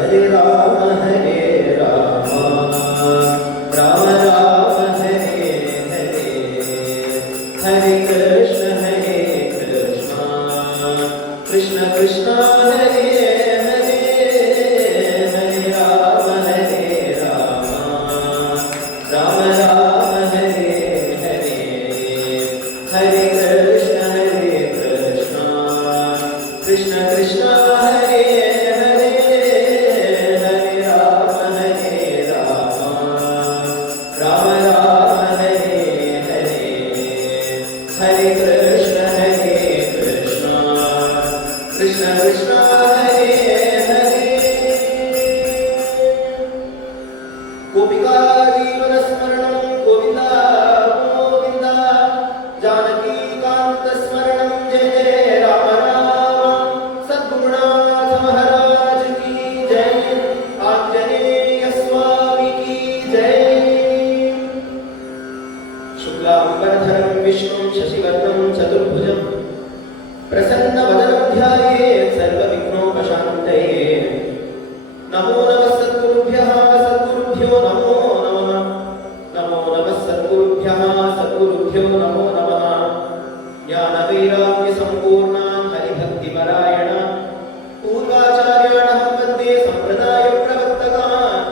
हरे राम राम राम हरे हरे, हरे कृष्ण कृष्ण कृष्ण हरे हरे, हरे राम राम राम हरे हरे, हरे कृष्ण कृष्ण कृष्ण हरे हरे, हरे राम राम राम हरे हरे, हरे कृष्ण कृष्ण कृष्ण हरे हरे। गोपिका जीवन स्मरणं गोविंदा गोविंदा, जानकी कांत स्मरणं जय जय राम राम, सद्गुरुनाथ महाराज की जय, आंजनेय स्वामी की जय। शुक्लांबरधरं विष्णुं शशिवर्णं चतुर्भुजं, प्रसन्नवदनं ध्यायेत् सर्वविघ्नोपशान्तये। नमो नमः सद्गुरुभ्यः सद्गुरुभ्यो नमो नमः, नमो नमः सद्गुरुभ्यः सद्गुरुभ्यो नमो नमः। ज्ञानवैराग्यसम्पूर्णां हरिभक्तिपरायणां पूर्वाचार्याणां वन्दे सम्प्रदायप्रवर्तकान्,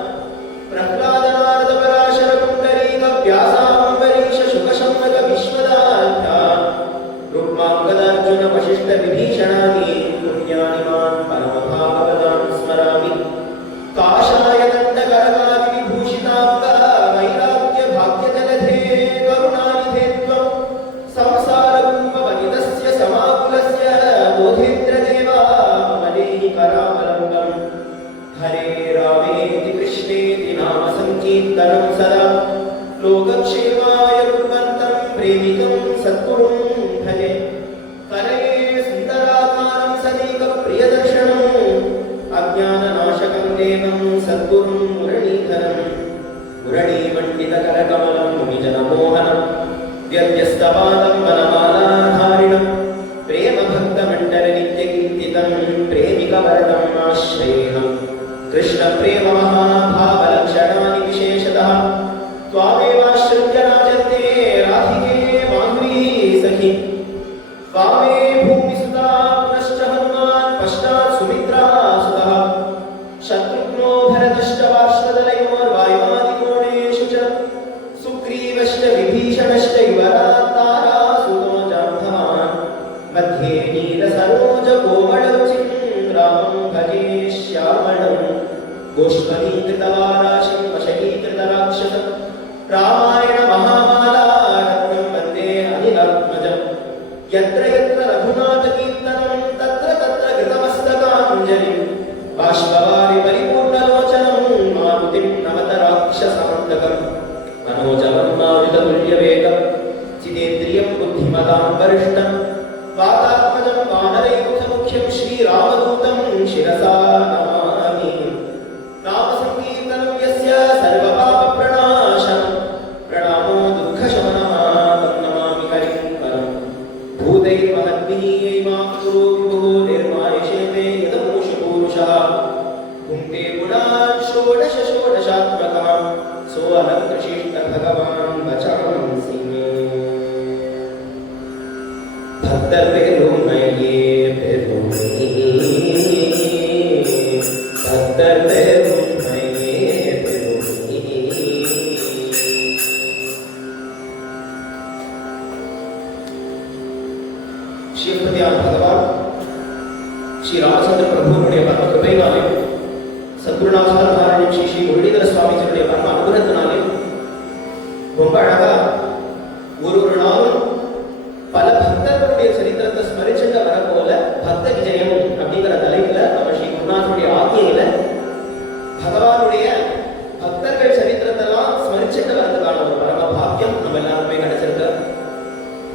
प्रह्लादनारदपराशरपुण्डरीकव्यासाम्बरीशशुकशौनकविश्वदाभ्यां, रुक्माङ्गदार्जुनवसिष्ठविभीषणादि पुण्यानिमान् परमभागवतान् स्मरामि। काषाय दण्डकरकादिविभूषिताङ्गा वैराग्यभाग्यजलधे करुणानिधे त्वं, संसारकूपवनितस्य समाकुलस्य बोधेन्द्रदेवा मदेहि करावलम्बम्। हरे रामेति कृष्णेति नाम सङ्कीर्तनं सदा, लोकक्षेमाय कुर्वन्तं प्रेमिकं सद्गुरुं भजे। कलये सुन्दराकारं सदैकप्रियदर्शनम्, अज्ञाननाशकं देवं सद्गुरुं मुरलीधरं, मुरलीमण्डितकरकमलं मुनिजनमोहनं, व्यत्यस्तपादं वनमालाधारिणं, प्रेमभक्तमण्डलनित्यकीर्तितं प्रेमिकवरदम् आश्रयेऽहम्। कृष्णप्रेममहाभावलक्षणानि विशेषतः त्वामेवाश्रित्य राजन्ते राधिके माधुरी सखि। वामे भूमिसुता पुनश्च हनुमान् पश्चात् सुमित्रा सुतः, शत्रुघ्नो भरतश्च पार्श्वदलयोर्वायुमादिकोणेषु च, सुग्रीवश्च विभीषणश्च युवरात् तारासुतो जाम्बवान्, मध्ये नीलसरोजकोमलरुचिं रामं भजे श्यामलं। गोष्पदीकृतवाराशिं वशकीकृतराक्षसं, रामायणमहामाला रत्नं वन्दे अनिलात्मजम्। यत्र यत्र रघुनाथकीर्तनं तत्र तत्र कृतमस्तकाञ्जलिं, बाष्पवारि परिपूर्णलोचनं मारुतिं नमत राक्षसान्तकम्। मनोजवं मारुततुल्यवेगं जितेन्द्रियं बुद्धिमतां वरिष्ठं, वातात्मजं वानरयूथमुख्यं श्रीरामदूतं शिरसा नमामि। नामसङ्कीर्तनं यस्य सर्वपापप्रणाशनं, प्रणामो दुःखशमनः तं नमामि हरिं परम्। भूतैर्महद्भिः यैमां कुरु विभुः निर्मायिषेते यदमुषु पूरुषः, पुङ्क्ते गुणान् षोडश षोडशात्मकान्, सोऽहं कृषिष्ट भगवान् वचांसि मे। भक्तர் பெருமையே பெருமை, भक्तர் பெருமையே பெருமை। शिवपतियान भगवान श्री रामचंद्र प्रभुवனுடைய பரம கிருபையினாலே, சத்குருநாதாச்சாரிய ஸ்ரீ முரளிதர சுவாமிஜியுடைய பரம அனுகிரகத்தினாலே ரொம்ப அழகா ஒரு நாளும் பல பக்தர்களுடைய சரித்திரத்தை ஸ்மரிச்சுட்டு வர போல பக்த விஜயம் அப்படிங்கிற தலைப்புல நம்ம ஸ்ரீ குருநாதனுடைய ஆக்கியில பகவானுடைய பக்தர்கள் சரித்திரத்தெல்லாம் ஸ்மரிச்சுட்டு வரதுக்கான ஒரு பரம பாக்கியம் நம்ம எல்லாருமே கிடைச்சிருக்கு.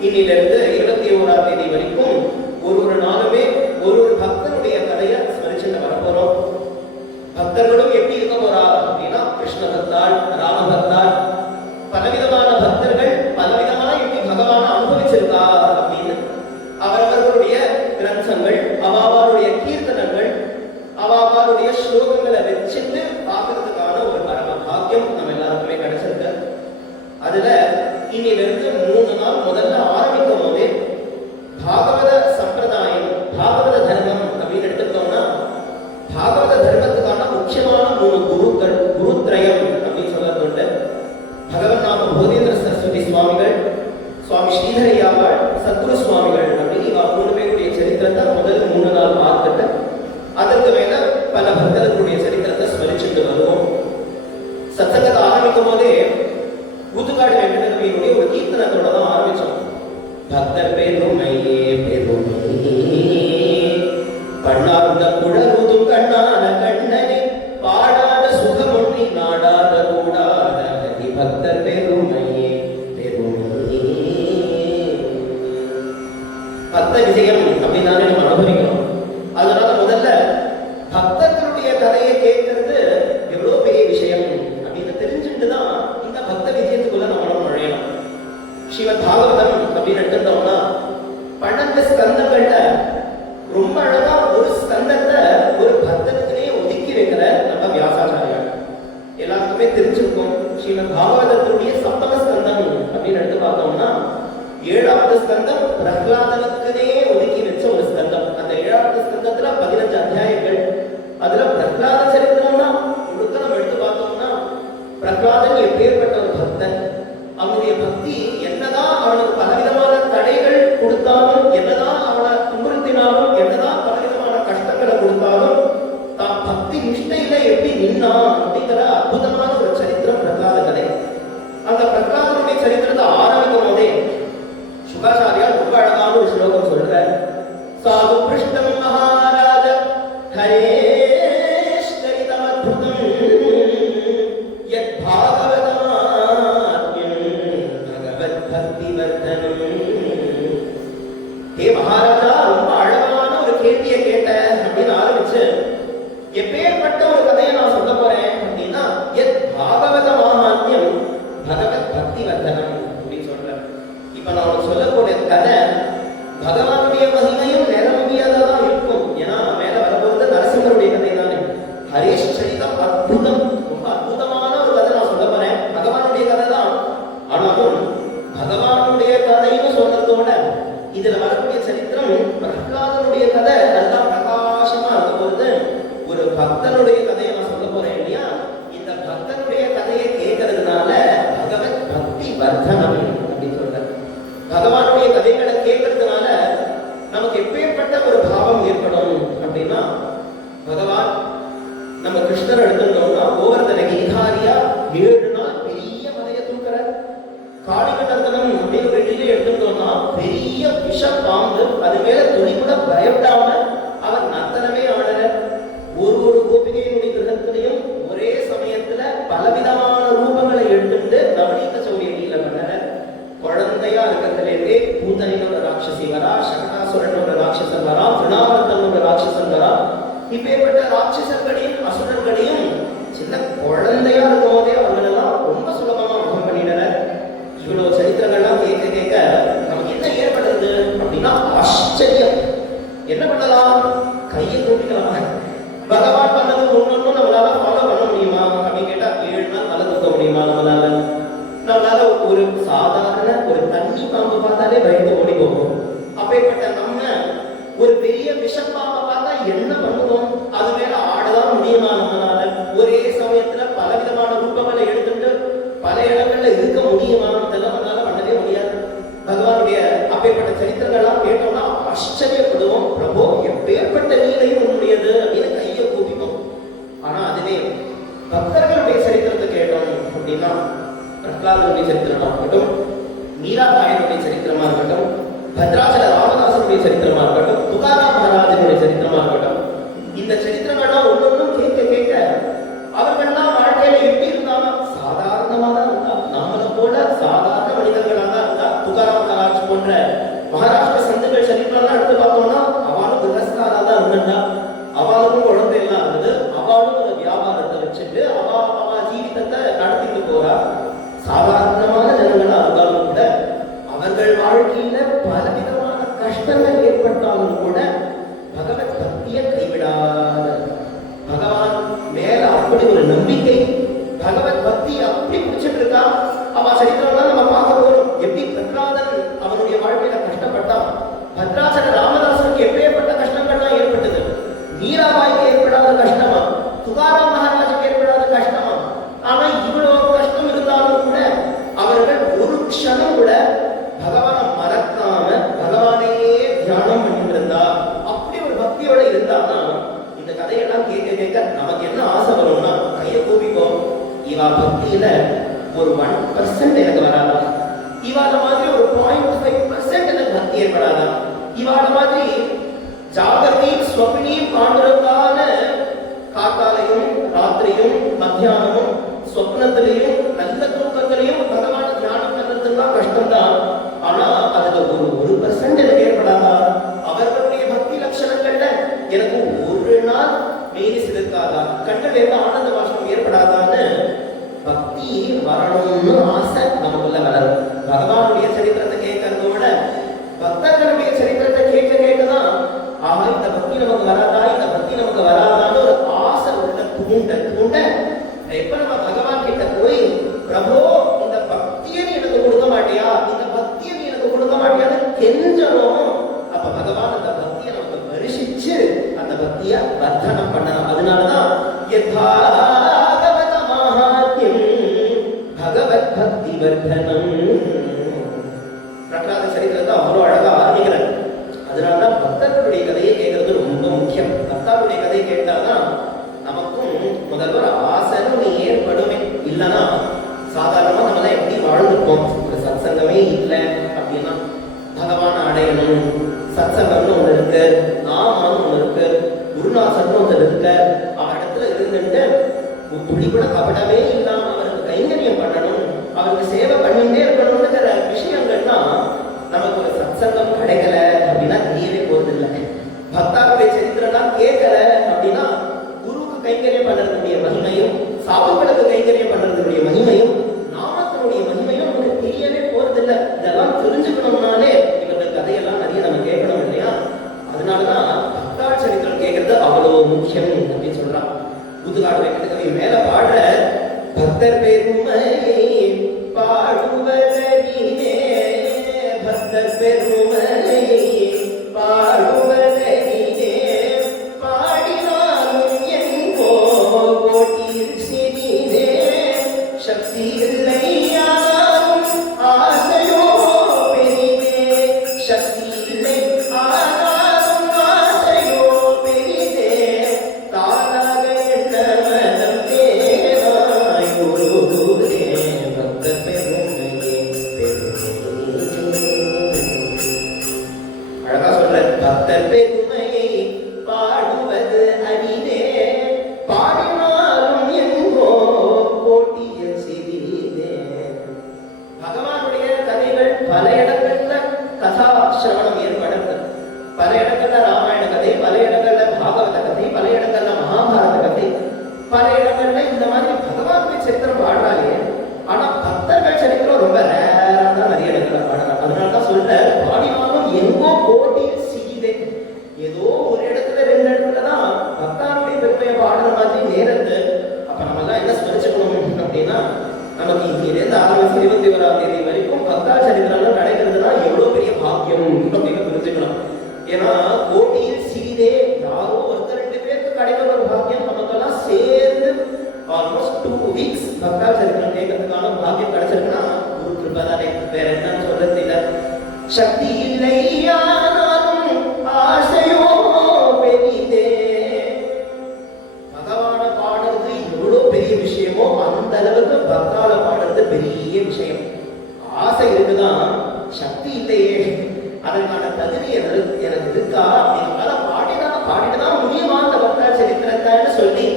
இன்னிலிருந்து 21ஆம் தேதி வரைக்கும் ஒரு நாளுமே ஒரு பக்தனுடைய கதையை ஸ்மரிச்சுட்டு வர போறோம். பக்தர்களும் எப்படி இருக்க போறா அப்படின்னா, கிருஷ்ண பக்தாள், ராம பக்தாள், பலவிதமான பக்தர்கள் பலவிதமா எப்படி பகவானை அனுபவிச்சிருக்கா அப்படின்னு அவரவர்களுடைய கிரந்தங்கள், அவாவாருடைய கீர்த்தனங்கள், அவாவாருடைய பகவானுடைய ஸ்லோகங்களை வச்சுட்டு பார்க்கறதுக்கான ஒரு பரம பாக்கியம் நம்ம எல்லாருக்குமே கிடைச்சிருக்கு. அதுல இன்னிலிருந்து 3 நாள் முதல்ல ஆரம்பிக்கும் போதே பாகவத சம்பிரதாயம், பாகவத தர்மம் அப்படின்னு எடுத்துக்கிட்டோம்னா பாகவத தர்மத்துக்கான முக்கியமான 3 குருக்கள், குருத்ரயம் அப்படின்னு சொல்றது பகவன் நாம போதேந்திர சரஸ்வதி சுவாமிகள், சுவாமி ஸ்ரீதரையாவாள், சத்குரு சுவாமிகள் அப்படின்னு இவா 3 பேருடைய சரித்திரத்தை முதல் 3 நாள் பார்த்துட்டு அதற்கு மேல பல பக்தர்களுடைய சரித்திரத்தை ஸ்மரிச்சுட்டு வருவோம். சத்சங்கத்தை ஆரம்பிக்கும் போதே ஊத்துக்காடு வெங்கடகவியினுடைய ஒரு கீர்த்தனத்தோட தான் ஆரம்பிச்சோம். பக்தர் பெருமையே பெருமையே பண்ணார்ந்த குழலுதும் கண்ணான கண்ணனே பாடாத சுகமொழி நாடாத கூடாத ஹரி பக்தர் பெருமையே பெருமையே. பக்த விஜயம் அப்படின்னாலே நம்ம அனுபவிக்கிறோம். அதனால முதல்ல பக்தர்களுடைய கதையை கேட்கறது எவ்வளவு பெரிய விஷயம் அப்படின்னு தெரிஞ்சுட்டு தான் இந்த பக்த விஜயத்துக்குள்ள நம்மளும் நுழையணும். ஸ்ரீமத் பாகவதம் அப்படின்னு எடுத்துட்டோம்னா 12 ஸ்கந்தங்கள்ல ரொம்ப அழகா ஒரு ஸ்கந்தத்தை ஒரு பக்தனுக்குனே ஒதுக்கி வைக்கிற நம்ம வியாசாச்சாரியார். எல்லாருக்குமே தெரிஞ்சிருக்கும். ஸ்ரீமத் பாகவதத்துடைய சப்தம ஸ்கந்தம் அப்படின்னு எடுத்து பார்த்தோம்னா 7வது ஸ்கந்தம் பிரஹ்லாதனுக்குனே ஒதுக்கி வச்ச ஒரு ஸ்கந்தம். அந்த 7வது ஸ்கந்தத்துல 15 அத்தியாயங்கள். அதுல பிரஹ்லாத சரித்திரம்னா முழுக்க நம்ம எடுத்து பார்த்தோம்னா பிரஹ்லாதன் எப்பேற்பட்ட ஒரு பக்தன், அவனுடைய பக்தி என்னதான் அவனுக்கு பலவிதமான தடைகள் கொடுத்தாலும், என்னதான் அவனை துன்புறுத்தினாலும், என்னதான் பலவிதமான கஷ்டங்களை கொடுத்தாலும் தான் பக்தி நிஷ்டையில எப்படி நின்னான் அப்படிங்கிற அற்புதமான ஒரு சரித்திரம் பிரகலாத கதை. அந்த பிரகலாதனுடைய சரித்திரத்தை ஆரம்பிக்கும் போதே சுகாச்சாரியார் ரொம்ப அழகான ஒரு ஸ்லோகம் சொல்ற. சாது பிருஷ்டம் மகாராஜ ஹரேஷ்டரிதம் அத்புதம் யத் பாகவதமாத்யம் பகவத் பக்தி வர்தனம். ஹே மகாராஜா, ரொம்ப அழகான ஒரு கேள்வியை கேட்ட அப்படின்னு ஆரம்பிச்சு எப்பேற்பட்ட ஒரு கதையை நான் சொல்ல போறேன் அப்படின்னா யத் பாகவத மகாத்யம் பகவத் பக்தி வர்தனம் அப்படின்னு சொல்றேன். இப்ப நான் உங்களுக்கு சொல்லக்கூடிய கதை பகவானுடைய மகிமையும் நேர முடியாததான் இருக்கும். ஏன்னா மேல வரப்போறது நரசிம்மருடைய கதை தானே. ஹரேஷ் சரிதம் அற்புதம், ரொம்ப அற்புதமான ஒரு கதை நான் சொல்ல போறேன். பகவானுடைய கதை தான். ஆனாலும் பகவானுடைய கதைன்னு சொல்றதோட இதுல வரக்கூடிய சரித்திரம் பிரகலாதனுடைய கதை நல்லா பிரகாசமா இருக்க போது ஒரு பக்தனுடைய கதையை நான் சொல்ல போறேன் இல்லையா. இந்த பக்தனுடைய கதையை கேட்கறதுனால பகவத் பக்தி வர்தனம் அப்படின்னு சொல்றேன். பகவானுடைய கதைகளை கேட்கறதுனால நமக்கு எப்பேற்பட்ட ஒரு பாவம் ஏற்படும் அப்படின்னா, பகவான் நம்ம கிருஷ்ணர் எடுத்துட்டோம்னா கோவர்தன கிரிதாரியா 7 நாள் பெரிய மலையை தூக்குற. காளிகண்டர்தனம் அப்படின்னு ஒரு இடத்துல எடுத்துட்டோம்னா பெரிய விஷ பாம்பு, அது மேல துணி கூட பயப்படாம அவர் நர்த்தனமே ஆடல. ஒரு கோபிகையினுடைய கிரகத்திலையும் ஒரே சமயத்துல பலவிதமான ரூபங்களை எடுத்துட்டு நவநீத சௌரிய லீல பண்ணல. குழந்தையா இருக்கிறதுலேருந்தே பூதனின் ஒரு ராட்சசி வரா, சகடாசுரன் ஒரு ராட்சசன் வரா, திருநாவரத்தன் ஒரு ராட்சசன் வரா. இப்பேற்பட்ட ராட்சசர்களையும் அசுரர்களையும் சின்ன குழந்தையா இருக்கும் போதே அவங்களெல்லாம் ரொம்ப சுலபமா வகம் பண்ணிடல. இவ்வளவு சரித்திரங்கள்லாம் கேட்க கேட்க நமக்கு என்ன ஏற்படுறது அப்படின்னா ஆச்சரியம். என்ன பண்ணலாம்? கையை கூப்பிக்கலாம். பகவான் பண்ணது ஒன்னொன்னும் நம்மளால ஃபாலோ பண்ண முடியுமா அப்படின்னு கேட்டா 7 நாள் மலை தூக்க முடியுமா நம்மளால? நம்மளால ஒரு சாதாரண ஒரு தண்ணி பாம்பு பார்த்தாலே பயந்து ஓடி போகும். அப்பேற்பட்ட நம்ம ஒரு பெரிய விஷப்பாம்பை பார்த்தா என்ன பண்ணுவோம்? அது மேல ஆடதான் முடியுமா நம்மளால? ஒரே சமயத்துல பலவிதமான ரூபங்களை எடுத்துட்டு பல இடங்கள்ல இருக்க முடியுமா? இதெல்லாம் நம்மளால பண்ணவே முடியாது. பகவானுடைய அப்பேற்பட்ட சரித்திரங்கள்லாம் கேட்டோம்னா ஆச்சரியப்படுவோம். பிரபு எப்பேற்பட்ட நீலையும் உன்னுடையது அப்படின்னு கையை கூப்பிப்போம். ஆனா அதுவே பக்தர்களுடைய சரித்திரத்தை கேட்டோம் அப்படின்னா பிரகலாதனுடைய சரித்திரமா இருக்கட்டும், மீராபாயனுடைய சரித்திரமா இருக்கட்டும், பத்ராச்சல ராமதாசனுடைய சரித்திரமா இருக்கட்டும், துகாராம் மகாராஜனுடைய சரித்திரமா இருக்கட்டும், இந்த சரித்திரங்கள்லாம் ஒன்னொன்னும் கேட்க கேட்க அவர்கள்லாம் வாழ்க்கையில எப்படி இருந்தாலும் சாதாரணமா தான் இருந்தா, நம்மளை போல சாதாரண மனிதர்களாக தான் இருந்தா. துகாராம் மகாராஜ் போன்ற மகாராஷ்டிர சந்துகள் சரித்திரம்லாம் எடுத்து பார்த்தோம்னா அவளும் கிரகஸ்தாரா தான் இருந்தா. அவளுக்கும் மேல அப்படி ஒரு நம்பிக்கை, பகவத் பக்தி அப்படி பிடிச்சிட்டு இருக்கா. அவ சரித்திரம்லாம் நம்ம பார்க்க போறோம். எப்படி பிரகலாதன் அவனுடைய வாழ்க்கையில கஷ்டப்பட்டான், பத்ராசன ராமதாசனுக்கு எப்பேற்பட்ட கஷ்டங்கள்லாம் ஏற்பட்டது, மீராபாய்க்கு ஏற்படாத கஷ்டமா, துகாராம் மகாராஜுக்கு ஏற்படாத கஷ்டமா. ஆனா இவ்வளவு கஷ்டம் இருந்தாலும் கூட அவர்கள் ஒரு க்ஷணம் கூட பகவானை மறக்காம பகவானையே தியானம் பண்ணிட்டு இருந்தா. அப்படி ஒரு பக்தியோட இருந்தான்னா இந்த கதையெல்லாம் கேட்க கேட்க நமக்கு என்ன ஆசை வரும்னா, கையை கூப்பிப்போம், இவா பக்தியில ஒரு 1% எனக்கு வராதா, இவாள மாதிரி ஒரு 0.5% எனக்கு பக்தி ஏற்படாதா, இவாள மாதிரி ஜாகர்த்தி ஸ்வப்னி பாண்டுரங்கான காத்தாலையும் ராத்திரியும் மத்தியானமும் சொப்னத்திலையும் நல்ல தூக்கத்திலையும் பகவான தியானம் பண்றதுலாம் கஷ்டம்தான். ஆனா அதுல ஒரு 1% எனக்கு ஏற்படாதா, அவர்களுடைய பக்தி லட்சணங்கள்ல எனக்கு ஒரு நாள் மீறி சிறுக்காதா, கண்கள் எந்த ஆனந்த பாஷம் ஏற்படாதான்னு பக்தி வரணும்னு ஆசை நமக்குள்ள வளரும். பகவானுடைய சரித்திரத்தை கேட்கறதோட பக்தர்களுடைய சரித்திரத்தை கேட்க கேட்கதான் ஆஹா இந்த பக்தி நமக்கு வராதா, இந்த பக்தி நமக்கு வராதான்னு ஒரு ஆசை உள்ள தூண்ட தூண்ட எப்ப நம்ம பகவான் கிட்ட போய் பிரபோ இந்த பக்தியை நீ எனக்கு கொடுக்க மாட்டியா, இந்த பக்தியை நீ எனக்கு கொடுக்க மாட்டியான்னு கெஞ்சணும். அப்ப பகவான் அந்த பக்தியை நமக்கு பரிசிச்சு அந்த பக்தியை வர்த்தனம் பண்ணணும். அதனாலதான் யதாகவத மஹாத்யம் பகவத் பக்தி வர்த்தனம். பிரகலாத சரித்திரத்தை அவ்வளவு அழகா ஆரம்பிக்கிறார். அதனாலதான் பக்தர்களுடைய கதையை கேட்கறது ரொம்ப முக்கியம். பக்தருடைய கதையை கேட்டாதான் நமக்கும் முதல்வர் ஆசைன்னு நீ ஏற்படுமே. இல்லைன்னா சாதாரணமா நம்ம தான் எப்படி வாழ்ந்துருப்போம், ஒரு சத்சங்கமே இல்லை அப்படின்னா பகவான் அடையணும், சத்சங்கம்னு ஒண்ணு இருக்கு, நாமான்னு ஒண்ணு இருக்கு, குருநாசன் ஒண்ணு இருக்கு, அவன் இடத்துல இருந்துட்டு துளி கூட கபடமே இல்லாம அவருக்கு கைங்கரியம் பண்ணணும், அவருக்கு சேவை பண்ணிட்டே இருக்கணும்ங்கிற விஷயங்கள்லாம் நமக்கு ஒரு சத்சங்கம் கிடைக்கல அப்படின்னா தெரியவே போறது இல்லை. பக்தாவுடைய சரித்திரம் கேட்கல அப்படின்னா குருக்கு கைங்கரியம் பண்றதுடைய மகிமையும் சாதுக்களுக்கு கைங்கரியம் பண்றதுடைய மகிமையும் நாமத்தினுடைய மகிமையும் நமக்கு தெரியவே போறது இல்லை. இதெல்லாம் தெரிஞ்சுக்கணும்னாலே இவர்கள் கதையெல்லாம் நிறைய நம்ம கேட்கணும் இல்லையா. அதனாலதான் பக்தா சரித்திரம் கேட்கறது அவ்வளவு முக்கியம் அப்படின்னு சொல்றான். புதுகாடு வைக்கிறதுக்கு மேல பாடுற பக்தர் பெருமையை பாடுவதறினே, பக்தர் பெருமையை பாடுவதறினே, பாடினாலும் எங்கோ கோட்டில் சிறிதே, சக்தி இல்லையானாலும் ஆசையோ பெரிதே, சக்தி இல்லை ஆனாலும் ஆசையோ பெரிதே, தானாக என்ன மனம் தேனாய் ஒருவரே பக்தர் பெருமையே அழகா சொல்ற. பக்தர் பெருமையை பாடுவது அறிவே, பாடினாலும் எங்கோ கோட்டியில் சிறிதே. பகவானுடைய கதைகள் பல இடங்கள்ல கதா சிரவணம் ஏற்படுது. பல இடங்கள்ல ராமாயண கதை, பல இடங்கள்ல பாகவத கதை, பல இடங்கள்ல மகாபாரத கதை, பல இடங்கள்ல இந்த மாதிரி பகவானுடைய சரித்திரம் பாடுறாலே. ஆனா பக்தர்கள் சரித்திரம் ரொம்ப ரேரா தான் நிறைய இடங்கள்ல பாடுறாங்க. அதனாலதான் சொல்ற பாடினாலும் எங்கோ கோட்டியில் சிறிதே, ஏதோ ஒரு இடத்துல ரெண்டு இடத்துலதான் பக்தாருடைய பெருமையை பாடுற மாதிரி நேரத்து. அப்ப நம்ம எல்லாம் என்ன ஸ்மரிச்சுக்கணும் அப்படின்னா, நமக்கு இங்கிருந்து ஆரம்பிச்சு 21ஆம் தேதி வரைக்கும் பக்தா சரித்திரம் கிடைக்கிறதுனா எவ்வளவு பெரிய பாக்கியம் அப்படின்னு புரிஞ்சுக்கணும். ஏன்னா கோட்டியில் சிறிதே யாரோ ஒருத்தர் 2 பேருக்கு கிடைக்கிற ஒரு பாக்கியம் நமக்கெல்லாம் சேர்ந்து ஆல்மோஸ்ட் 2 வீக்ஸ் பக்தா சரித்திரம் கேட்கறதுக்கான பாக்கியம் கிடைச்சிருக்குன்னா ஒரு கிருபை தானே, வேற என்னன்னு சொல்றது இல்லை. சக்தி இல்லையானாலும் ஆசையோ பெரிதே. பகவான பாடுறது எவ்வளவு பெரிய விஷயமோ அந்த அளவுக்கு பக்தால பாடுறது பெரிய விஷயம். ஆசை இருக்குதான், சக்தி இல்லையே, அதற்கான தகுதி எனக்கு இருக்கா, என்னால பாடிட்டுதான் முடியுமா அந்த பக்தா சரித்திரத்தைன்னு சொல்லி.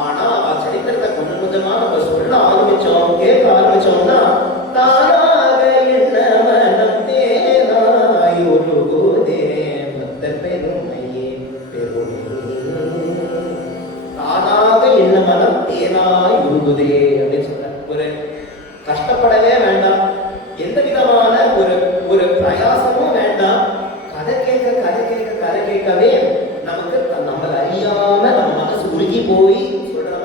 ஆனா அவ சரித்திரத்தை கொஞ்சம் கொஞ்சமா நம்ம சொல்ல ஆரம்பிச்சோம், கேட்க ஆரம்பிச்சோம்னா தானாக என்ன மனம் தேனாய் ஒழுகுதே பக்தர் பெருமையே பெருமையே, தானாக என்ன மனம் தேனாய் ஒழுகுதே அப்படின்னு சொல்ற. ஒரு கஷ்டப்படவே வேண்டாம், எந்த விதமான ஒரு பிரயாசமும் வேண்டாம். கதை கேட்கவே நமக்கு நம்மள அறியாம நம்ம மனசு உருகி போய் சொல்ற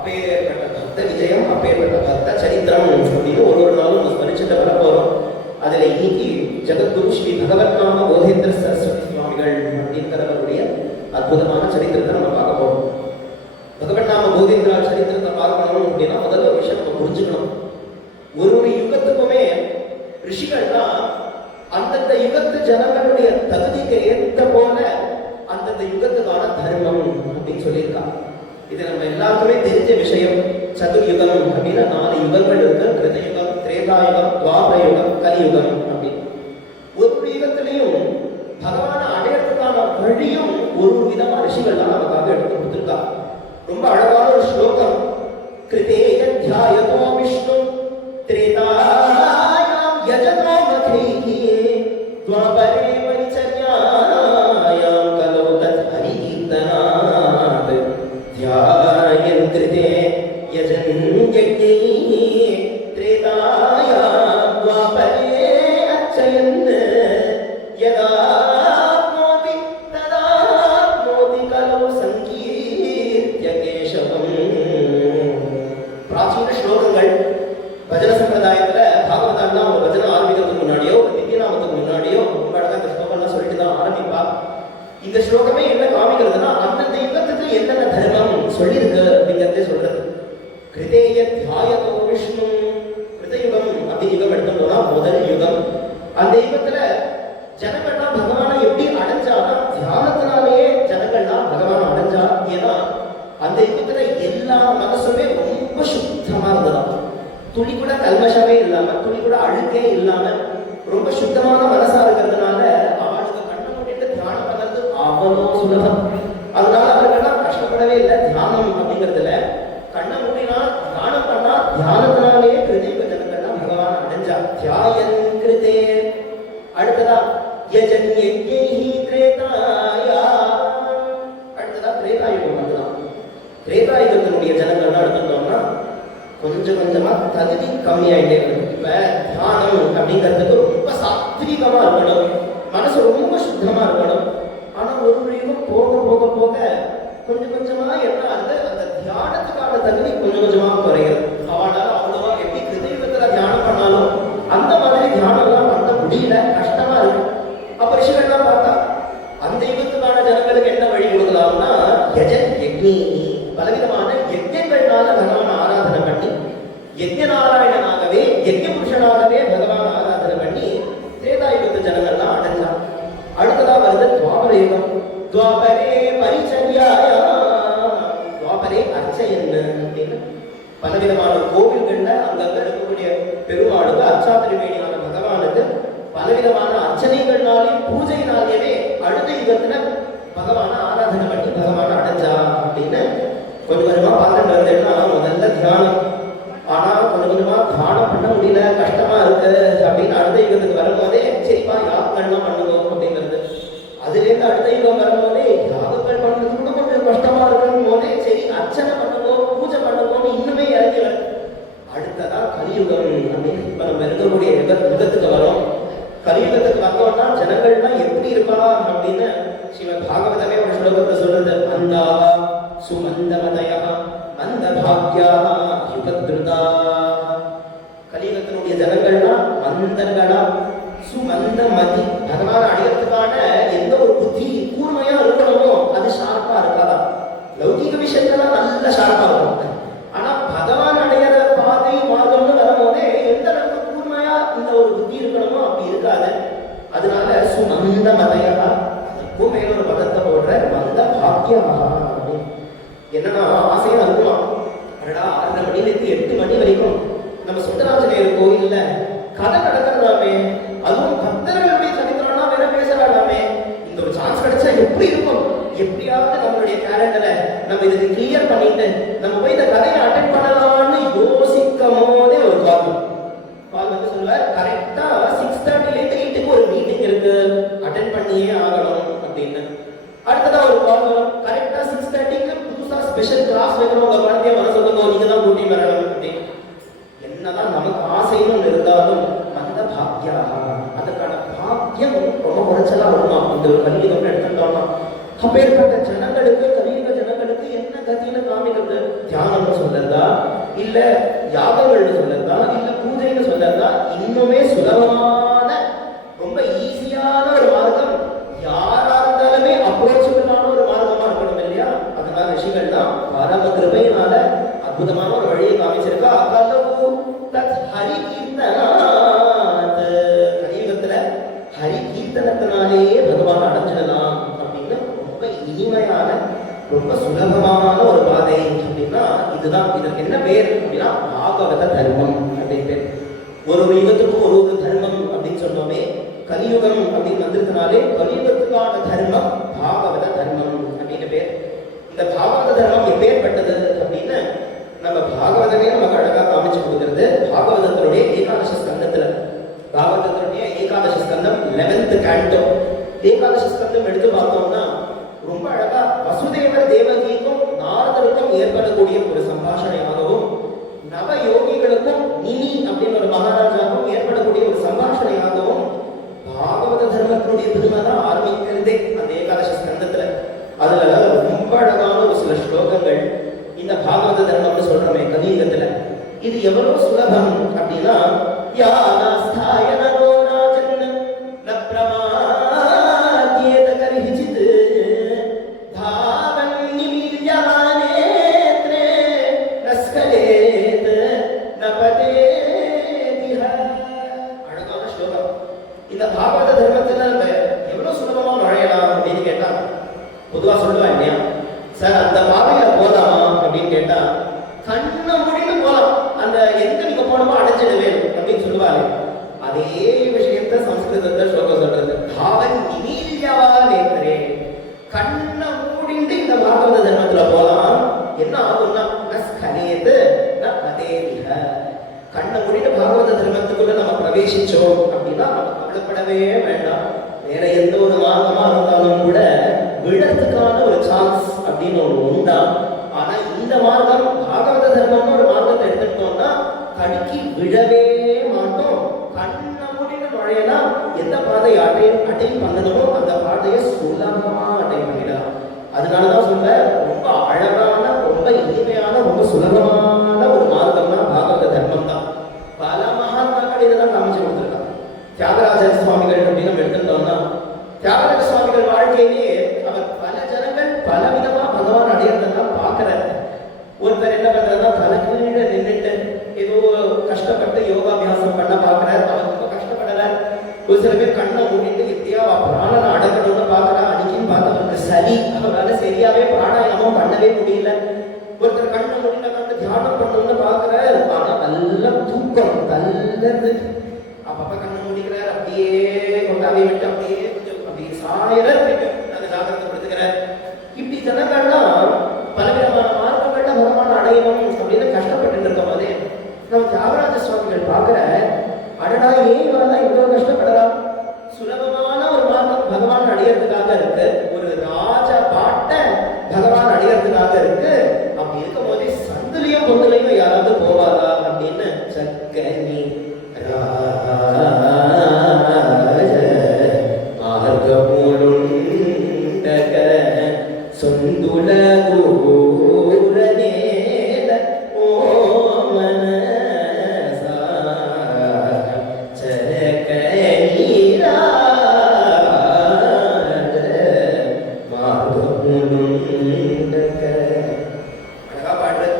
அப்பேற்பட்ட பக்த விஜயம், அப்பேற்பட்ட பக்த சரித்திரம் அப்படின்னு ஒரு நாளும் ஸ்மரிச்சுட்டு வர போறோம். அதுல இன்னைக்கு ஜெகத்குரு ஸ்ரீ பகவத்நாம போதேந்திர சரஸ்வதி சுவாமிகள் அப்படிங்கிறவருடைய அற்புதமான சரித்திரத்தை நம்ம பார்க்க போறோம். பகவத்நாம போதேந்திரா சரித்திரத்தை பார்க்கணும் அப்படின்னா முதல்ல ஒரு விஷயம் நம்ம புரிஞ்சுக்கணும். ஒரு யுகத்துக்குமே ரிஷிகள்னா அந்தந்த யுகத்து ஜனங்களுடைய தகுதிக்கு ஏற்ற போல அந்தந்த யுகத்துக்கான தர்மம் அப்படின்னு சொல்லியிருக்காங்க. இது நம்ம எல்லாருக்குமே தெரிஞ்ச விஷயம். சதுர்யுகம் அப்படின்னா 4 யுகங்கள் இருக்கு. கிருதயுகம், திரேதாயுகம், துவாபர யுகம், கலியுகம் அப்படின்னு. ஒரு யுகத்திலையும் பகவான அடையறதுக்கான வழியும் ஒரு விதமா ரிஷிகள்லாம் நமக்காக எடுத்து கொடுத்துருக்காங்க. ரொம்ப அழகான ஒரு ஸ்லோகம். கிருதேய த்யாயதோ விஷ்ணு திரேதாயாம் யஜதோ மக்ரீஹி துவாபரே பரிச்சர்யாயாம் கலோ தத் ஹரிகீர்த்தனாத் த்யாயன் கிருதே யஜன் யஜ்ஞைஹி திரேதாயாம் துவாபரே அர்ச்சயன் யதா மோதி ததா மோதி கலோ சங்கீர்த்ய கேசவம். பிராச்சீன ஸ்லோகங்கள். பஜன சம்பிரதாயத்துல பாகவதான்னா ஒரு பஜனை ஆரம்பிக்கிறதுக்கு முன்னாடியோ ஒரு திவ்யநாமத்துக்கு முன்னாடியோ ரொம்ப அழகா இந்த ஸ்லோகம்லாம் சொல்லிட்டு தான் ஆரம்பிப்பா. இந்த ஸ்லோகமே என்ன காமிக்கிறதுனா அந்தந்த யுகத்துக்கு என்னென்ன தர்மம் சொல்லியிருக்கு அப்படிங்கிறதே சொல்றது. கிருதேய தியாயதோ விஷ்ணு, கிருதயுகம் அப்படி யுகம் எடுத்தோம்னா முதல் யுகம். அந்த யுகத்துல ஜனங்கள்லாம் பகவானை எப்படி அடைஞ்சானா தியானத்தினாலேயே ஜனங்கள்லாம் பகவானை அடைஞ்சா. ஏன்னா அந்த யுகத்துல எல்லா மனசுமே ரொம்ப சுத்தமா இருந்ததாம். துளி கூட கல்மஷமே இல்லாம, துளி கூட அழுக்கே இல்லாம ரொம்ப சுத்தமான மனசா இருக்கிறதுனால அவளுக்கு கண்ணை மூடிட்டு தியானம் பண்ணது அவ்வளோ சுலபம். அதனால அவர்கள்லாம் கஷ்டப்படவே இல்லை தியானம் அப்படிங்கிறதுல. கண்ணை மூடினா தியானம் பண்ணா தியானத்தினாலேயே கிருதயுக ஜனங்கள்லாம் பகவான் அடைஞ்சா. தியாயன் கிருதே. அடுத்ததா யஜன் யஜ்ஞைஹி திரேதாயா. அடுத்ததா திரேதாயுகம் வந்துதான். திரேதாயுகத்தினுடைய ஜனங்கள்லாம் எடுத்துட்டோம்னா கொஞ்சம் கொஞ்சமா தகுதி கம்மியாயிட்டே இருக்கும். இப்ப தியானம் அப்படிங்கிறதுக்கு ரொம்ப சாத்வீகமா இருக்கணும், மனசு ரொம்ப சுத்தமா இருக்கணும். ஆனா ஒரு யுகம் போக போக போக கொஞ்சம் கொஞ்சமா என்ன ஆகுது, அந்த தியானத்துக்கான தகுதி கொஞ்சம் கொஞ்சமா குறையுது. அவனால அவ்வளவா எப்படி கிருதயுகத்துல தியானம் பண்ணாலும் அந்த மாதிரி தியானம் எல்லாம் பண்ண முடியல, கஷ்டமா இருக்கு. அப்ப ரிஷிகள்லாம் பார்த்தா அந்த யுகத்துக்கான ஜனங்களுக்கு என்ன வழி கொடுக்கலாம்னா யஜன் யஜ்ஞி, பலவிதமான யஜ்ஞங்கள்னால பகவான் ஆராதனை பண்ணி யஜ்ஞநாராயணனாகவே யஜ்ஞ புருஷனாகவே பகவான் ஆராதனை பண்ணி திரேதாயுகத்து ஜனங்கள்லாம் அடைஞ்சான். அடுத்ததா வருது துவாபர யுகம். துவாபரே பரிச்சர்யாயா, துவாபரே அர்ச்சயன் அப்படின்னு பலவிதமான கோவில்கள்ல அங்கங்க இருக்கக்கூடிய பெருமாளுக்கு அர்ச்சாத்திரிவேணியான பகவானுக்கு பலவிதமான அர்ச்சனைகள்னாலையும் பூஜையினாலேயே அடுத்த யுகத்துல பகவான ஆராதனை பண்ணி பகவான அடைஞ்சா அப்படின்னு கொஞ்சம் கொஞ்சமா பார்த்துட்டு வந்தேன்னா முதல்ல தியானம். ஆனா கொஞ்சம் கொஞ்சமா தியானம் பண்ண முடியல, கஷ்டமா இருக்கு அப்படின்னு அடுத்த யுகத்துக்கு வரும்போதே சரிப்பா யாகங்கள்லாம் பண்ணுவோம் அப்படிங்கிறது. அதுல இருந்து அடுத்த யுகம் வரும்போதே யாகங்கள் பண்ணுறது கூட கொஞ்சம் கஷ்டமா இருக்கும் போதே சரி அர்ச்சனை பண்ணுவோம், பூஜை பண்ணுவோம்னு இன்னுமே இறங்கி வருது. அடுத்ததா கலியுகம் அப்படின்னு இப்ப நம்ம இருக்கக்கூடிய யுகத்துக்கு வரோம். கலியுகத்துக்கு வந்தோம்னா ஜனங்கள்லாம் எப்படி இருப்பா அப்படின்னு ஸ்ரீமத் பாகவதமே ஒரு ஸ்லோகத்தை சொல்றது. மந்தா சுமந்தமதயா மந்தபாக்யா யுகத்ருதா. கலியுகத்தினுடைய ஜனங்கள்னா மந்தங்களா, சுமந்தமதி, பகவான் அடையறதுக்கான எந்த ஒரு புத்தி கூர்மையா இருக்கணுமோ அது ஷார்ப்பா இருக்காதா. லௌகிக விஷயங்கள்லாம் நல்ல ஷார்ப்பா இருக்கும். ஆனா பகவான் அடையிற பாதை மார்க்கம்னு வரும்போதே எந்த அளவுக்கு கூர்மையா இந்த ஒரு புத்தி இருக்கணுமோ அப்படி இருக்காது. அதனால சுமந்தமதயா, அதுக்கும் மேல ஒரு பதத்தை போடுற மந்த பாக்கியமகா. என்னன்னா ஆசையா இருக்கலாம். அடடா 6 மணிலேருந்து 8 மணி வரைக்கும் நம்ம சுந்தராஞ்சநேயர் கோயில்ல கதை நடக்கிறதாமே, அதுவும் பக்தர்களுடைய சரித்திரம்னா வேற பேசுறாமே. இந்த ஒரு சான்ஸ் கிடைச்சா எப்படி இருக்கும், எப்படியாவது நம்மளுடைய கேலண்டரை நம்ம இதுக்கு கிளியர் பண்ணிட்டு நம்ம போய் இந்த கதையை அட்டென்ட் பண்ணலாம்னு யோசிக்கும் போதே ஒரு கால் வந்து சொல்லுவார், கரெக்டா 6:30 8க்கு ஒரு மீட்டிங் இருக்கு, அட்டென்ட் பண்ணியே ஆகணும் அப்படின்னு. அடுத்ததா ஒரு கால் வரும், கரெக்டா 6:30க்கு புதுசா ஸ்பெஷல் கிளாஸ் வைக்கிறோம், உங்க குழந்தைய வர சொல்லுங்க, நீங்க தான் கூட்டி வரணும் அப்படின்னு. என்னதான் நமக்கு ஆசைன்னு இருந்தாலும் அந்த பாக்கியா, அதுக்கான பாக்கியம் ரொம்ப குறைச்சலா வருமா இந்த ஒரு கலியுகம் எடுத்துட்டோம்னா. அப்பேற்பட்ட ஜனங்களுக்கு, கலியுக ஜனங்களுக்கு என்ன கதின்னு காமிக்கிறது? தியானம்னு சொல்ல இல்ல யாகங்கள்னு சொல்லறதா, இல்ல பூஜைன்னு சொல்லறதா, இன்னுமே சுலபமான ரொம்ப ஈஸியான ஒரு மார்க்கம், யாரா இருந்தாலுமே அப்ரோச்சபிளான ஒரு மார்க்கமா இருக்கணும் இல்லையா? அதனால ரிஷிகள் தான் பரம கிருபையினால அற்புதமான ஒரு வழியை காமிச்சிருக்கா. அகலவு தத் ஹரி கீர்த்தனாத், கலியுகத்துல ஹரி கீர்த்தனத்தினாலேயே பகவான் அடைஞ்சிடலாம் அப்படின்னு ரொம்ப இனிமையான ரொம்ப சுலபமான ஒரு பாதை அப்படின்னா இதுதான். இதற்கு என்ன பேர் அப்படின்னா பாகவத தர்மம் அப்படின்னு பேர். ஒரு யுகத்துக்கும் ஒரு ஒரு தர்மம் அப்படின்னு சொன்னோமே, கலியுகம் அப்படின்னு வந்திருக்கனாலே கலியுகத்துக்கான தர்மம் பாகவத தர்மம் அப்படின்னு பேர். இந்த பாகவத தர்மம் எப்பேற்பட்டது அப்படின்னு நம்ம பாகவதமே நமக்கு அழகா காமிச்சு கொடுக்கிறது. பாகவதத்தினுடைய ஏகாதச ஸ்கந்தத்துல, பாகவதத்தினுடைய ஏகாதச ஸ்கந்தம் 11th canto, ஏகாதச ஸ்கந்தம் எடுத்து பார்த்தோம்னா ரொம்ப அழகா வசுதேவர் தேவகிக்கும் நாரதருக்கும் ஏற்படக்கூடிய ஒரு சம்பாஷணையாகவும், நவ யோகிகளுக்கும் நிமி அப்படின்னு ஒரு மகாராஜாவுக்கும் ஏற்படக்கூடிய ஒரு சம்பாஷணையாகவும் பாகவத தர்மத்தினுடைய பெருமை தான் ஆரம்பிக்கிறதே அந்த ஏகாதச ஸ்கந்தத்துல. அதுல ரொம்ப அழகான ஒரு சில ஸ்லோகங்கள் இந்த பாகவத தர்மம்னு சொல்றோமே கலியுகத்துல, இது எவ்வளவு சுலபம் அப்படின்னா யானாஸ்தாய நரோ ராஜன் ந பிரமாத்யேத கரிஹிசித் தாவன் நிமில்யமானேத்ரே நஸ்கலேத் நபதேதிஹ. அழகான ஸ்லோகம். இந்த பாகவத தர்மத்துல எவ்வளவு சுலபமா நுழையலாம் அப்படின்னு கேட்டா பொதுவா சொல்லுவாங்க இல்லையா, சார் அந்த பாதையில போலாமா அப்படின்னு கேட்டா கண்ணை மூடிட்டு போலாம், அந்த எங்க நீங்க போனோமோ அடைஞ்சிடுவே அப்படின்னு சொல்லுவாரு. அதே விஷயத்த சம்ஸ்கிருதத்தை ஸ்லோகம் சொல்றது, பாவன் நிமீல்யவா நேத்ரே, கண்ணை மூடிட்டு இந்த பாகவத தர்மத்துல போலாம். என்ன ஆகும்னா நஸ்கலேத் நபதேதிஹ, கண்ணை மூடிட்டு பாகவத தர்மத்துக்குள்ள நம்ம பிரவேசிச்சோம் அப்படின்னா நம்ம கவலைப்படவே வேண்டாம். வேற எந்த ஒரு மார்க்கமா இருந்தாலும் கூட விழறதுக்கான ஒரு சான்ஸ் அப்படின்னு ஒண்ணு உண்டா. ஆனா இந்த மார்க்கம் பாகவத தர்மம்னு ஒரு மார்க்கத்தை எடுத்துட்டோம்னா தடுக்கி விழவே மாட்டோம். கண்ணை மூடிட்டு நுழையலாம். எந்த பாதையை அட்டைன் பண்ணணுமோ அந்த பாதையை சுலபமா அட்டைன் பண்ணிடலாம். அதனாலதான் சொல்ல ரொம்ப அழகான ரொம்ப இனிமையான ரொம்ப சுலபமான ஒரு மார்க்கம்னா பாகவத தர்மம் தான். பல மகாத்மாக்கள் இதெல்லாம் காமிச்சு கொடுத்துருக்காங்க. தியாகராஜ சுவாமிகள் அப்படின்னு நம்ம எடுத்துட்டோம்னா தியாகராஜ சுவாமிகள் வாழ்க்கையிலேயே அவர் பல ஜனங்கள் பல விதமா பகவான் அடையிறதெல்லாம் பார்க்கிறார். ஒருத்தர் என்ன பண்றதுன்னா தலை கீழே நின்றுட்டு ஏதோ கஷ்டப்பட்டு யோகாபியாசம் பண்ண பார்க்கிறார். அவர் ரொம்ப கஷ்டப்படல. ஒரு சில பேர் கண்ணை மூடிட்டு எப்படியா பிராணனை அடக்கணும்னு பார்க்கறா. அன்னைக்குன்னு பார்த்தவருக்கு சளி, அவரால் சரியாவே பிராணாயாமம் பண்ணவே முடியல. ஒருத்தர் கண்ணை மூடிட்டு கண்டு தியானம் பண்ணணும்னு பார்க்கிறார். ஆனா நல்ல தூக்கம் நல்லது. அப்பப்ப கண்ணை மூடிக்கிறார், அப்படியே கொண்டாவே விட்டு அப்படியே அப்படியே சாயலர் அதை ஜாகிரதைப்படுத்துகிறார். இப்படி ஜனங்கள்லாம் பலவிதமான மார்க்கங்கள்ல பகவான் அடையணும் அப்படின்னு கஷ்டப்பட்டு இருக்கும் போதே நம்ம தியாகராஜ சுவாமிகள் பார்க்கிற, அடடா ஏன் இவரெல்லாம் இவ்வளவு கஷ்டப்படலாம், சுலபமான ஒரு மார்க்கம் பகவான் அடையறதுக்காக இருக்கு, ஒரு ராஜ பாட்ட பகவான் அடையறதுக்காக இருக்கு. அப்படி இருக்கும் போதே சந்துலையும் பொந்துலையும் யாராவது போவாரா அப்படின்னு சக்கனி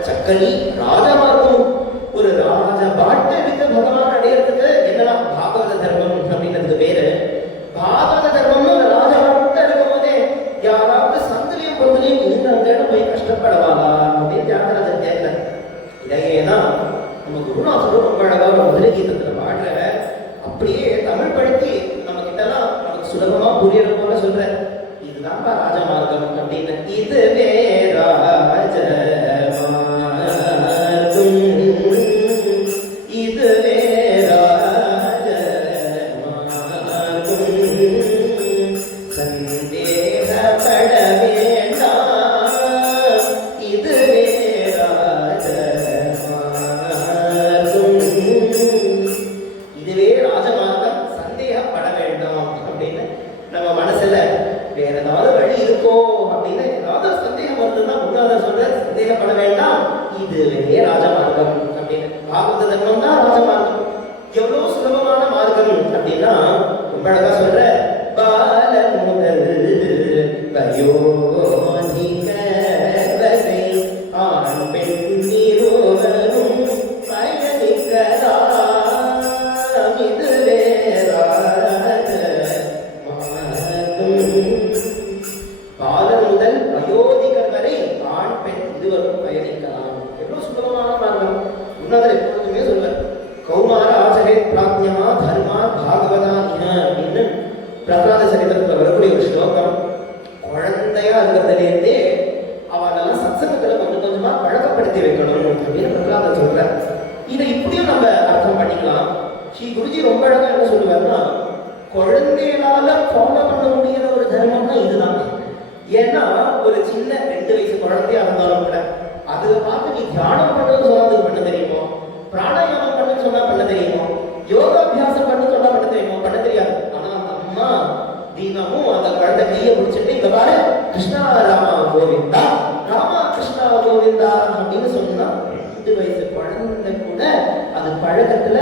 சக்கனி ராஜமார்க்கம், ஒரு ராஜ பாட்டை எடுத்து பகவான் அடையறதுக்கு என்னெல்லாம் பாகவத தர்மம் அப்படின்றது பேரு. பாகவத தர்மம்னு ஒரு ராஜ பாட்டை எடுக்கும் போதே யாராவது சந்திலையும் பொருளையும் இந்த இடம் போய் கஷ்டப்படவாளா அப்படின்னு தியாகராஜன் கேட்கல. இதையேதான் நம்ம குருநாதரும் ரொம்ப அழகா ஒரு முதல கீதத்துல பாடுற, அப்படியே தமிழ் படுத்தி நம்ம கிட்டலாம் நமக்கு சுலபமா புரியற போல சொல்ற, இதுதான் ராஜமார்க்கம் அப்படின்னு. இதுவே ராஜ வேற ஏதாவது வழி இருக்கோ அப்படின்னு ஏதாவது சந்தேகம் வருதுன்னா முன்னாடி சொல்ற சந்தேகப்பட வேண்டாம். இதுவே ராஜமார்க்கம் அப்படின்னு. பாகவத தர்மம் தான் ராஜமார்க்கம். எவ்வளவு சுலபமான மார்க்கம் அப்படின்னா ரொம்ப அழகா சொல்ற, பால முதல் வயோதிக வரை ஆண் பெண் இருவரும் பயணிக்கலாம், இதுவே பாலர் முதல் வயோதிகர் வரை ஆண் பெண் இருவரும் பயணிக்கலாம். எவ்வளவு சுலபமான மார்க்கம். உன்னதர் எப்பொழுதுமே சொல்வார், கௌமார ஆச்சரே பிராஜ்யமா தர்மா பாகவதா அப்படின்னு பிரகலாத சரித்திரத்துல வரக்கூடிய ஒரு ஸ்லோகம். குழந்தையா இருக்கிறதுலேருந்தே அவனெல்லாம் சத்சங்கத்துல கொஞ்சம் கொஞ்சமா பழக்கப்படுத்தி வைக்கணும் அப்படின்னு பிரகலாதன் சொல்றார். இதை இப்படியும் நம்ம அர்த்தம் பண்ணிக்கலாம். ஸ்ரீ குருஜி ரொம்ப அழகா என்ன சொல்லுவாருன்னா, குழந்தைகளால ஃபாலோ பண்ண முடியாத ஒரு தர்மம்னா இதுதான். ஏன்னா ஒரு சின்ன 2 வயசு குழந்தையா இருந்தாலும் கூட அதை பார்த்து நீ தியானம் பண்ணணும்னு சொன்னா பண்ண தெரியுமோ, பிராணாயாமம் பண்ணு சொன்னா பண்ண தெரியுமோ, யோகாபியாசம் பண்ணு சொன்னா பண்ண தெரியுமோ, பண்ண தெரியாது. ஆனா அந்த அம்மா தினமும் அந்த குழந்தை கையை பிடிச்சிட்டு இங்க பாரு கிருஷ்ணா ராமா கோவிந்தா, ராமா கிருஷ்ணா கோவிந்தா அப்படின்னு சொன்னா 2 வயசு குழந்தை கூட அது பழக்கத்துல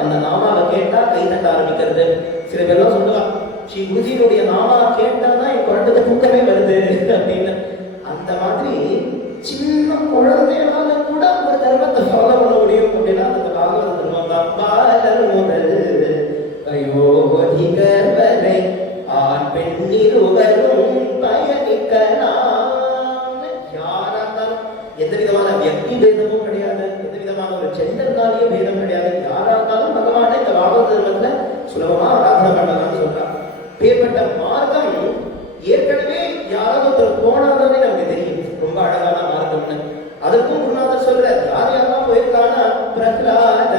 அந்த நாமாவை கேட்டா கை தட்ட ஆரம்பிக்கிறது. சில பேர்லாம் சொல்லுவா, ஸ்ரீ குருஜியினுடைய நாமா கேட்டாதான் என் குழந்தைக்கு தூக்கமே வருது அப்படின்னு. அந்த மாதிரி சின்ன குழந்தைகளால கூட ஒரு தர்மத்தை ஃபாலோ பண்ண முடியும் அப்படின்னா அந்த பாகவத தர்மம் தான். பாலர் முதல் வயோதிகர் வரை ஆண் பெண் இருவரும் பயணிக்கலாம். யாரா இருந்தாலும் எந்த விதமான வியக்தி பேதமும் கிடையாது, எந்த விதமான ஒரு ஜெண்டர்னாலேயே பேதம் கிடையாது. யாரா இருந்தாலும் பகவானை இந்த பாகவத தர்மத்துல சுலபமா ஆராதனை பண்ணலாம்னு சொல்றாங்க. பேர்பட்ட மார்க்கம் ஏற்கனவே யாராவது ஒருத்தர் போனாதானே நமக்கு தெரியும் ரொம்ப அழகான மார்க்கம்னு. அதுக்கும் குருநாதர் சொல்ற, யார் யாரெல்லாம் போயிருக்காங்கன்னா பிரகலாத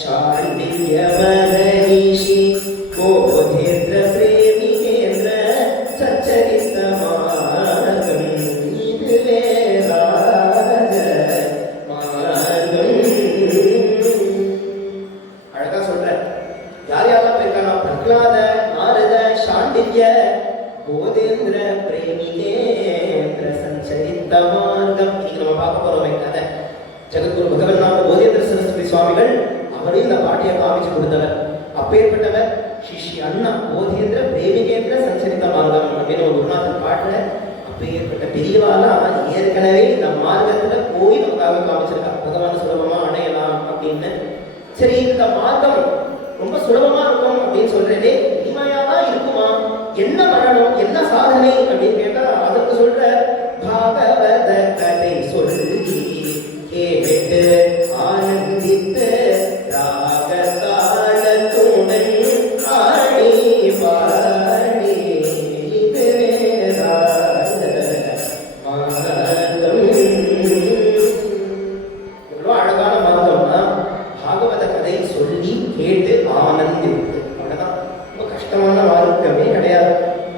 சாண்டில்ய மகரிஷி போதேந்திர பிரேமிகேந்திர சச்சரித்த மார்க்கம் இதுவே ராஜ மார்க்கம். அழகா சொல்ற, யார் யாரெல்லாம் போயிருக்காங்கன்னா பிரகலாத, நாரத, சாண்டில்ய, போதேந்திர பிரேமிகேந்திர சஞ்சரித்த மார்க்கம். இன்னைக்கு நம்ம பார்க்க போறோமே கதை. ஜெகத்குரு பகவன் நாம போதேந்திர சரஸ்வதி சுவாமிகள் அவரே இந்த பாட்டியை காமிச்சு கொடுத்தவர். அப்பேற்பட்டவர் ஸ்ரீ அண்ணா போதேந்திர பிரேமிகேந்திர சஞ்சரித்த மார்க்கம் அப்படின்னு ஒரு குருநாதர் பாட்டுல அப்பேற்பட்ட பெரியவாளா ஏற்கனவே இந்த மார்க்கத்துல போய் நமக்காக காமிச்சிருக்கா, பகவான சுலபமா அடையலாம் அப்படின்னு. சரி, இந்த மார்க்கம் ரொம்ப சுலபமா இருக்கும் அப்படின்னு சொல்றதே இனிமையாதான் இருக்குமா, என்ன பண்ணணும், என்ன சாதனை அப்படின்னு கேட்டா அதற்கு சொல்ற, பாகவத கதை சொல்லி கேட்டு ஆனந்தித்து ராகதாளத்துடன் ஆடி பாடி இதுவே ராஜ மார்க்கம். எவ்வளவு அழகான மார்க்கம்னா பாகவத கதை சொல்லி கேட்டு ஆனந்தித்து. அவ்வளவுதான், ரொம்ப கஷ்டமான மார்க்கமே கிடையாது.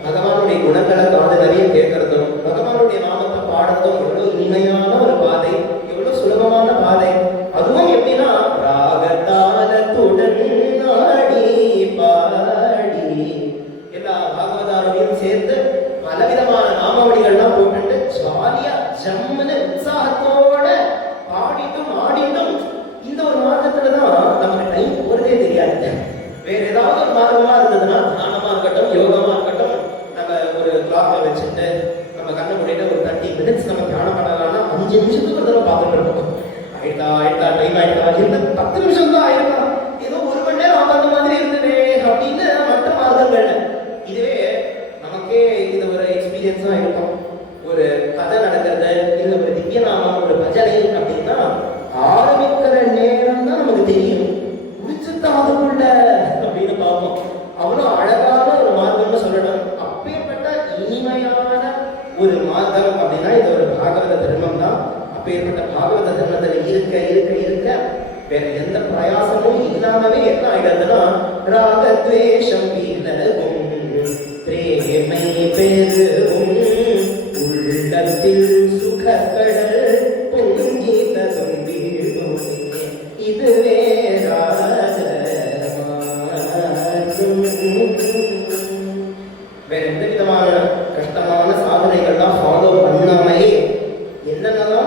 பகவானுடைய குணங்களை காது நிறைய கேட்கறதும் பகவானுடைய நாமத்தை பாடுறதும் எவ்வளவு இனிமையான ஒரு பாதை, எவ்வளவு சுலபமான பாதை. அதுவும் எப்படின்னா ராகதாளத்துடன் ஆடி பாடி எல்லா பாகவதாரோடையும் சேர்த்து பலவிதமான நாமாவளிகள்லாம் போட்டு ஜாலியா ஜம்முன்னு உற்சாகத்தோட பாடிட்டும் ஆடிட்டும் இந்த ஒரு மார்க்கத்துலதான் நமக்கு டைம் போறதே தெரியாது. வேற ஏதாவது ஒரு மார்க்கமா இருந்ததுன்னா தியானமா இருக்கட்டும், யோகமா இருக்கட்டும், நம்ம ஒரு கிளாக்கை வச்சுட்டு நம்ம கண்ணை மூடிட்டு ஒரு 30 மினிட்ஸ் நம்ம தியானம் பண்ணலாம்னா 5 நிமிஷத்துக்கு ஒரு தடவை பார்த்துட்டு இருக்கோம். ஆயிட்டா டைம் ஆயிட்டா, இந்த 10 நிமிஷம் தான் ஆயிருக்கா, ஏதோ 1 மணி நேரம் ஆகாத மாதிரி இருந்தது அப்படின்னு மற்ற மார்க்கங்கள். இதுவே நமக்கே இது ஒரு எக்ஸ்பீரியன்ஸா இருக்கும். ஒரு கதை நடக்கிறது, இல்ல ஒரு திவ்ய நாமம், ஒரு பஜனை அப்படின்னா ஆரம்பிக்கிற நேரம் தான் நமக்கு தெரியும், முடிச்சுதான் அதுக்குள்ள அப்படின்னு பார்ப்போம். அவ்வளவு அழகான ஒரு மார்க்கம்னு சொல்லணும். அப்பேற்பட்ட இனிமையான ஒரு மார்க்கம் அப்படின்னா இது ஒரு பாகவத தர்மம் தான். அப்பேற்பட்ட பாகவத தர்மத்தில் இருக்க இருக்க இருக்க வேற எந்த பிரயாசமும் இல்லாமவே என்ன ஆயிடுதுன்னா ராகத்வேஷம் விலகும், பிரேமை பெருகும், உள்ளத்தில் சுகக்கடல் பொங்கி ததும்பிடும் இதுவே ராஜ மார்க்கம். வேற எந்த விதமான கஷ்டமான சாதனைகள்லாம் ஃபாலோ பண்ணாமையே என்னென்னலாம்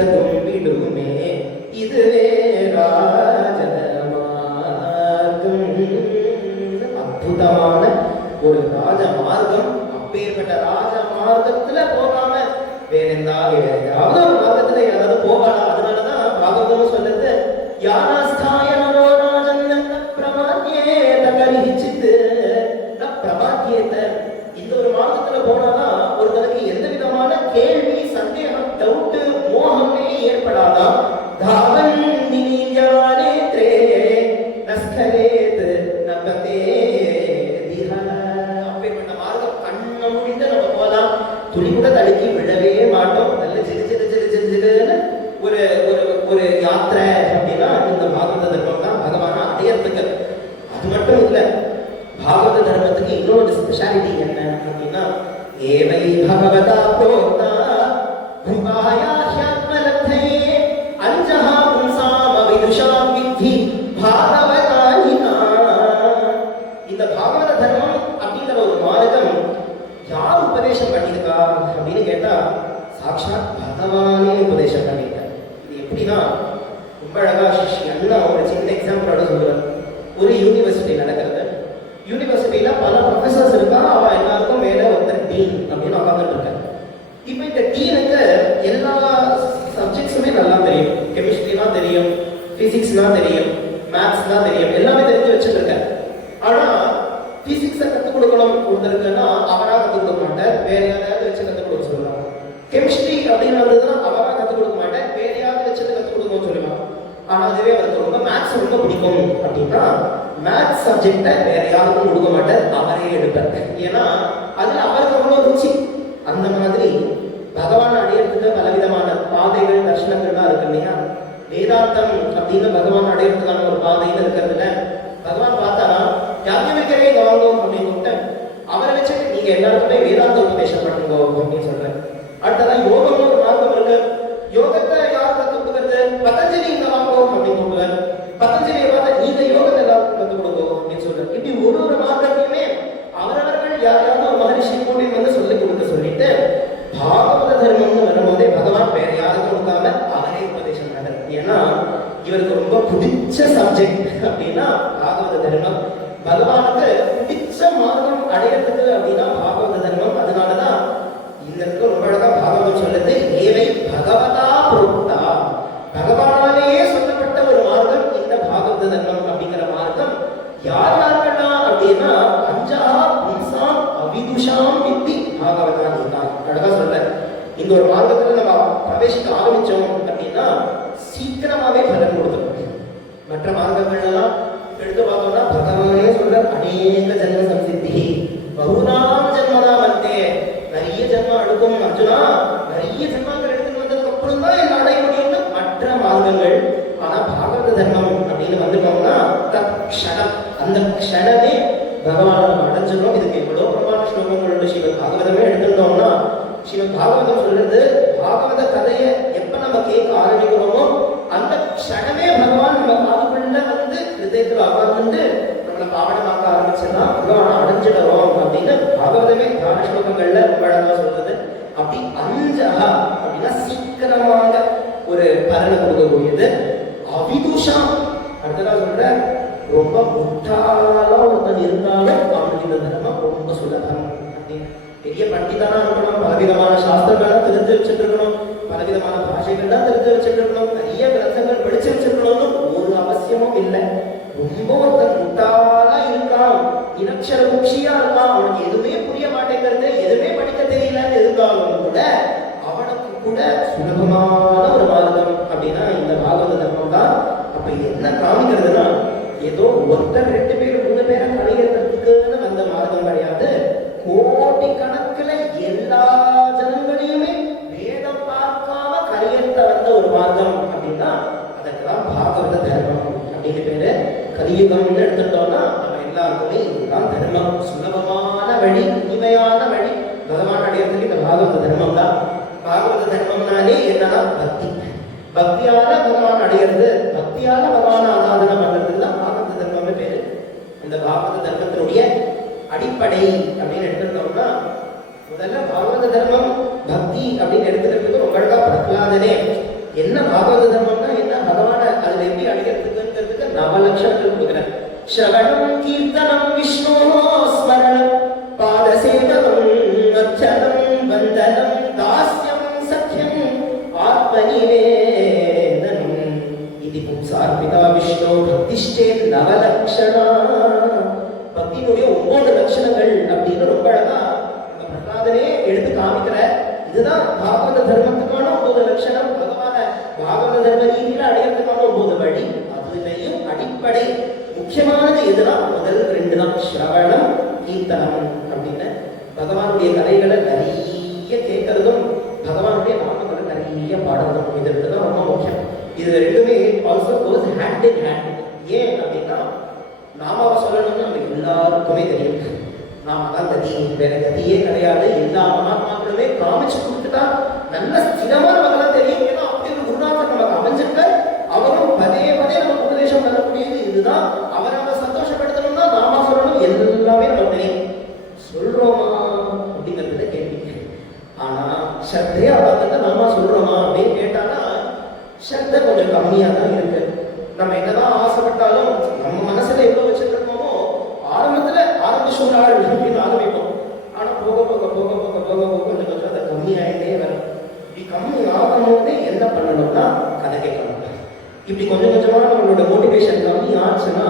விட்டதும் விடுமே இதுவே ராஜமார்க்கம். அற்புதமான ஒரு ராஜ மார்க்கம். அப்பேற்பட்ட ராஜ மார்க்கத்துல போகாம வேற ஏதாவது ஒரு மார்க்கத்துல யாராவது போவாளா? அதனாலதான் பாகவதம் சொல்றது யானாஸ்தாய மனோ ராஜன் பிரமாத்தியேத கலிஹிச்சித் பிரமாத்தியேத. இந்த ஒரு மார்க்கத்துல போனாதான் ஒருத்தனுக்கு எந்த விதமான கேள்வி, சந்தேகம், டவுட், மோகமே ஏற்படாதான். தாவன் நினியானேத்ரே நஸ்கரேத் நபதே திஹ. அப்பேற்பட்ட மார்க்கம் கண்ண முடிந்து நம்ம போலாம். துளி கூட தடுக்கி விழவே மாட்டோம். நல்ல ஜிலு ஜிலு ஜிலு ஜிலு ஜிலுன்னு ஒரு ஒரு ஒரு யாத்திரை அப்படின்னா இந்த பாகவத தர்மம் தான் பகவான அடையறதுக்கு. அது மட்டும் இல்ல, பாகவத தர்மத்துக்கு இன்னொரு ஸ்பெஷாலிட்டி என்ன அப்படின்னா ஏவை பகவதா புரோக்தா உபாயாஹ்யாத்மலப்தயே அஞ்சஹா பும்சாம் அவிதுஷாம் வித்தி பாகவதானினா. இந்த பாகவத தர்மம் அப்படிங்கிற ஒரு மார்க்கம் யார் உபதேசம் பண்ணியிருக்கா அப்படின்னு கேட்டா சாட்சாத் பகவானே உபதேசம் பண்ணியிருக்கார். இது எப்படின்னா ரொம்ப அழகா ஸ்ரீ அண்ணா ஒரு சின்ன எக்ஸாம்பிளோட சொல்லுவார். ஒரு யூனிவர்சிட்டி நடக்கிறது. யூனிவர்சிட்டியில பல ப்ரொஃபசர்ஸ் இருக்கா. அவ எல்லாருக்கும் மேல ஒருத்தர் டீன் அப்படின்னு உட்காந்துட்டு இருக்காரு. இப்ப இந்த டீனுக்கு எல்லா சப்ஜெக்ட்ஸுமே நல்லா தெரியும். கெமிஸ்ட்ரிலாம் தெரியும், பிசிக்ஸ்லாம் தெரியும், மேத்ஸ்லாம் தெரியும், எல்லாமே தெரிஞ்சு வச்சுட்டு இருக்காரு. ஆனா பிசிக்ஸை கற்றுக் கொடுக்கணும் ஒருத்தருக்குன்னா அவராக கற்றுக் கொடுக்க மாட்டார், வேற யாராவது வச்சு கற்றுக் கொடுக்க சொல்லுவாங்க. கெமிஸ்ட்ரி அப்படின்னு வந்ததுன்னா அவராக கற்றுக் கொடுக்க மாட்டேன், வேற யாராவது வச்சுட்டு கற்றுக் கொடுக்கணும்னு சொல்லுவாங்க. ஆனா அதுவே அவருக்கு ரொம்ப மேத்ஸ் ரொம்ப பிடிக்கும் அப்படின்னா மேத்ஸ் சப்ஜெக்டை வேற யாருக்கும் கொடுக்க மாட்டார், அவரே எடுப்பார். ஏன்னா அதுல அவருக்கு அவ்வளவு ருச்சி. அந்த மாதிரி பகவான் அடையறதுக்கு பலவிதமான பாதைகள், தர்ஷனங்கள்லாம் இருக்கு இல்லையா? வேதாந்தம் அப்படின்னு பகவான் அடையறதுக்கான ஒரு பாதைன்னு இருக்கிறதுல பகவான் பார்த்தா யாஜ்ஞவல்க்யரே இங்க வாங்கோ அப்படின்னு கூப்பிட்டு அவரை வச்சு நீங்க எல்லாருக்குமே வேதாந்த உபதேசம் பண்ணுங்க அப்படின்னு சொல்றேன். அடுத்ததான் யோகம்னு ஒரு மார்க்கம் இருக்கு. யோகத்தை யார் கற்றுக் கொடுக்கறது? பதஞ்சலி இங்க வாங்கோ அப்படின்னு கூப்பிடுவார். பதஞ்சலியை பார்த்தா நீங்க யோகத்தை எல்லாருக்கும் கற்றுக் கொடுங்க அப்படின்னு சொல்றாரு. இப்படி ஒரு ஒரு மார்க்கத்தையுமே அவரவர்கள் யாராவது ஒரு மகரிஷி கூட்டி வந்து சொல்லிக் கொடுக்க சொல்லிட்டு பாகவத தர்மம்னு வரும்போதே பகவான் வேற யாருக்கும் கொடுக்காம அவரே உபதேசம் பண்ணார். ஏன்னா இவருக்கு ரொம்ப பிடிச்ச சப்ஜெக்ட் அப்படின்னா பாகவத தர்மம். பகவானுக்கு பிடிச்ச மார்க்கம் அடையறதுக்கு அப்படின்னா பாகவத தர்மம். அதனாலதான் இந்த இடத்துல ரொம்ப அழகா பாகவதம் சொல்லுது ஏவை பகவதா புரோக்தா. பகவானாலேயே சொல்லப்பட்ட ஒரு மார்க்கம் இந்த பாகவத தர்மம் அப்படிங்கிற மார்க்கம். யார் யாருக்கெல்லாம் அப்படின்னா அஞ்சா பும்சாம் அவிதுஷாம் வித்தி பாகவதானினா. அழகா சொல்ற இந்த ஒரு மார்க்கத்துல நம்ம பிரவேசிக்க ஆரம்பிச்சோம் அப்படின்னா சீக்கிரமாவே பலன் கொடுத்துரும். மற்ற மார்க்கங்கள்லாம் எடுத்து பார்த்தோம்னா பகவானே சொல்ற அநேக ஜென்ம சம்சித்தி பகுநாம் ஜென்மதா வந்தே. நிறைய ஜென்மம் எடுக்கும் அர்ஜுனா, நிறைய ஜென்மங்கள் எடுத்துட்டு வந்ததுக்கு அப்புறம் தான் என்ன அடைய முடியும்னு மற்ற மார்க்கங்கள். ஆனா பாகவத தர்மம் அப்படின்னு வந்துட்டோம்னா தக்ஷணம், அந்த க்ஷணமே பகவானை நம்ம அடைஞ்சிடும். இதுக்கு எவ்வளவு பிரமாண ஸ்லோகங்களோட ஸ்ரீமத் பாகவதமே எடுத்துட்டோம்னா ஸ்ரீமத் பாகவதம் சொல்றது பாகவத கதையை எப்ப நம்ம கேட்க ஆரம்பிக்கிறோமோ அந்த க்ஷணமே பகவான் நம்ம காதுக்குள்ள வந்து ஹிருதயத்துல அமர்ந்து நம்மளை பாவனமாக்க ஆரம்பிச்சதுன்னா பகவானை அடைஞ்சிடுறோம் அப்படின்னு பாகவதமே தியான ஸ்லோகங்கள்ல ரொம்ப அழகா சொல்றது. அப்படி அஞ்சகா அப்படின்னா சீக்கிரமாக ஒரு பலனை கொடுக்கக்கூடியது. அவிதுஷா அடுத்ததா சொல்ற ரொம்ப முட்டாளா ஒருத்தன் இருந்தாலும் அவனுக்கு இந்த தர்மம் ரொம்ப சுலபம். பெரிய பண்டிதானா இருக்கணும், பலவிதமான சாஸ்திரங்கள்லாம் தெரிஞ்சு வச்சுட்டு இருக்கணும், பலவிதமான பாஷைகள்லாம் தெரிஞ்சு வச்சுட்டு இருக்கணும், நிறைய கிரந்தங்கள் படிச்சு வச்சிருக்கணும்னு ஒரு அவசியமும் இல்லை. ரொம்ப ஒருத்தன் முட்டாளா இருக்கான், நிரக்ஷர குஷியா இருக்கான், அவனுக்கு எதுவுமே புரிய மாட்டேங்கிறது, எதுவுமே படிக்க தெரியலன்னு இருந்தாலும் கூட அவனுக்கு கூட சுலபமான ஒரு மார்க்கம் அப்படின்னா இந்த பாகவத தர்மம் தான். அப்ப என்ன காமிக்கிறதுனா ஏதோ ஒருத்தர் 2 பேர் 3 பேரை கலைகிறதுக்குன்னு வந்த மார்க்கம் கிடையாது. கோடி கணக்குல எல்லா ஜனங்களையுமே வேதம் பார்க்காம கலியத்த வந்த ஒரு மார்க்கம் அப்படின்னா அதுக்குதான் பாகவத தர்மம் அப்படின்னு பேரு. கலியுகம்னு எடுத்துட்டோம்னா நம்ம எல்லாருக்குமே இதுதான் தர்மம். சுலபமான வழி, இனிமையான வழி பகவான் அடையறதுக்கு இந்த பாகவத தர்மம் தான். பாகவத தர்மம்னாலே என்னன்னா பக்தி. பக்தியால பகவான் அடையிறது, பக்தியால பகவான ஆராதனை பண்றதுக்கு தான் பாகவத தர்மம்னு பேரு. இந்த பாகவத தர்மத்தினுடைய அடிப்படை அப்படின்னு எடுத்துட்டோம்னா முதல்ல பாகவத தர்மம் பக்தி அப்படின்னு எடுத்துக்கிறதுக்கு ரொம்ப அழகா பிரகலாதனே என்ன பாகவத தர்மம்னா என்ன, பகவான அதுல எப்படி அடைகிறதுக்குங்கிறதுக்கு நவலட்சணங்கள் கொடுக்குறேன். ஸ்ரவணம் கீர்த்தனம் விஷ்ணு ஸ்மரணம் பாதசேவனம் அர்ச்சனம் வந்தனம் தாஸ்யம் சத்யம் ஆத்மநிவேதனம் இது பும்சார்பிதா விஷ்ணு பக்திஷ்டே நவலட்சணா. பக்தியினுடைய 9 லட்சணங்கள் அப்படின்னு ரொம்ப அழகா இந்த பிரகலாதனே எடுத்து காமிக்கிற. இதுதான் பாகவத தர்மத்துக்கான 9 லட்சணம். பகவான பாகவத தர்ம ரீதியில அடையறதுக்கான 9 வழி. அதுலயும் அடிப்படை முக்கியமானது எதுனா முதல் 2 தான், ஸ்ரவணம் கீர்த்தனம் அப்படின்னு. பகவானுடைய கதைகளை நிறைய கேட்கறதும் பகவானுடைய நாமங்களை நிறைய பாடுறதும், இது 2 தான் ரொம்ப முக்கியம். இது 2மே also cos hand in hand. ஏன் அப்படின்னா நாமாவை சொல்லணும்னு நம்ம எல்லாருக்குமே தெரியும். நாம தான் கதி, வேற கதியே கிடையாது. எல்லா மகாத்மாக்களுமே காமிச்சு கொடுத்துட்டா நல்ல ஸ்திரமா நமக்கெல்லாம் தெரியும். ஏன்னா அப்படி ஒரு குருநாதர் நமக்கு அமைஞ்சிருக்க, அவரும் பதே பதே நமக்கு உபதேசம் பண்ணக்கூடியது இதுதான். அவரை நம்ம சந்தோஷப்படுத்தணும்னா நாம சொல்லணும், எல்லாமே நமக்கு தெரியும். சொல்றோமா அப்படிங்கிறதுல கேள்வி. ஆனா ஸ்ரத்தையா பார்த்துட்டு நாம சொல்றோமா அப்படின்னு கேட்டானா ஸ்ரத்தை கொஞ்சம் கம்மியா தான் இருக்கு. நம்ம என்னதான் ஆசைப்பட்டாலும் நம்ம மனசுல எவ்வளவு வச்சிருக்கோமோ ஆரம்பத்துல ஆரம்பிச்சு ஒரு ஆள் அப்படின்னு ஆரம்பிப்போம். ஆனா போக போக போக போக போக போக கொஞ்சம் கொஞ்சம் அதை கம்மியாயிட்டே வரும். இப்படி கம்மி ஆகும்போது என்ன பண்ணணும்னா கதை கேட்கணும். இப்படி கொஞ்சம் கொஞ்சமா நம்மளோட மோட்டிவேஷன் கம்மி ஆச்சுன்னா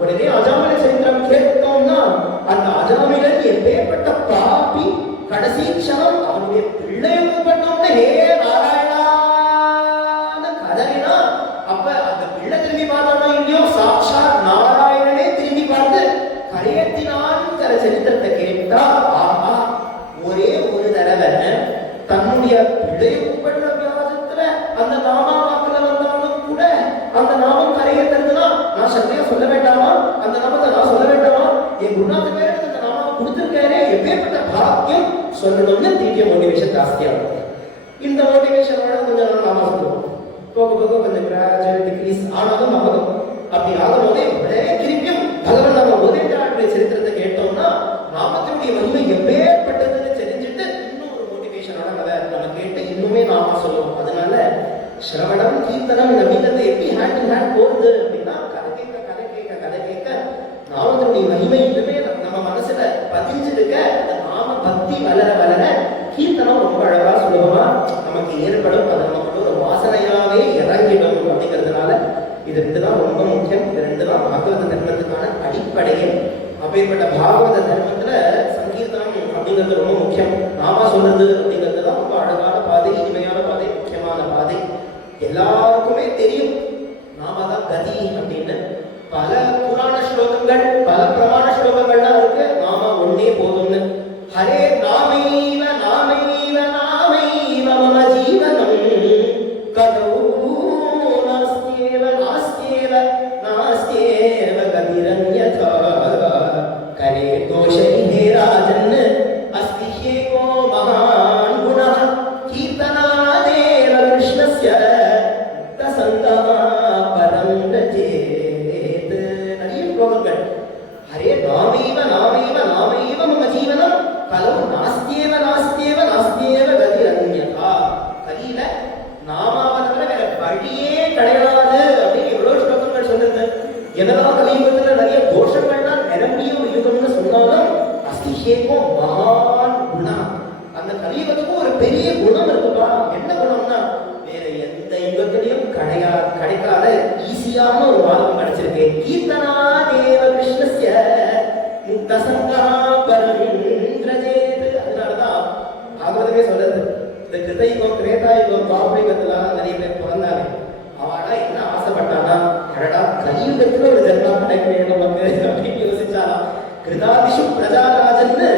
உடனே அஜாமில சரித்திரம் கேட்டோம்னா அந்த அஜாமிலன் எப்பேற்பட்ட பாப்பி கடைசி க்ஷணம் அவனுடைய பிள்ளையும் பண்ணோம்னா ஹே நாராயணான்னு கதறினா அப்ப அந்த பிள்ளை திரும்பி பார்த்தானோ இல்லையோ சாட்சாத் நாராயணனே திரும்பி பார்த்து கரையத்தினான்ங்கிற சரித்திரத்தை கேட்டா ஆஹா, ஒரே ஒரு தடவை தன்னுடைய பிள்ளையும் பண்ற வியாஜத்துல அந்த நாமா வாக்குல வந்தாலும் கூட அந்த நாமம் கரையத்துனா நான் சத்தியா சொல்ல வேண்டாமா, அந்த நாமத்தை நான் சொல்ல வேண்டாமா, என் குருநாதர் பேர அந்த நாமாவை கொடுத்திருக்காரே, எப்பேற்பட்ட பாக்கியம் சொல்லணும்னு தீவிர மோட்டிவேஷன் ஜாஸ்தியா இருக்கும். இந்த மோட்டிவேஷனோட கொஞ்சம் நாம சொல்லுவோம். போக போக கொஞ்சம் கிராஜுவல் டிக்ரீஸ் ஆனாலும் ஆகும். அப்படி ஆகும் போதே ஒரே திருப்பியும் பகவான் நாம உதயநாட்டுடைய சரித்திரத்தை கேட்டோம்னா நாமத்தினுடைய மகிமை எப்பேற்பட்டதுன்னு தெரிஞ்சுட்டு இன்னும் ஒரு மோட்டிவேஷனோட கதை நம்ம கேட்டு இன்னுமே நாம சொல்லுவோம். அதனால ஸ்ரவணம் கீர்த்தனம் நவீனத்தை எப்படி ஹேண்ட் டு ஹேண்ட் போகுது அப்படின்னா கதை கேட்க கதை கேட்க கதை கேட்க நாமத்தினுடைய மகிமை இன்னுமே நம்ம மனசுல பதிஞ்சிருக்க அந்த நாம பக்தி வளர வளர கீர்த்தனம் ரொம்ப அழகா சுலபமா நமக்கு ஏற்படும். அது நமக்கு ஒரு வாசனையாவே இறங்கிடும். அப்படிங்கிறதுனால இது 2 தான் ரொம்ப முக்கியம். இது 2 தான் பாகவத தர்மத்துக்கான அடிப்படையே. அப்பேற்பட்ட பாகவத தர்மத்துல சங்கீர்த்தனம் அப்படிங்கிறது ரொம்ப முக்கியம். நாம சொல்றது அப்படிங்கிறது தான் ரொம்ப அழகான பாதை, இனிமையான பாதை, முக்கியமான பாதை. எல்லாருக்குமே தெரியும் நாம தான் கதி அப்படின்னு. பல புராண ஸ்லோகங்கள் பல பிரமாண ஸ்லோகங்கள்லாம் இருக்கு நாம ஒன்னே போதும்னு. ஹரே நாமைவ நாமைவ நாமைவ மம ஜீவனம் கதௌ நாஸ்தேவ நாஸ்தேவ நாஸ்தேவ கதிரன்யதா கரே தோஷை ஹே ராஜன் அஸ்தி ஹேகோ மகான் குணः கீர்த்தனாதேவ கிருஷ்ணஸ்ய தசந்தா பரம் ரஜேத். நிறைய ஸ்லோகங்கள். ஹரே நாமைவ நாமைவ நாமைவ மம ஜீவனம் கலோ நாஸ்தியேவ நாஸ்தியேவ நாஸ்தியேவ கதிரன்யதா. கலியில நாமாவை தவிர வேற வழியே கிடையாது அப்படின்னு எவ்வளவு ஸ்லோகங்கள் சொல்லுங்க. என்னதான் கலியுகத்துல நிறைய தோஷங்கள்லாம் நிரம்பிய ஒரு யுகம்னு சொன்னாலும் அஸ்திஹேகம் மகான் குணா. அந்த கலியுகத்துக்கும் ஒரு பெரிய குணம் இருக்குப்பா. என்ன குணம்னா வேற எந்த யுகத்திலையும் கிடைக்காத ஈஸியான ஒரு மார்க்கம் கிடைச்சிருக்கு. கீர்த்தனா தேவ கிருஷ்ணஸ்ய முக்தசங்கா பரம் ரஜேத். அதனாலதான் பாகவதமே சொல்றது, இந்த கிருதயுகம் திரேதாயுகம் துவாபரயுகத்துல நிறைய பேர் பிறந்தாங்க. அவனா என்ன ஆசைப்பட்டானா, கரெக்டா கலியுகத்துல ஒரு ஜென்மம் கிடைக்கணும் நமக்கு அப்படின்னு யோசிச்சாரா. கிருதாதிஷு பிரஜாராஜன்னு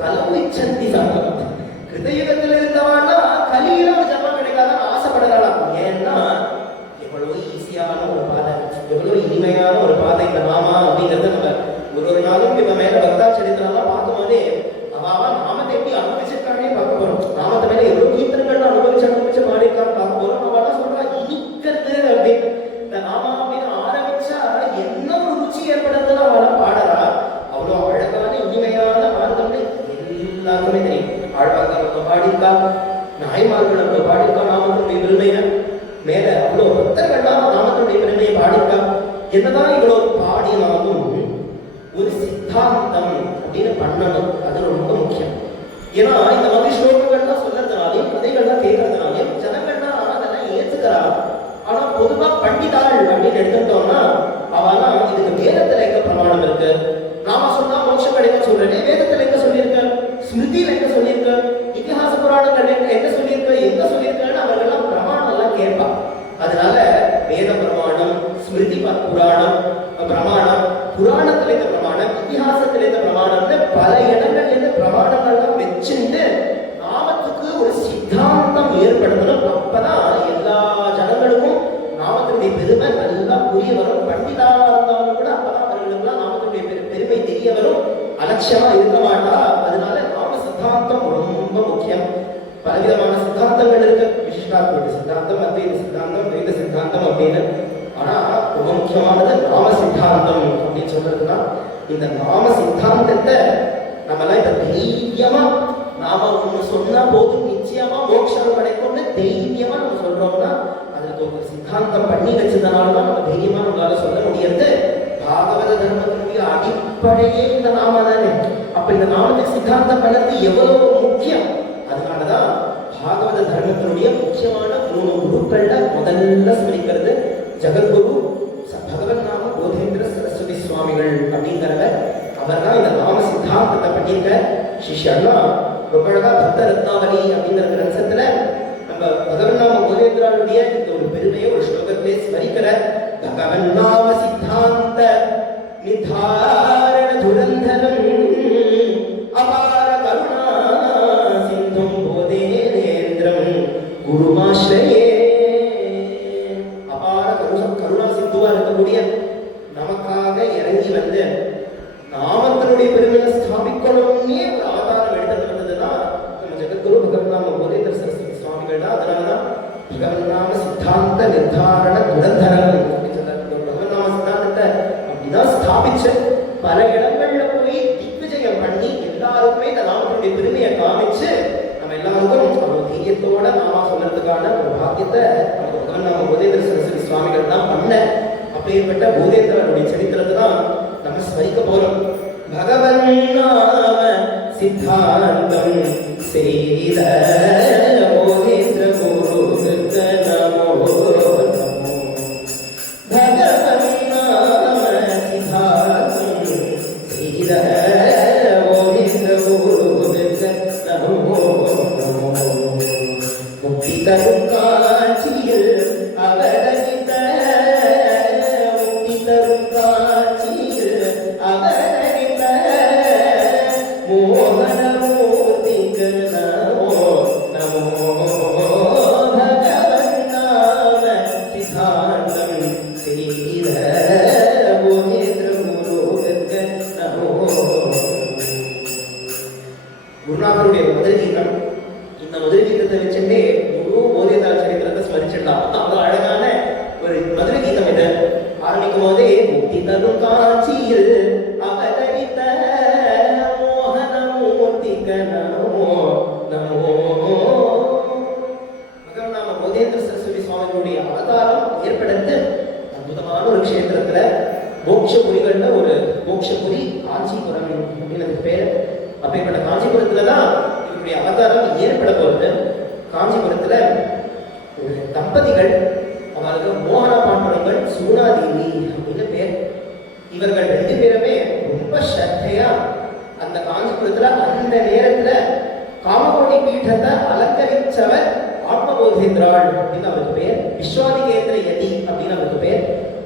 கலவு இச்சந்தி சங்கம். கிருதயுகத்துல இருந்தவானா கலியில ஒரு ஜென்மம் கிடைக்காதான்னு ஆசைப்படலாம். ஏன்னா எவ்வளவு ஈஸியான ஒரு பாதை, எவ்வளவு இனிமையான ஒரு பாதை இந்த நாமா அப்படிங்கிறது. நம்ம ஒரு நாளும் இவ மேல பக்தாச்சரியத்தினால பார்க்கும்போதே அவன் நாமத்தை எப்படி அனுபவிச்சிருக்கானே பார்க்க போறோம். நாமத்தை மேல எவ்வளவு கீர்த்தனங்கள் அனுபவிச்சு பாடியிருக்கான்னு பார்க்க போறோம். அவெல்லாம் சொல்றா இனிக்கிறது அப்படின்னு. இந்த நாமா அப்படின்னு ஆரம்பிச்சா என்ன ஒரு ருச்சி ஏற்படுறதுன்னு அவெல்லாம் பாடுறா. அவ்வளவு அழகான இனிமையான மார்க்கம்னு எல்லாருக்குமே தெரியும். ஆழ்வார்கள் பாடியிருக்கா, நாய்மார்கள் பாடியிருக்கா நாமத்தினுடைய பெருமையை. பாடிக்கா. என்னதான் இவ்வளவு பாடினாலும் ஒரு சித்தாந்தம் அப்படின்னு பண்ணணும், அது ரொம்ப முக்கியம். ஏன்னா இந்த மாதிரி ஸ்லோகங்கள்லாம் சொல்றதுனாலையும் கதைகள்லாம் கேட்கறதுனாலையும் ஜனங்கள்லாம் அதெல்லாம் ஏத்துக்கிறாங்க. ஆனா பொதுவா பண்டிதாள் அப்படின்னு எடுத்துட்டோம்னா அவனா இதுக்கு வேதத்துல எங்க பிரமாணம் இருக்கு, நாம சொன்னா மோட்சம் கிடைக்கும் சொல்றேன், வேதத்துல எங்க சொல்லியிருக்க, ஸ்மிருதியில எங்க சொல்லியிருக்க, இதிகாச புராணங்கள் எங்க சொல்லியிருக்கன்னு அவர்கள்லாம் பிரமாணம் எல்லாம் கேட்பா. அதனால வேத பிரமாணம், ஸ்மிருதி புராணம் பிரமாணம், புராணத்துல இருந்த பிரமாணம், இதிகாசத்துல இருந்த பிரமாணம்னு பல இடங்கள்ல இருந்து பிரமாணங்கள்லாம் வச்சுட்டு நாமத்துக்கு ஒரு சித்தாந்தம் ஏற்படுத்தணும். அப்பதான் எல்லா ஜனங்களுக்கும் நாமத்தினுடைய பெருமை நல்லா புரிய வரும். பண்டிதா இருந்தாலும் கூட அப்பதான் அவர்களுக்கெல்லாம் நாமத்தினுடைய பெருமை தெரிய வரும், அலட்சியமா இருக்க மாட்டா. அதனால நாம சித்தாந்தம் ரொம்ப முக்கியம். பலவிதமான சித்தாந்தங்கள் இருக்கு, விசிஷ்டாத்வைத சித்தாந்தம், அத்வைத சித்தாந்தம், வேத சித்தாந்தம் அப்படின்னு. ஆனா ரொம்ப முக்கியமானது நாம சித்தாந்தம் அப்படின்னு சொல்றதுன்னா, இந்த நாம சித்தாந்தத்தை நம்மளாம் இப்ப தைரியமா நாம ஒண்ணு சொன்னா போதும் நிச்சயமா மோட்சம் கிடைக்கும்னு தைரியமா நம்ம சொல்றோம்னா அதுக்கு ஒரு சித்தாந்தம் பண்ணி வச்சதுனாலதான் நம்ம தைரியமா நம்மளால சொல்ல முடியாது. பாகவத தர்மத்தினுடைய அடிப்படையே இந்த நாம தானே. அப்ப இந்த நாமத்துக்கு சித்தாந்தம் பண்ணது எவ்வளவு முக்கியம். அதனாலதான் பாகவத தர்மத்தினுடைய முக்கியமான 3 குருக்கள்ல முதல்ல ஸ்மரிக்கிறது ஜெகத்குரு பகவன் நாம போதேந்திர சரஸ்வதி சுவாமிகள் அப்படிங்கிறவர். அவர் தான் இந்த நாம சித்தாந்தத்தை பண்ணியிருக்க. சிஷ்யன்னா ரொம்ப அழகா பக்த ரத்னாவளி அப்படிங்கிற கிரந்தத்துல நம்ம பகவன் நாம போதேந்திராவுடைய இந்த ஒரு பெருமையை ஒரு ஸ்லோகத்திலே ஸ்மரிக்கிற. பகவன் நாம சித்தாந்த நிதாரண துரந்தரம் அபார கருணா சிந்தும் போதேந்திரம் குருமாஸ்ரயே. அபார கருணா சிந்துவா இருக்கக்கூடிய நமக்காக இறங்கி வந்து நாமத்தினுடைய பெருமையை ஸ்தாபிக்கணும்னே ஒரு ஆதாரம் எடுத்து வந்ததுன்னா நம்ம ஜெகத்குரு பகவன்னாம போதேந்திர சரஸ்வதி சுவாமிகள் தான். அதனாலதான் பகவன்னாம சித்தாந்த நிர்தாரண குணதரம் அப்படின்னு சொல்றாரு. பகவன்னாம சித்தாந்தத்தை அப்படிதான் ஸ்தாபிச்சு பல இடங்கள்ல போய் திக்விஜயம் பண்ணி எல்லாருக்குமே இந்த நாமத்தினுடைய பெருமையை காமிச்சு நம்ம எல்லாருக்கும் ஒரு தைரியத்தோட நாம சொல்றதுக்கான ஒரு பாக்கியத்தை நமக்கு பகவன்னாம போதேந்திர சரஸ்வதி சுவாமிகள் தான் பண்ண. அப்பேற்பட்ட போதேந்திரனுடைய சரித்திரத்தை தான் நம்ம ஸ்மரிக்க போறோம். பகவன் நாம சித்தாந்தம் செய்த போதேந்திர குருவுக்கு நமோ நமோ. பகவன் நாம சித்தாந்தம் செய்த போதேந்திர குருவுக்கு நமோ நமோ. முக்தி தரும் காட்சியில் அவதரித்த தரும் காட்சியில் அவதரித்த மோகனமூர்த்திக்கு நமோ நமோ. பகவன் நாம சித்தாந்தம் செய்த போதேந்திர குருவுக்கு நமோ. குருநாதருடைய முதல் கீதம். இந்த முதல் கீதத்தை வச்சுட்டே முழு போதேந்திர சரித்திரத்தை ஸ்மரிச்சிடலாம். அவ்வளவு அழகான ஒரு மதுரை கீதம் இது. ஆரம்பிக்கும் போதே முக்தி தரும் காட்சியில் அவதரித்த மோகனமூர்த்திக நமோ நமோ. பகவன்னாம போதேந்திர சரஸ்வதி சுவாமிகளுடைய அவதாரம் ஏற்படுத்து அற்புதமான ஒரு க்ஷேத்திரத்துல மோட்சபுரிகள்ல ஒரு மோட்சபுரி காஞ்சிபுரம் அப்படின்னு பேரு. அப்பேற்பட்ட காஞ்சிபுரத்துலதான் இவருடைய அவதாரம் ஏற்பட போறது. காஞ்சிபுரத்துல ஒரு தம்பதிகள், அவருக்கு மோகன பாண்டவர்கள் சூனாதேவி அப்படின்னு பேர். இவர்கள் 2 பேருமே ரொம்ப ஸ்ரத்தையா அந்த காஞ்சிபுரத்துல அந்த நேரத்துல காமகோடி பீட்டத்தை அலங்கரிச்சவர் ஆத்மபோதேந்திராள் அப்படின்னு அவருக்கு பேர். விஸ்வாதிகேந்திர யதி அப்படின்னு அவருக்கு பேர்.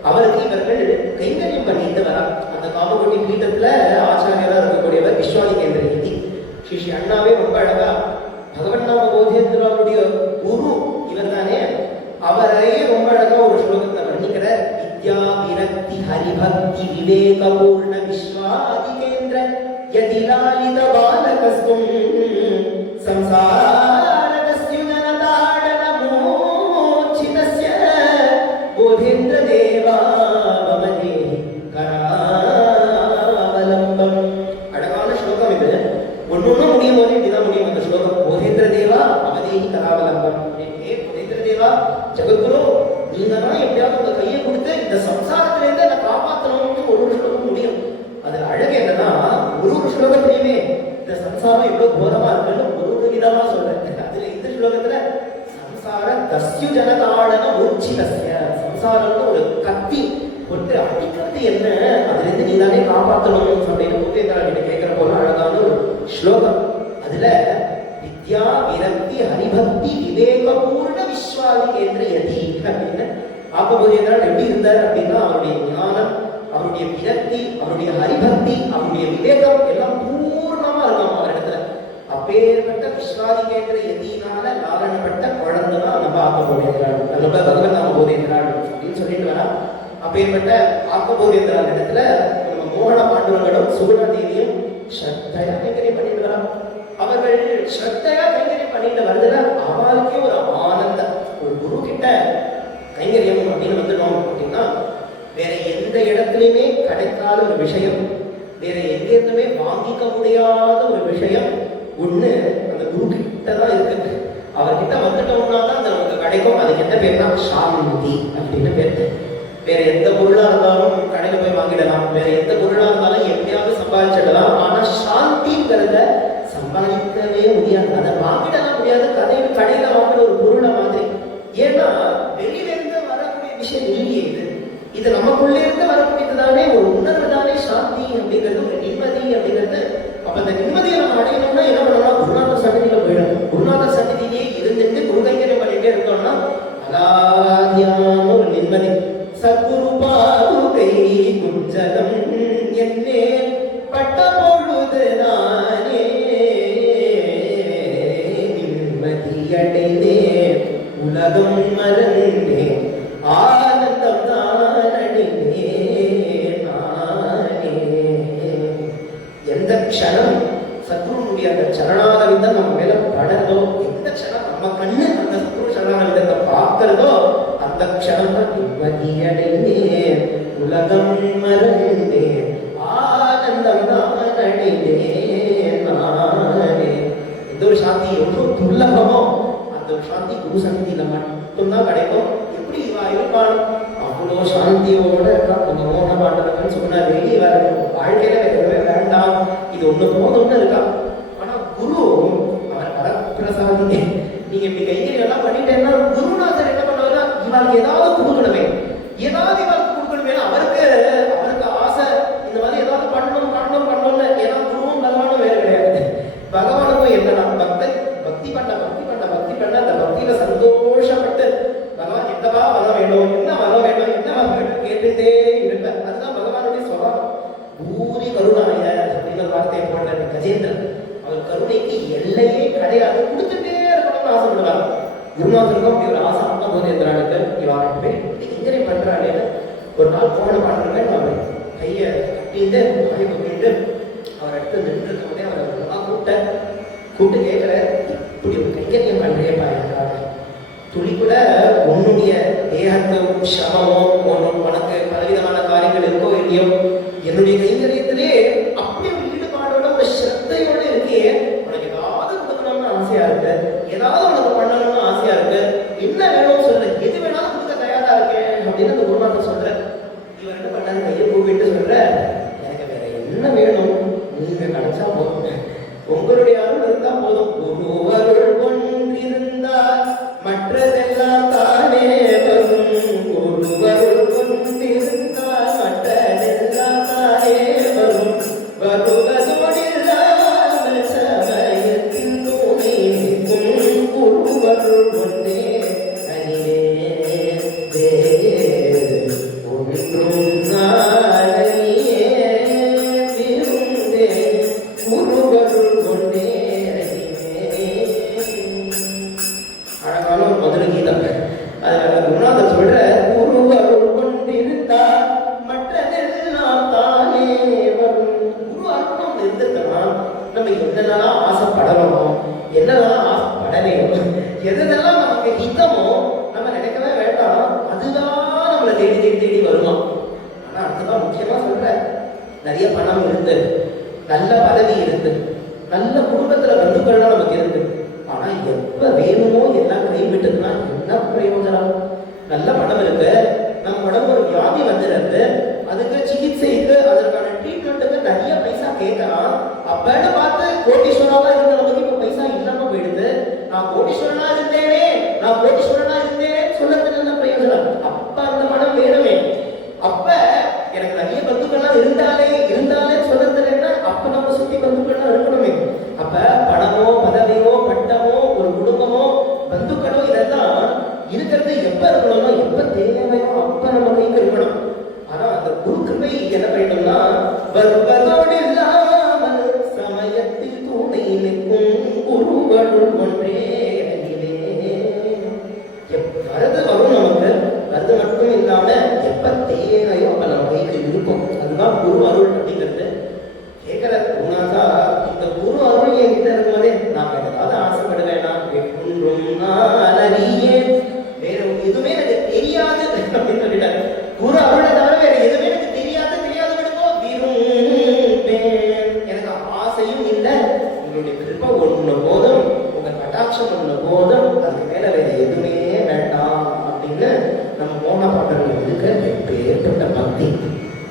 அவருக்கு இவர்கள் கைங்கரியம் பண்ணிட்டு வரா. அந்த காமகோடி பீட்டத்துல ஆச்சாரியரா இருக்கக்கூடியவர் விஸ்வாதிகேந்திர யதி. ஸ்ரீ அண்ணாவே ரொம்ப அழகா பகவன்னாம போதேந்திராளுடைய குரு இவர் தானே, அவரே ரொம்ப அழகா ஒரு ஸ்லோகத்தை வர்ணிக்கிற. வித்யா விரக்தி ஹரிபக்தி விவேகபூர்ண விஸ்வாதிகேந்திர யதி லாலித பாலகஸ்தும் சம்சாரகஸ்யுனதாடன மோச்சிதஸ்ய போதேந்திர தேவா பவதேஹி கராவலம்பம். அழகான ஸ்லோகம் இது. ஒன்னொன்னும் முடியும் போது இப்படிதான் முடியும் அந்த ஸ்லோகம். போதேந்திர தேவா பவதேஹி கராவலம்பம். ஜெகத்குரு நீங்க தான் எப்படியாவது உங்க கையை கொடுத்து இந்த சம்சாரத்திலேருந்து என்னை காப்பாற்றணும்னு ஒரு ஸ்லோகம் முடியும். அதுல அழகு என்னன்னா, ஒரு ஸ்லோகத்திலையுமே இந்த சம்சாரம் எவ்வளவு கோரமா இருக்குன்னு ஒரு விதமா சொல்றேன். அதுல இந்த ஸ்லோகத்துல சம்சார தஸ்யு ஜனதாளன மூர்ச்சிதஸ்ய, சம்சாரம்னு ஒரு கத்தி ஒன்று அடிக்கிறது என்ன, அதுல இருந்து நீ தானே காப்பாற்றணும் அப்படின்னு முத்தேந்திரன் கேட்கிற போல அழகான ஒரு ஸ்லோகம். அதுல வித்யா விரக்தி ஹரிபக்தி விவேகபூர்ண விஸ்வாதி கேந்திர யதி அப்படின்னு ஆப்பபோதேந்திரன் எப்படி இருந்தார் அப்படின்னா, அவருடைய ஞானம், அவருடைய விரக்தி, அவருடைய ஹரிபக்தி, அவருடைய விவேகம் எல்லாம் பூர்ணமா இருக்கும் அவரிடத்துல. அப்பேற்பட்ட விஸ்வாதி கேந்திர யதினால லாலனப்பட்ட குழந்தைதான் நம்ம ஆப்பபோதேந்திரன், நம்ம பகவன் ஆப்பபோதேந்திரன் அப்படின்னு சொல்லிட்டு வரா. அப்பேற்பட்ட ஆப்பபோதேந்திரன் இடத்துல நம்ம மோகன பாண்டுரங்களும் சுகுணா தேவியும் ஸ்ரத்தையா கைங்கரியம் பண்ணிட்டு வரா. அவர்கள் ஸ்ரத்தையா கைங்கரியம் பண்ணிட்டு வருதுல அவளுக்கே ஒரு ஆனந்தம். ஒரு குரு கிட்ட கைங்கரியம் அப்படின்னு வந்துட்டோம் அப்படின்னா வேற எந்த இடத்துலையுமே கிடைக்காத ஒரு விஷயம், வேற எங்க இருந்துமே வாங்கிக்க முடியாத ஒரு விஷயம் ஒண்ணு அந்த குரு கிட்ட தான் இருக்குது. அவர்கிட்ட வந்துட்டோம்னா தான் அது நமக்கு கிடைக்கும். அதுக்கு என்ன பேர்னா சாந்தி அப்படின்னு பேர். வேற எந்த பொருளா இருந்தாலும் கடையில போய் வாங்கிடலாம், வேற எந்த பொருளா இருந்தாலும் எப்படியாவது சம்பாதிச்சிடலாம். ஆனா சாந்திங்கிறத சம்பாதிக்கவே முடியாது, அதை வாங்கிடலாம் முடியாது. கடையில வாங்குற ஒரு பொருளை மாதிரி. ஏன்னா வெளியில இருந்து வரக்கூடிய விஷயம் இல்லையே இது, இது நமக்குள்ளே இருந்து வரக்கூடியதுதானே, ஒரு உணர்வு தானே சாந்தி அப்படிங்கிறது, ஒரு நிம்மதி அப்படிங்கிறது. அப்ப அந்த நிம்மதியை நம்ம அடையணும்னா என்ன பண்ணலாம், குருநாதர் சன்னதியில போயிடணும். குருநாதர் சன்னதியிலேயே இருந்துட்டு குரு கைங்கரியம் பண்ணிட்டே இருந்தோம்னா அலாதியான ஒரு நிம்மதி. சத்குரு பாதுகை குஞ்சலம் என்னே பட்ட பொழுது நானே நிம்மதியடைந்தே உலகம் மறந்தே ஆனந்தம் நானடைந்தே நானே. எந்த க்ஷணம் சத்குருனுடைய அந்த சரணாரவிந்தம் நம்ம மேல படறதோ, எந்த க்ஷணம் நம்ம கண்ணு அந்த சத்குரு சரணாரவிந்தத்தை பார்க்கிறதோ அந்த க்ஷணம் தான் நிம்மதியடைந்தே உலகம் மறந்தே ஆனந்தம் நானடைந்தே நானே. எந்த ஒரு சாந்தி எவ்வளவு துர்லபமோ அந்த ஒரு சாந்தி குரு சந்நிதியில மட்டும்தான் கிடைக்கும். எப்படி இவா இருப்பான், அவ்வளோ சாந்தியோட நம்ம மோகன பாண்டவன் சொன்ன வெளியே வர வாழ்க்கையில வேறவே வேண்டாம், இது ஒண்ணு போதும்னு இருக்கா. ஆனா குரு அவர் வரப்பிரசாதி. நீங்க இப்படி கைங்கரியம் எல்லாம் பண்ணிட்டேன்னா குருநாதர் என்ன பண்ணுவாருன்னா இவருக்கு ஏதாவது கொடுக்கணுமே, ஏதாவது இவருக்கு கொடுக்கணுமே. அவருக்கு ஆசை இந்த மாதிரி ஏதாவது பண்ணணும் பண்ணணும் பண்ணணும்னு. ஏன்னா குருவும் பகவானும் வேற கிடையாது. பகவானுக்கும் என்னன்னா பக்தி பண்ண அந்த பக்தியில சந்தோஷப்பட்டு பகவான் எந்தவா வர வேணும், என்ன வர வேணும், என்ன வர வேணும் கேட்டுட்டே இருப்பேன். அதுதான் பகவானுடைய சொல்றான். பூரி கருணாய அப்படின்ற வார்த்தையை போன்ற கஜேந்திரன் அவர் கருணைக்கு எல்லையே கிடையாது, கொடுத்துட்டே இருக்கணும்னு ஆசைப்படுவார். குருநாதருக்கும் அப்படி ஒரு ஆசை. ஆப்பபோதேந்திரனுக்கு இவன் இன்ஜினியர் பண்றாளே. ஒரு நாள் போன பாடுறேன், அவர் கையை கட்டிட்டு வாயை கொட்டிட்டு அவர் அடுத்து நின்று இருக்கும் போதே அவரை கூப்பிட்டு கேட்கிற, இப்படி ஒரு கைங்கரியம் பண்றேப்பா என்றார். துளி கூட உன்னுடைய தேகத்தும் சிரமமோ உனக்கு பலவிதமான காரியங்கள் இருக்கோ இல்லையோ, என்னுடைய கைங்கரியத்திலே அப்படி ஒரு ஈடுபாடோட ஒரு ஸ்ரத்தையோட இருக்கே, உனக்கு ஏதாவது கொடுக்கணும்னு ஆசையா இருக்கு, ஏதாவது உனக்கு பண்ணணும்னு ஆசையா இருக்கு, என்ன வேணும் சொல்லு, எது வேணாலும் கொடுக்க தயாரா இருக்கேன் அப்படின்னு அந்த குருநாதர் சொல்ற. இவர் என்ன பண்ணாரு, கையை கூப்பிட்டு சொல்ற, எனக்கு வேற என்ன வேணும், நீங்க கிடைச்சா போதும், உங்களுடைய அருள் இருந்தா போதும். குரு அருள் கொண்டிருந்தால் மற்றதெல்லாம் தானே வரும். குரு அருள் கொண்டிருந்தால் மற்றதெல்லாம் தானே வரும். வருவதோடில்லாமல் சமயத்தில் துணை நிற்கும் குரு அருள் கொண்டே அணிவே ஒன்றும் நாளையே விருந்தே குரு அருள் கொண்டே அணிவே. அழகான ஒரு மதுரை கீதம். அதுல குருநாதர் சொல்ற, குரு அருள் கொண்டிருந்தா மற்றதெல்லாம் தானே வரும். குரு அருள் நம்ம இருந்திருக்கனா நம்ம என்னென்னலாம் ஆசைப்படணுமோ, என்னெல்லாம் ஆசைப்படலையோ, எதெல்லாம் நமக்கு ஹிதமோ நம்ம நினைக்கவே வேண்டாம், அதுதான் நம்மளை தேடி தேடி தேடி வருமா. ஆனா அதுதான் முக்கியமா சொல்ற, நிறைய பணம் இருந்து, நல்ல பதவி இருந்து, நல்ல குடும்பத்துல பந்துக்கள்லாம் நமக்கு இருக்கு, ஆனா எப்ப வேணுமோ எல்லாம் கைவிட்டதுன்னா என்ன பிரயோஜனம். நல்ல பணம் வருது, அதுக்கு சிகிச்சைக்கு அதற்கான ட்ரீட்மெண்ட்டுக்கு நிறைய பைசா கேட்கறான். அப்பன்னு பார்த்து கோடீஸ்வரனா இருந்தவங்களுக்கு இப்ப பைசா இல்லாம போயிடுது. நான் கோடீஸ்வரனா இருந்தேனே, நான் கோடீஸ்வரனா இருந்தேனே சொல்லறதுக்கு என்ன பிரயோஜனம்? அப்ப அந்த பணம் வேணுமே. அப்ப எனக்கு நிறைய பந்துக்கள்லாம் இருந்தாலே சொல்றது என்ன? அப்ப நம்ம சுத்தி பந்துக்கள்லாம் இருக்கணுமே. அப்ப பணமோ பதவியோ பட்டமோ ஒரு குடும்பமோ பந்துக்களோ இதெல்லாம் இருக்கிறது எப்ப இருக்கணும்னா எப்ப தேவையோ அப்ப நம்ம கைக்கு இருக்கணும். ஆனா அந்த குரு கிருபை என்ன பண்ணிட்டோம்னா வருவதோடு இல்லாமல் சமயத்தில் துணை நிற்கும் குருவருள் ஒன்றே வரது வரும். நமக்கு வரது மட்டும் இல்லாம எப்ப தேவையோ அப்ப நம்ம கைக்கு இருக்கும். அதுதான் குரு அருள் அப்படிங்கிறது. கேட்கிற குருநாதா, இந்த குரு அருள் என்கிட்ட இருக்கும்போதே நான் ஏதாவது ஆசைப்படுவேனா? வேற எதுவுமே எனக்கு தெரியாது அப்படின்னு சொல்லிட்டாரு. குரு அருளை தவிர வேற எதுவுமே எனக்கு தெரியாது விடுமோ விரும்பேன். எனக்கு ஆசையும் இல்லை, உங்களுடைய கிருபை ஒண்ணு போதும், உங்க கடாட்சம் ஒண்ணு போதும், அதுக்கு மேல வேற எதுவுமே வேண்டாம் அப்படின்னு நம்ம மோன பாடல்கள் இருக்க ஏற்பட்ட பக்தி.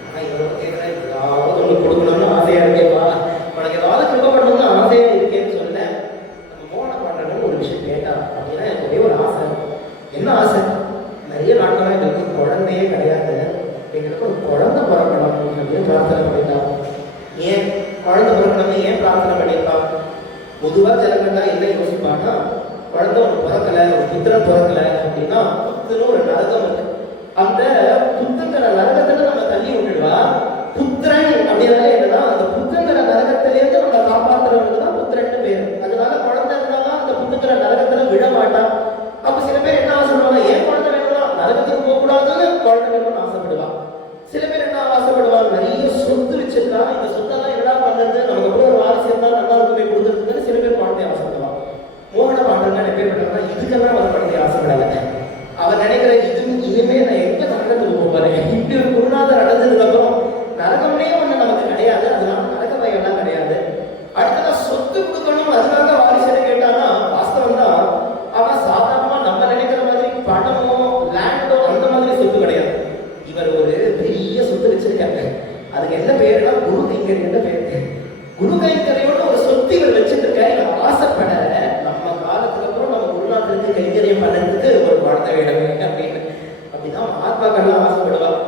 ஆனா இவரோட கேட்கிறேன், ஏதாவது ஒண்ணு கொடுக்கணும்னு ஆசையா இருக்கேப்பா, உனக்கு ஏதாவது கிருபை பண்ணணும்னு ஆசையா இருக்கேன்னு சொல்ல நம்ம மோன பாடல்கள் ஒரு விஷயம் கேட்டா அப்படின்னா எனக்கு ஒரே ஒரு ஆசை. என்ன ஆசை? நிறைய நாட்களா எங்களுக்கு குழந்தையே கிடையாது, எங்களுக்கு ஒரு குழந்தை பிறக்கணும் அப்படின்னு பிரார்த்தனை பண்ணிட்டான். ஏன் குழந்தை பிறக்கணும்னு ஏன் பிரார்த்தனை பண்ணியிருப்பான்? பொதுவா ஜனங்கள்னா என்ன யோசிப்பான்னா, குழந்தை ஒன்று பிறக்கல, ஒரு புத்திரன் பிறக்கல அப்படின்னா புத்துன்னு ஒரு நரகம் இருக்கு. அந்த புத்துங்கிற நரகத்துல நம்ம தள்ளி விட்டுடுவா. புத்திரன் அப்படின்னாலே என்னன்னா அந்த புத்துங்கிற நரகத்திலேருந்து நம்ம காப்பாற்றுறவங்க தான் புத்திரன் பேரு. அதனால குழந்தை இருந்தாலும் அந்த புத்துங்கிற நரகத்துல விட மாட்டான். அப்ப சில பேர் என்ன ஆசைப்படுவாங்க, ஏன் குழந்தை வேணும்னா நரகத்துக்கு போகக்கூடாதுன்னு குழந்தை வேணும்னு ஆசைப்படுவான். சில பேர் என்ன ஆசைப்படுவாங்க, நிறைய சொத்து வச்சிருக்கா, இந்த சொத்தெல்லாம் என்னடா பண்றது, நமக்கு கூட ஒரு வாரிசு இருந்தா நல்லா இருக்குமே கொடுத்துருக்குன்னு சில பேர் குழந்தைய ஆசைப்படுவான். மோகன பாண்டங்க நிறைய பேர் பண்ணுறாங்க, இதுக்கெல்லாம் அவர் குழந்தைய ஆசைப்படலை. அவர் நினைக்கிற இனிமே நான் எங்க நரகத்துக்கு போகிறேன், இப்படி ஒரு குருநாதர் அடைஞ்சதுக்கு அப்புறம் நரகம்னே ஒண்ணு நமக்கு கிடையாது, அதனால நரக பயம்லாம் கிடையாது. அடுத்ததான் சொத்து கொடுக்கணும் அதுக்காக வாரிசு கேட்டானா வாஸ்தவம் தான். அவன் சாதாரணமா நம்ம நினைக்கிற மாதிரி பணமோ லேண்டோ அந்த மாதிரி சொத்து கிடையாது. இவர் ஒரு பெரிய சொத்து வச்சிருக்காங்க. அதுக்கு என்ன பேருனா குரு கைங்கரியம்னு பேரு. குரு கைங்கரியோட ஒரு சொத்து இவர் வச்சுட்டு இருக்காரு. இவர் ஆசைப்பட நம்ம காலத்துக்கு அப்புறம் நம்ம குருநாதருக்கு கைங்கரியம் பண்ணதுக்கு ஒரு குழந்தை வேணும் அப்படின்னு. அப்படிதான் மகாத்மாக்கள்லாம் ஆசைப்படுவாங்க.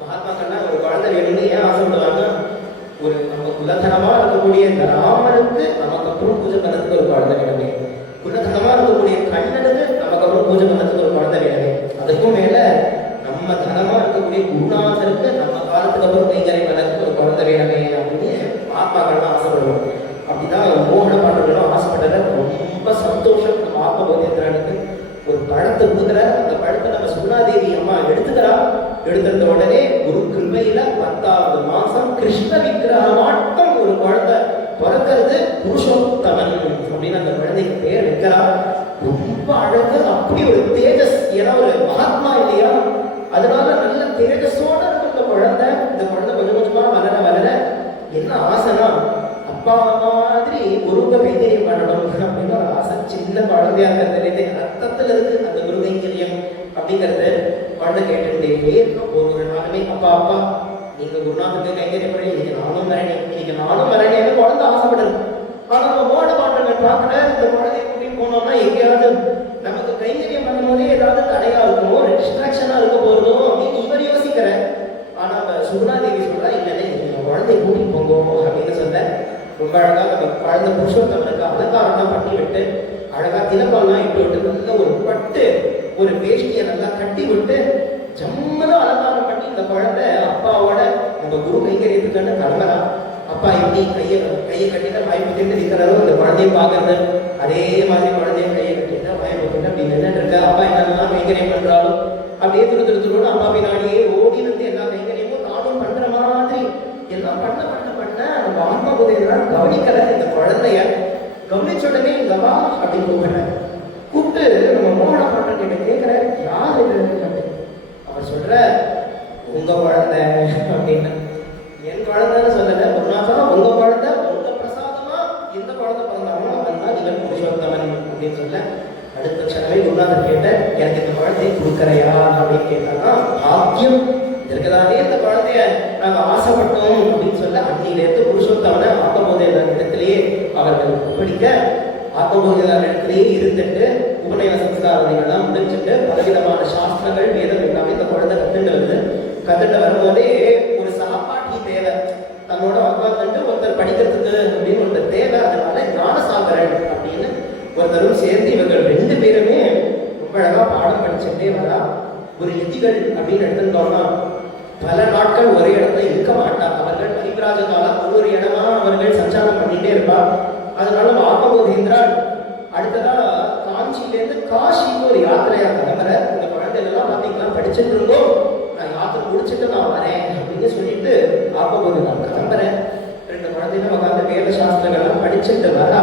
மகாத்மாக்கள்லாம் ஒரு குழந்தை வேணும்னு ஏன் ஆசைப்படுவாங்க? ஒரு நம்ம குலதனமா இருக்கக்கூடிய இந்த ராமனுக்கு நமக்கு அப்புறம் பூஜை பண்ணதுக்கு ஒரு குழந்தை வேணுமே, குலதனமா இருக்கக்கூடிய கண்ணனுக்கு நமக்கு அப்புறம் பூஜை பண்ணதுக்கு ஒரு குழந்தை வேணுமே, அதுக்கும் மேல நம்ம தனமா இருக்கக்கூடிய குருநாதருக்கு நம்ம காலத்துக்கு அப்புறம் கைங்கரியம் பண்ணதுக்கு ஒரு குழந்தை வேணுமே அப்படின்னு ஆத்மாக்கள்லாம் ஆசைப்படுவோம். அப்படிதான் மோகன பாடல்களும் ஆசைப்பட்டத ரொம்ப சந்தோஷம். நம்ம ஆத்ம போதியத்திரனுக்கு ஒரு பழத்தை கொடுக்குற, அந்த பழத்தை நம்ம சுகுணாதேவி அம்மா எடுத்துக்கிறா. எடுத்துட்ட உடனே குரு கிருபையில 10வது மாசம் கிருஷ்ண விக்கிரகமாட்டம் ஒரு குழந்தை பிறக்கிறது. புருஷோத்தமன் அப்படின்னு அந்த குழந்தைக்கு பேர் வைக்கிறா. ரொம்ப அழகு, அப்படி ஒரு தேஜஸ். ஏன்னா ஒரு மகாத்மா இல்லையா, அதனால நல்ல தேஜஸோட இருக்கும் இந்த குழந்தை. இந்த குழந்தை கொஞ்சம் கொஞ்சமா வளர என்ன ஆசைனா, அப்பா மாதிரி குருங்க கைங்கரியம் பண்ணணும் அப்படின்னு ஒரு ஆசை. சின்ன குழந்தையா இருக்கிறது ரத்தத்துல இருக்கு அந்த குரு கைங்கரியம் அப்படிங்கிறது. குழந்தை கேட்டுக்கிட்டே ஒரு நாளுமே அப்பா நீங்க குருநாதருக்கு கைங்கரியம் பண்ணி இன்னைக்கு நானும் வரேன் குழந்தை ஆசைப்படுது. ஆனா நம்ம மோட பாட்டங்கள் பார்க்கல, இந்த குழந்தைய கூட்டிட்டு போனோம்னா எங்கேயாவது நமக்கு கைங்கரியம் பண்ணும்போதே ஏதாவது தடையா இருக்குமோ, டிஸ்ட்ராக்ஷனா இருக்க போறதோ அப்படின்னு இவர் யோசிக்கிறேன். ஆனா சுகுணாதேவி சொல்றா, இல்லைன்னு நீங்க குழந்தைய கூட்டிட்டு போங்க அப்படின்னு சொல்ல ரொம்ப அழகா நம்ம குழந்தை புருஷோத்தமனுக்கு அலங்காரம்லாம் பண்ணி விட்டு அழகா திலக்கம்லாம் இட்டு விட்டு நல்ல ஒரு பட்டு ஒரு வேஷ்டியை நல்லா கட்டி விட்டு ஜம்மனும் அலங்காரம் பண்ணி இந்த குழந்தை அப்பாவோட நம்ம குரு கைங்கரியத்துக்கான கிளம்புறா. அப்பா எப்படி கையை கட்டிட்டு வாய் பத்திட்டு நிற்கிறாரோ அந்த குழந்தைய பாக்குறது, அதே மாதிரி குழந்தைய கையை கட்டிட்டு வாய் பத்திட்டு அப்படி நின்றுட்டு இருக்க. அப்பா என்னெல்லாம் கைங்கரியம் பண்றாலும் அப்படியே திருத்தோடு அப்பா பின்னாடியே ஓடி இருந்து எல்லா கைங்கரியமும் நானும் பண்ற மாதிரி எல்லாம் பண்ண நம்ம ஆத்மா போதையெல்லாம் கவனிக்கல. இந்த குழந்தைய கவனிச்ச உடனே இங்க வா அப்படின்னு கூப்பிட்டு நம்ம மோகன பாட்டை கேட்கிற, யார் இது? அவர் சொல்ற, உங்க குழந்தை அப்படின்னு. என் குழந்தைன்னு சொல்லல, குருநாதா உங்க குழந்தை, உங்க பிரசாதமா எந்த குழந்தை பிறந்தாலும் அவன் தான் இவன் புருஷோத்தமன் அப்படின்னு சொல்ல, அடுத்த க்ஷணமே குருநாதர் கேட்ட, எனக்கு இந்த குழந்தையை கொடுக்கறையா அப்படின்னு கேட்டாங்கன்னா, பாக்கியம் இதற்குதானே இந்த குழந்தைய நாங்க ஆசைப்பட்டோம் அப்படின்னு சொல்ல அன்னிலேருந்து புருஷோத்தமனை ஆக்கபோதையான இடத்திலேயே அவர்கள் படிக்க ஆக்கபோதையான இடத்திலேயே இருந்துட்டு உபநயன சம்ஸ்காரங்கள்லாம் முடிச்சுட்டு பலவிதமான சாஸ்திரங்கள் வேதம் எல்லாமே இந்த குழந்தை கத்துட்டு வரும்போதே ஒரு சகபாட்டி தேவை, தன்னோட உட்காந்துட்டு ஒருத்தர் படிக்கிறதுக்கு அப்படின்னு ஒருத்தர் தேவை. அதனால ஞானசாகரன் அப்படின்னு ஒருத்தரும் சேர்ந்து இவர்கள் 2 பேருமே ரொம்ப அழகா பாடம் படிச்சுட்டே வரா. ஒரு யதிகள் அப்படின்னு எடுத்துட்டோம்னா பல நாட்கள் ஒரே இடத்துல இருக்க மாட்டார். அவர்கள் பரிவிராஜ காலம் ஒவ்வொரு இடமா அவர்கள் சஞ்சாரம் பண்ணிட்டே இருப்பார். அதனால ஆகமோதேந்திரா அடுத்ததா காஞ்சியிலேருந்து காசிக்கு ஒரு யாத்திரையா கிளம்புற. இந்த குழந்தைகள்லாம் பார்த்தீங்கன்னா படிச்சுட்டு இருந்தோம், நான் யாத்திரை முடிச்சுட்டு நான் வரேன் அப்படின்னு சொல்லிட்டு ஆகமோதேந்திரா கிளம்புறேன். 2 குழந்தைகளும் உட்காந்து வேத சாஸ்திரங்கள்லாம் படிச்சுட்டு வரா.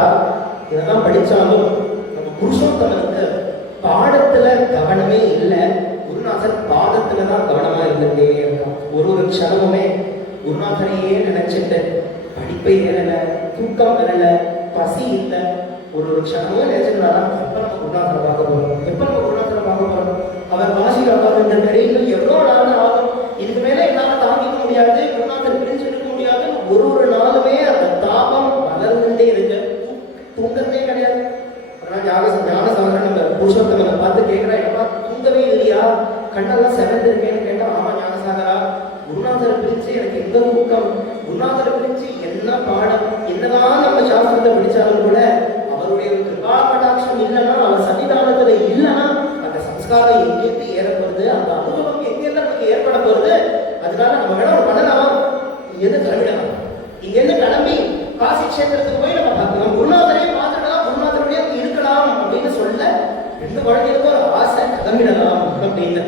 இதெல்லாம் படிச்சாலும் நம்ம புருஷோத்தமனுக்கு பாடத்துல கவனமே இல்லை, குருநாதர் பாதத்துலதான் கவனமா இருந்துட்டே இருக்கான். ஒரு க்ஷணமுமே குருநாதரையே நினைச்சிட்டு படிப்பை ஏறல, தூக்கம் வரல, பசி இல்லை, ஒரு க்ஷணமும் நினைச்சிருந்தாரா எப்ப நம்ம குருநாதரை பார்க்க போறோம், எப்ப நம்ம குருநாதரை பார்க்க போறோம், அவர் வாசியில் இந்த கடைகள் எவ்வளவு நாள் ஆகும், இதுக்கு மேல என்னால தாங்கிக்க முடியாது, குருநாதர் பிரிஞ்சு எடுக்க முடியாது. ஒரு நாளுமே அந்த தாபம் வளர்ந்துட்டே இருக்கு, தூங்கத்தே கிடையாது. ஞானசாகரன் புருஷோத்தமனை பார்த்து கேட்கிறா, எப்பா தூங்கவே இல்லையா, கண்ணெல்லாம் செவந்திருக்கேன்னு கேட்டா, ஆமா ஞானசாகரா, குருநாதரை பிரிச்சு எனக்கு எங்க தூக்கம், குருநாதரை பிரிச்சு என்ன பாடம், என்னதான் நம்ம சாஸ்திரத்தை படிச்சாலும் கூட அவருடைய கிருபா கடாட்சம் இல்லைன்னா, அவர் சன்னிதானத்துல இல்லைன்னா அந்த சம்ஸ்காரம் எங்கேருந்து ஏறப்படுது, அந்த அனுபவம் எங்கேருந்து நமக்கு ஏற்பட போறது. அதனால நம்ம வேணாம் பண்ணலாம், இங்கேருந்து கிளம்பிடலாம், இங்கேருந்து கிளம்பி காசி கஷேத்திரத்துக்கு போய் நம்ம பார்க்கலாம், குருநாதரையும் பார்த்துடலாம், குருநாதருடைய இருக்கலாம் அப்படின்னு சொல்ல 2 குழந்தைகளுக்கும் ஒரு ஆசை, கிளம்பிடலாம் அப்படின்னு.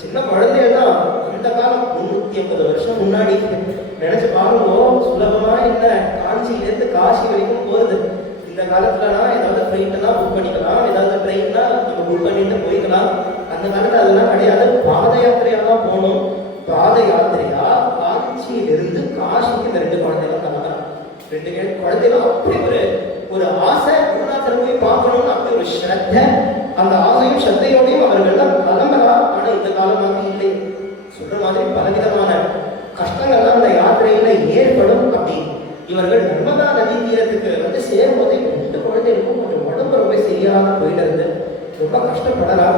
சின்ன குழந்தையெல்லாம் இந்த காலம் 350 வருஷம் முன்னாடி நினைச்சு பாருங்க, சுலபமா என்ன காஞ்சியிலேருந்து காசி வரைக்கும் போறது. இந்த காலத்துலனா ஏதாவது ஃப்ளைட்னா புக் பண்ணிக்கலாம், ஏதாவது ட்ரெயின்னா நம்ம புக் பண்ணிட்டு போய்க்கலாம். அந்த காலத்துல அதெல்லாம் கிடையாது, பாத யாத்திரையா தான் போகணும். பாத யாத்திரையா காஞ்சியிலிருந்து காசிக்கு இந்த 2 குழந்தைகளும் கிளம்புறாங்க. 2 குழந்தைகளும் அப்படி ஒரு ஆசை, குருநாதரை போய் பார்க்கணும்னு அப்படி ஒரு ஸ்ரத்த, அந்த ஆசையும் ஸ்ரத்தையோடையும் அவர்கள் தான் கிளம்புறா. ஆனா இந்த காலம் மாதிரி இல்லை, சொல்ற மாதிரி பலவிதமான கஷ்டங்கள்லாம் அந்த யாத்திரையில ஏற்படும். அப்படி இவர்கள் நர்மதா நதி தீரத்துக்கு சேரும்போது 2 குழந்தைகளுக்கும் கொஞ்சம் உடம்பு ரொம்ப சரியாக போயிட்டு ரொம்ப கஷ்டப்படறா.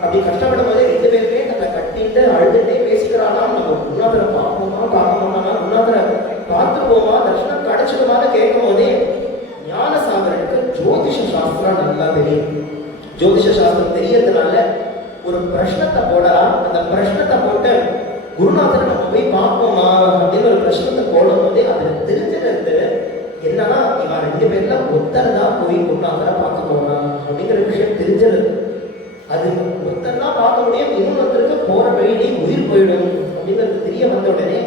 அப்படி கஷ்டப்படும் போதே 2 பேருமே தன்னை கட்டிட்டு அழுதுட்டே பேசிக்கிறானாம், நம்ம குருநாதரை பார்ப்போமா பார்க்கணும்னா, குருநாதரை பார்த்து போமா, தர்ஷனம் கிடைச்சிடுமான்னு கேட்கும் போதே ஞானசாகரனுக்கு ஜோதிஷ சாஸ்திரம் நல்லா தெரியும். ஜோதிஷ சாஸ்திரம் தெரியறதுனால ஒரு பிரஷ்னத்தை போடலாம். அந்த பிரஷ்னத்தை போட்டு குருநாதரை நம்ம போய் பார்ப்போமா அப்படின்னு ஒரு பிரஷ்னத்தை போடும் போதே அதுல தெரிஞ்சிருந்து என்னன்னா, இவன் 2 பேர்ல ஒருத்தர் தான் போய் குருநாதரை பார்க்க போகலாம் அப்படிங்கிற விஷயம் தெரிஞ்சது. அது ஒருத்தர் தான் பார்க்க முடியும், இன்னொருத்தருக்கு போற வழியிலே உயிர் போயிடும் அப்படிங்கிறது தெரிய வந்த உடனே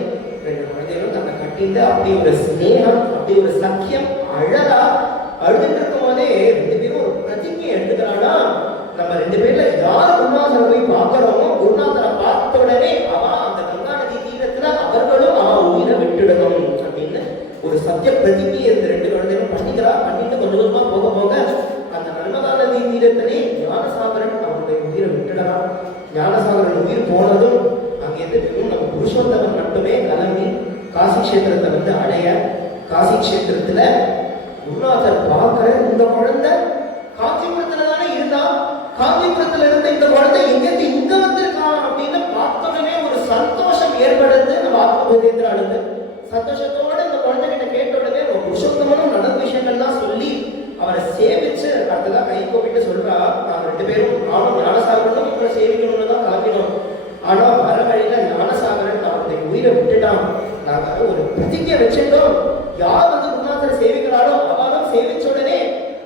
2 குழந்தைகளும் தன்னை கட்டிட்டு அப்படி ஒரு ஸ்நேகம், அப்படி ஒரு சக்கியம், அழகா அழுதுட்டு இருக்கும் போதே 2 பேரும் ஒரு பிரதிஜை எடுத்துக்கிறானா, நம்ம 2 பேர்ல யார் குருநாதரை போய் பார்க்கிறோமோ, குருநாதரை பார்த்த உடனே அவன் அந்த கங்கா நதி தீரத்துல அவர்களும் அவன் உயிரை விட்டுடணும் அப்படின்னு ஒரு சத்திய பிரதிஜை இந்த 2 குழந்தைகளும் பண்ணிக்கிறா. பண்ணிட்டு கொஞ்சம் கொஞ்சமா போக போக அந்த நர்மதா நதி தீரத்திலே ஞானசாகரன் அவனுடைய உயிரை விட்டுடலாம். ஞானசாகரன் உயிர் போனதும் அங்கிருந்து வெறும் நம்ம புருஷோத்தமன் மட்டுமே கிளம்பி காசி கஷேத்திரத்தை அடைய, காசி கஷேத்திரத்துல குருநாதர் பார்க்கிற இந்த குழந்தை காஞ்சிபுரத்துல தானே இருந்தா, காஞ்சிபுரத்துல இருந்த இந்த குழந்தை எங்கிருந்து இங்க வந்திருக்கான் அப்படின்னு பார்த்தோடனே ஒரு சந்தோஷம் ஏற்படுது. நம்ம ஆத்மபோதேந்திராளுக்கு சந்தோஷத்தோட இந்த குழந்தை கிட்ட கேட்ட உடனே ஒரு புருஷோத்தமனும் நல்ல விஷயங்கள்லாம் சொல்லி அவரை சேவிச்சு அடுத்ததான் கை கூப்பிட்டு சொல்றா, நாங்க 2 பேரும் நானும் ஞானசாகரனும் இவரை சேவிக்கணும்னு தான் கிளம்பினோம். ஆனா வர வழியில ஞானசாகரன் அவருடைய உயிரை விட்டுட்டான். நாங்க ஒரு பிரதிஜை வச்சிருந்தோம், யார் குருநாதரை சேவிக்கிறாரோ அவரும் சேவிச்ச உடனே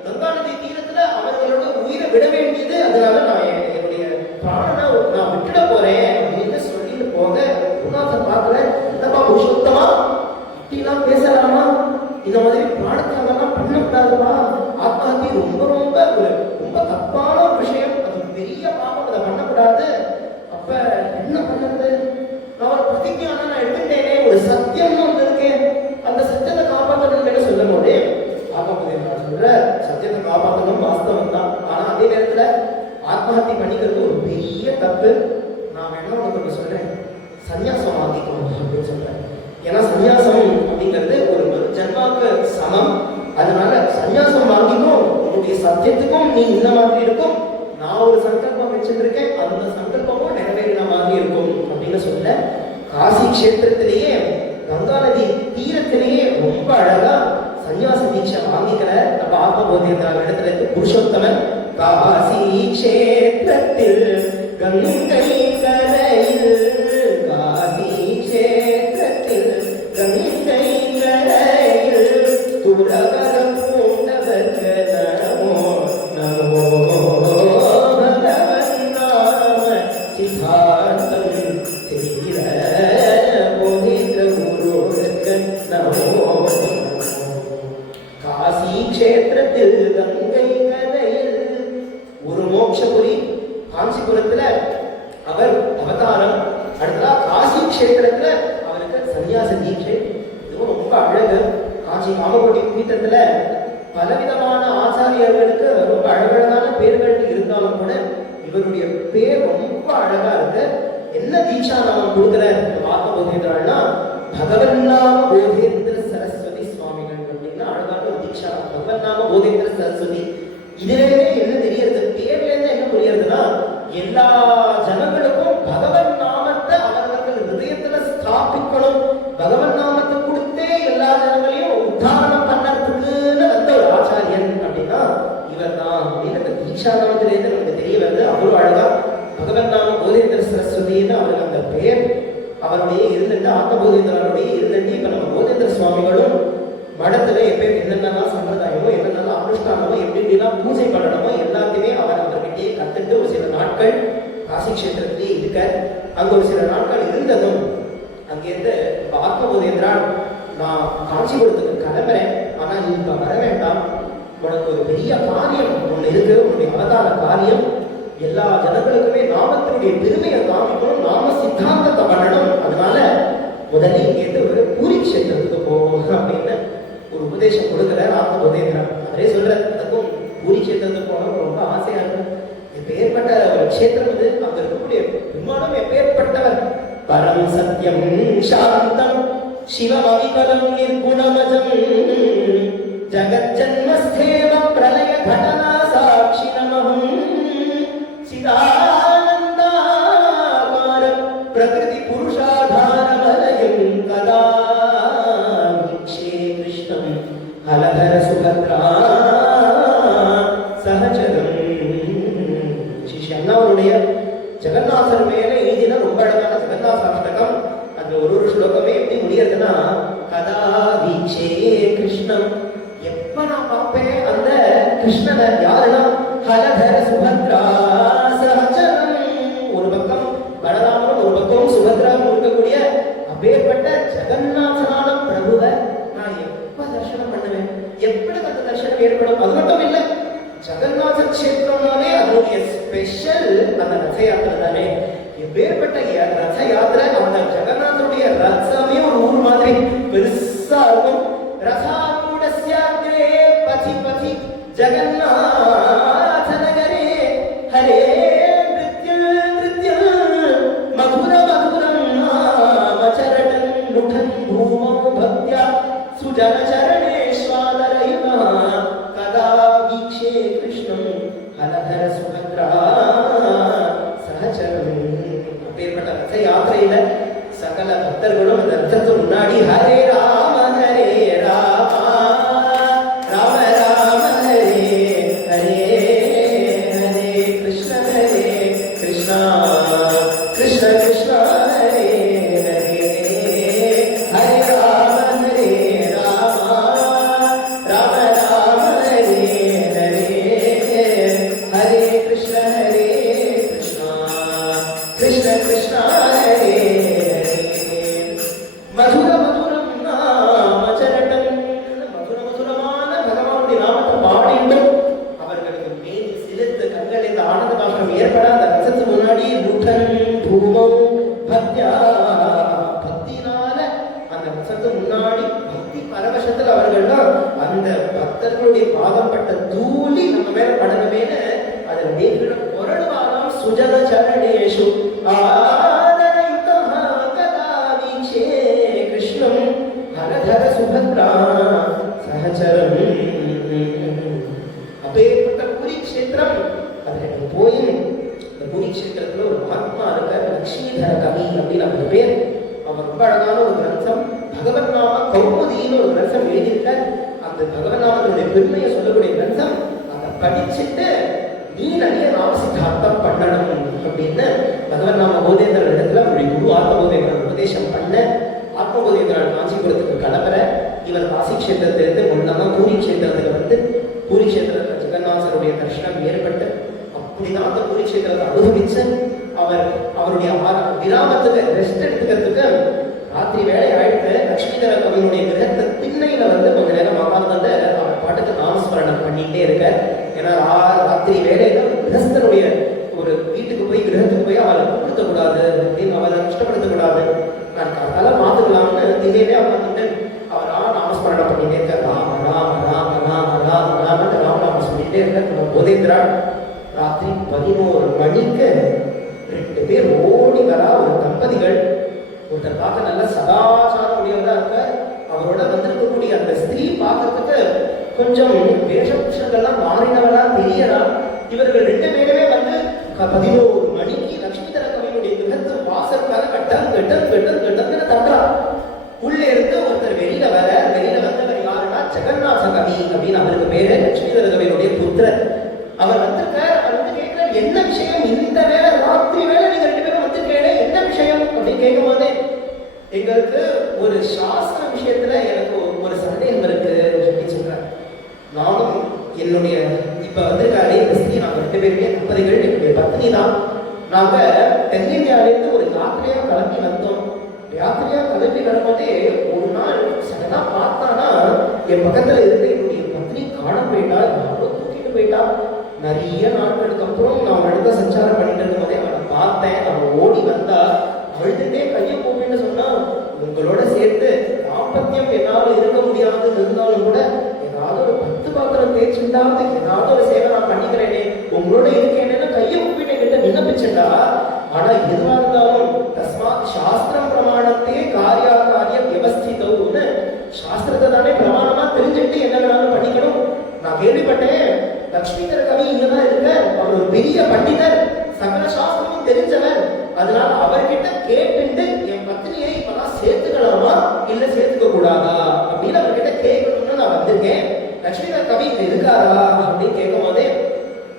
கங்கா நதி தீரத்துல அவர்களோட உயிரை விட வேண்டியது, அதனால நான் என்னுடைய பிராணனை நான் விட்டுட போறேன் அப்படின்னு சொல்லிட்டு போக குருநாதர் பார்க்கல, என்னப்பா புருஷோத்தமா இப்படிலாம் பேசலாமா, இந்த மாதிரி பிராணத்தியாகலாம் பண்ணக்கூடாதுப்பா, ஆத்மஹத்தி ரொம்ப ரொம்ப ரொம்ப தப்பான ஒரு விஷயம், அது பெரிய பாவம், அதை பண்ணக்கூடாது. அப்ப என்ன பண்ணுறது, நான் ஒரு பிரதிஜையான நான் எடுத்துட்டேனே, ஒரு சத்தியம்னு ஒன்று இருக்கேன், அந்த சத்தியத்தை காப்பாற்றணும்னு சொல்லும் போதே சொல்ற சத்தியத்தை காப்பாற்றணும் வாஸ்தவம் தான். ஆனா அதே நேரத்துல ஆத்மஹத்தி பண்ணிக்கிறது ஒரு பெரிய தப்பு. நான் வேணா உனக்கு சொல்றேன், சந்நியாசம் வாங்கிக்கணும் அப்படின்னு சொல்றாரு. ஏன்னா சந்நியாசம் அப்படிங்கிறது ஒரு ஜென்மாவுக்கு சமம். அதனால சந்நியாசம் வாங்கிக்கும், உன்னுடைய சத்தியத்துக்கும் நீ இந்த மாதிரி இருக்கும், நான் ஒரு சங்கல்பம் வச்சிருக்கேன், அந்த சங்கல்பமும் நிறைவேறின மாதிரி இருக்கும் அப்படின்னு சொல்ல, காசி கஷேத்திரத்திலேயே கங்கா நதி தீரத்திலேயே ரொம்ப அழகா சந்நியாச தீட்சை வாங்கிக்கிற நம்ம ஆத்மபோதியர் இடத்துல இருந்து புருஷோத்தமன். காசி கஷேத்திரத்தில் கங்கை கரையில், காசி கஷேத்திரத்தில் கங்கை கரையில் துரகரம் பூண்டவர்க்கு நமோ நமோ பகவன் நாம சித்தாந்தம் செய்கிற போகிற குருவுக்கு நமோ. காசி கஷேத்திரத்தில் கங்கை கரையில் ஒரு மோட்சபுரி காஞ்சிபுரத்துல அவர் அவதாரம். அடுத்ததா காசி கஷேத்திரத்துல அவருக்கு சன்னியாச தீட்சை. இதுவும் ரொம்ப அழகு. காஞ்சி காமகோட்டி பீட்டத்துல பலவிதமான ஆச்சாரியர்களுக்கு ரொம்ப அழகழகான பேர்கள் இருந்தாலும் கூட இவருடைய பேர் ரொம்ப அழகா இருக்கு. என்ன தீட்சா நாம கொடுக்குற ஆத்மபோதேந்திரன்னா பகவன் நாம போதேந்திர சரஸ்வதி சுவாமிகள் அப்படின்னா அழகான ஒரு தீட்சா. பகவன் நாம போதேந்திர சரஸ்வதி. இதுலேயே என்ன தெரியறது, பேர்ல இருந்து என்ன புரியறதுன்னா எல்லா ஜனங்களுக்கும் பகவன் நாமத்தை அவர்கள் ஹிருதயத்துல ஸ்தாபிக்கணும், பகவன் நாமத்தை கொடுத்தே எல்லா ஜனங்களையும் உத்தாரணம் பண்ணறதுக்குன்னு வந்த ஒரு ஆச்சாரியன் அப்படின்னா இவர் தான் அப்படின்னு தீட்சா நாமத்திலேருந்து நமக்கு தெரிய வருது. அவ்வளவு அழகா பகவன் நாம போதேந்திர சரஸ்வதினு அவருக்கு அந்த பெயர் அவருடைய இருந்துட்டு ஆத்மபோதேந்திரனுடைய இருந்துட்டு இப்ப நம்ம போதேந்திர சுவாமிகளும் மடத்துல எப்பயும் என்னென்னலாம் சம்பிரதாயமோ என்னென்னலாம் அனுஷ்டானமோ எப்படி எப்படிலாம் பூஜை பண்ணணுமோ எல்லாத்தையுமே அவர்கிட்டயே கத்துட்டு ஒரு சில நாட்கள் காசி கஷேத்திரத்திலே இருக்க. அங்க ஒரு சில நாட்கள் இருந்ததும் அங்கிருந்து ஆத்மபோதேந்திரா நான் காஞ்சிபுரத்துக்கு கிளம்புறேன், ஆனா நீ இப்ப வர வேண்டாம், உனக்கு ஒரு பெரிய காரியம் ஒண்ணு இருக்கு, உன்னுடைய அவதார காரியம். எல்லா ஜனங்களுக்குமே நாமத்தினுடைய பெருமையை காமிக்கணும், நாம சித்தாந்தத்தை பண்ணணும். அதனால முதல்ல இங்கேருந்து ஒரு பூரி கஷேத்திரத்துக்கு போவோம் அப்படின்னு ஒரு உபதேசம் கொடுக்குற ஆத்மபோதேந்திரா. அதே சொல்ற அதுக்கும் பூரி கஷேத்திரத்துக்கு போனோம் ரொம்ப ஆசையா இருக்கும். எப்பேற்பட்ட ஒரு கஷேத்திரம் இது, அங்க இருக்கக்கூடிய விமானம் எப்பேற்பட்டவர். பரம் சத்தியம் சாந்தம் சிவம் அவிகலம் நிர்குணமஜம் ஜகஜன்மஸ்தேவ பிரளய கடனா சாட்சி நமஹம் சிதானந்தாகார பிரகிருதி புருஷாதார வலயம் கதா வீக்ஷே கிருஷ்ணம் ஹலஹர சுபத்ரா சஹச்சரம். சிஷ்யண்ணாவுடைய ஜெகநாதர் மேல எழுதின ரொம்ப அழகான ஜெகநாதாஷ்டகம். அந்த ஒரு ஸ்லோகமே எப்படி முடியறதுன்னா கதா வீக்ஷே கிருஷ்ணம், எப்ப நான் பார்ப்பேன் அந்த கிருஷ்ணனை, யாருன்னா ஹலஹர சுபத்ரா சஹச்சரம். ஒரு பக்கம் பலராமனும் ஒரு பக்கம் சுபத்ராவும் இருக்கக்கூடிய அப்பேற்பட்ட ஜெகநாதனான பிரபுவை நான் எப்ப தரிசனம் பண்ணுவேன், எப்படி அந்த தரிசனம் ஏற்படும். அது மட்டும் இல்லை, ஜெகநாத கஷேத்திரம்னாலே அதனுடைய ஸ்பெஷல் அந்த ரத யாத்திரை தானே. எப்பேற்பட்ட ரத யாத்திரை, அந்த ஜெகநாதனுடைய ரதமே ஒரு ஊர் மாதிரி பெருசா இருக்கும். ரசாரூடஸ்யாக்ரே பதி பதி ஜெகநாத நகரே ஹரே நித்யம் நித்யம் மதுர மதுரம் நாமச்சரணம் முடன் பூமோ பக்த்யா சுஜன சரணேஸ்வாதரயுனா கதா வீக்ஷே கிருஷ்ணம் ஹலஹர சுபத்ரா சஹச்சரம். அப்பேற்பட்ட ரத யாத்திரையில சகல பக்தர்களும் அந்த ரதத்துக்கு முன்னாடி ஹரே ராம ஹரே ராம ராம ராம ஹரே ஹரே ஹரே கிருஷ்ண கிருஷ்ணா கிருஷ்ண கிருஷ்ண ஹரே ஹரே ஹரே ராம ஹரே ராம ராம ராம ஹரே ஹரே ஹரே கிருஷ்ண கிருஷ்ணா கிருஷ்ண கிருஷ்ண ஹரே மதுர மதுரம் நாமச்சரணம். மதுர மதுரமான பகவானுடைய நாமத்தை பாடிட்டும் அவர்களுக்கு மேல் சிலிர்த்த கண்கள் இந்த ஆனந்த பாஷ்டம் ஏற்பட அந்த ரசத்துக்கு முன்னாடி முடன் பூமம் பக்தியா, பக்தினால அந்த ரசத்துக்கு முன்னாடி பக்தி பரவசத்துல அவர்கள்லாம் அந்த பக்தர்களுடைய பாதப்பட்ட தூளி நம்ம மேல படணுமேனு அதை நேற்று பொருள்வாராம் சுஜன சரணேஷு ஆதரைத்தா லக்ஷ்மீதர கவி அப்படின்னு அவருக்கு பேர். அவர் ரொம்ப அழகான ஒரு கிரந்தம் பகவன் நாம கௌமுதின்னு ஒரு கிரந்தம் எழுதியிருக்க. அந்த பகவன் நாமத்தினுடைய பெருமையை சொல்லக்கூடிய கிரந்தம். அதை படிச்சுட்டு நீ நிறைய நாம சித்தாந்தம் பண்ணணும் அப்படின்னு பகவன் நாம போதேந்திர இடத்துல அவருடைய குரு ஆத்மபோதேந்திரன் உபதேசம் பண்ண. ஆத்மபோதேந்திரன் காஞ்சிபுரத்துக்கு கிளம்புற. இவர் காசி கஷேத்திரத்திலிருந்து முன்னமா பூரி கஷேத்திரத்துக்கு வந்து பூரி கஷேத்திரத்தில் ஜெகநாதருடைய தரிசனம் ஏற்பட்டு அப்படிதான் அந்த பூரி கஷேத்திரத்தை அனுபவிச்சு அவருடைய விராமத்துக்கு ரெஸ்ட் எடுத்துக்கிறதுக்கு ராத்திரி வேலை ஆயிட்டு லட்சுமிதர கவியினுடைய கிரகத்தை திண்ணையில வந்து கொஞ்ச நேரம் உட்கார்ந்து அவர் பாட்டுக்கு நாமஸ்மரணம் பண்ணிட்டே இருக்க. ஏன்னா ராத்திரி வேலையில கிரகஸ்தனுடைய ஒரு வீட்டுக்கு போய் கிரகத்துக்கு போய் அவரை கூப்பிடுத்தக்கூடாது அப்படின்னு அவரை கஷ்டப்படுத்தக்கூடாது. நான் அதெல்லாம் மாத்துக்கலாம்னு திண்ணையிலே உட்காந்துட்டு அவரா நாமஸ்மரணம் பண்ணிட்டே இருக்க. ராம ராம ராம ராம ராம ராம ராமநாம சொல்லிட்டே இருக்க. போதேந்திரா ராத்திரி 11 மணிக்கு 2 பேர் ஓடி வரா. ஒரு தம்பதிகள், ஒருத்தர் பார்க்க நல்ல சதாச்சாரம் உடையவரா இருக்க. அவரோட வந்திருக்கக்கூடிய அந்த ஸ்திரீ பார்க்கறதுக்கு கொஞ்சம் வேஷபூஷங்கள்லாம் மாறினவரா தெரியறா. இவர்கள் 2 பேருமே வந்து 11 மணிக்கு லட்சுமிதர கவியினுடைய கிரகத்து வாசற்காக கட்டம் தட்டுறா. உள்ளே இருந்து ஒருத்தர் வெளியில வந்தவர் யாருன்னா ஜெகநாத கவி அப்படின்னு அவருக்கு பேரு. லட்சுமிதர கவியினுடைய புத்திரர். அவர் வந்திருக்கார். அவர் வந்து கேட்கிறார், என்ன விஷயம் இந்த வேலை ராத்திரி வேலை நீங்க 2 பேரும் வந்திருக்கீங்க, என்ன விஷயம் அப்படின்னு கேட்கும் போதே எங்களுக்கு ஒரு சாஸ்திர விஷயத்துல எனக்கு ஒரு சந்தேகம் இருக்கு அப்படின்னு சொல்றாரு. நானும் என்னுடைய இப்ப வந்திருக்காரு இந்த ஸ்திரீ, நாங்க 2 பேருமே தம்பதிகள், என்னுடைய பத்னி தான். நாங்க தென்னிந்தியாவிலிருந்து ஒரு யாத்திரையா கிளம்பி வந்தோம். யாத்திரையா கிளம்பி வரும்போதே ஒரு நாள் சடனா பார்த்தானா என் பக்கத்துல இருக்க என்னுடைய பத்னி காண போயிட்டா, யாரோ தூக்கிட்டு போயிட்டா. நிறைய நாட்களுக்கு அப்புறம் நான் அடுத்த சஞ்சாரம் பண்ணிட்டு இருக்கும் போதே அவனை பார்த்தேன். அவன் ஓடி வந்தா அழுதுட்டே கையை போட்டுன்னு சொன்னா, உங்களோட சேர்த்து தாம்பத்தியம் என்னால இருக்க முடியாது இருந்தாலும் கூட ஏதாவது ஒரு 10 பாத்திரம் தேய்ச்சுட்டாவது ஏதாவது ஒரு சேவை நான் பண்ணிக்கிறேனே, உங்களோட இருக்கேன்னு கையை கூப்பிட்டு கிட்ட விண்ணப்பிச்சுட்டா. ஆனா எதுவா இருந்தாலும் தஸ்மாத் சாஸ்திரம் பிரமாணத்தே காரியாகாரிய வியவஸ்திதவுன்னு சாஸ்திரத்தை தானே பிரமாணமா தெரிஞ்சுட்டு என்ன வேணாலும் பண்ணிக்கணும். நான் கேள்விப்பட்டேன் லட்சுமிதர கவி இங்கதான் இருக்க. அவர் ஒரு பெரிய பண்டிதர், சகல சாஸ்திரமும் தெரிஞ்சவர். அதனால அவர்கிட்ட கேட்டுட்டு என் பத்னியை இப்பதான் சேர்த்துக்கலாமா இல்ல சேர்த்துக்க கூடாதா அப்படின்னு அவர்கிட்ட கேட்கணும்னு நான் வந்திருக்கேன். லட்சுமிதர கவி இங்க இருக்காரா அப்படின்னு கேட்கும் போதே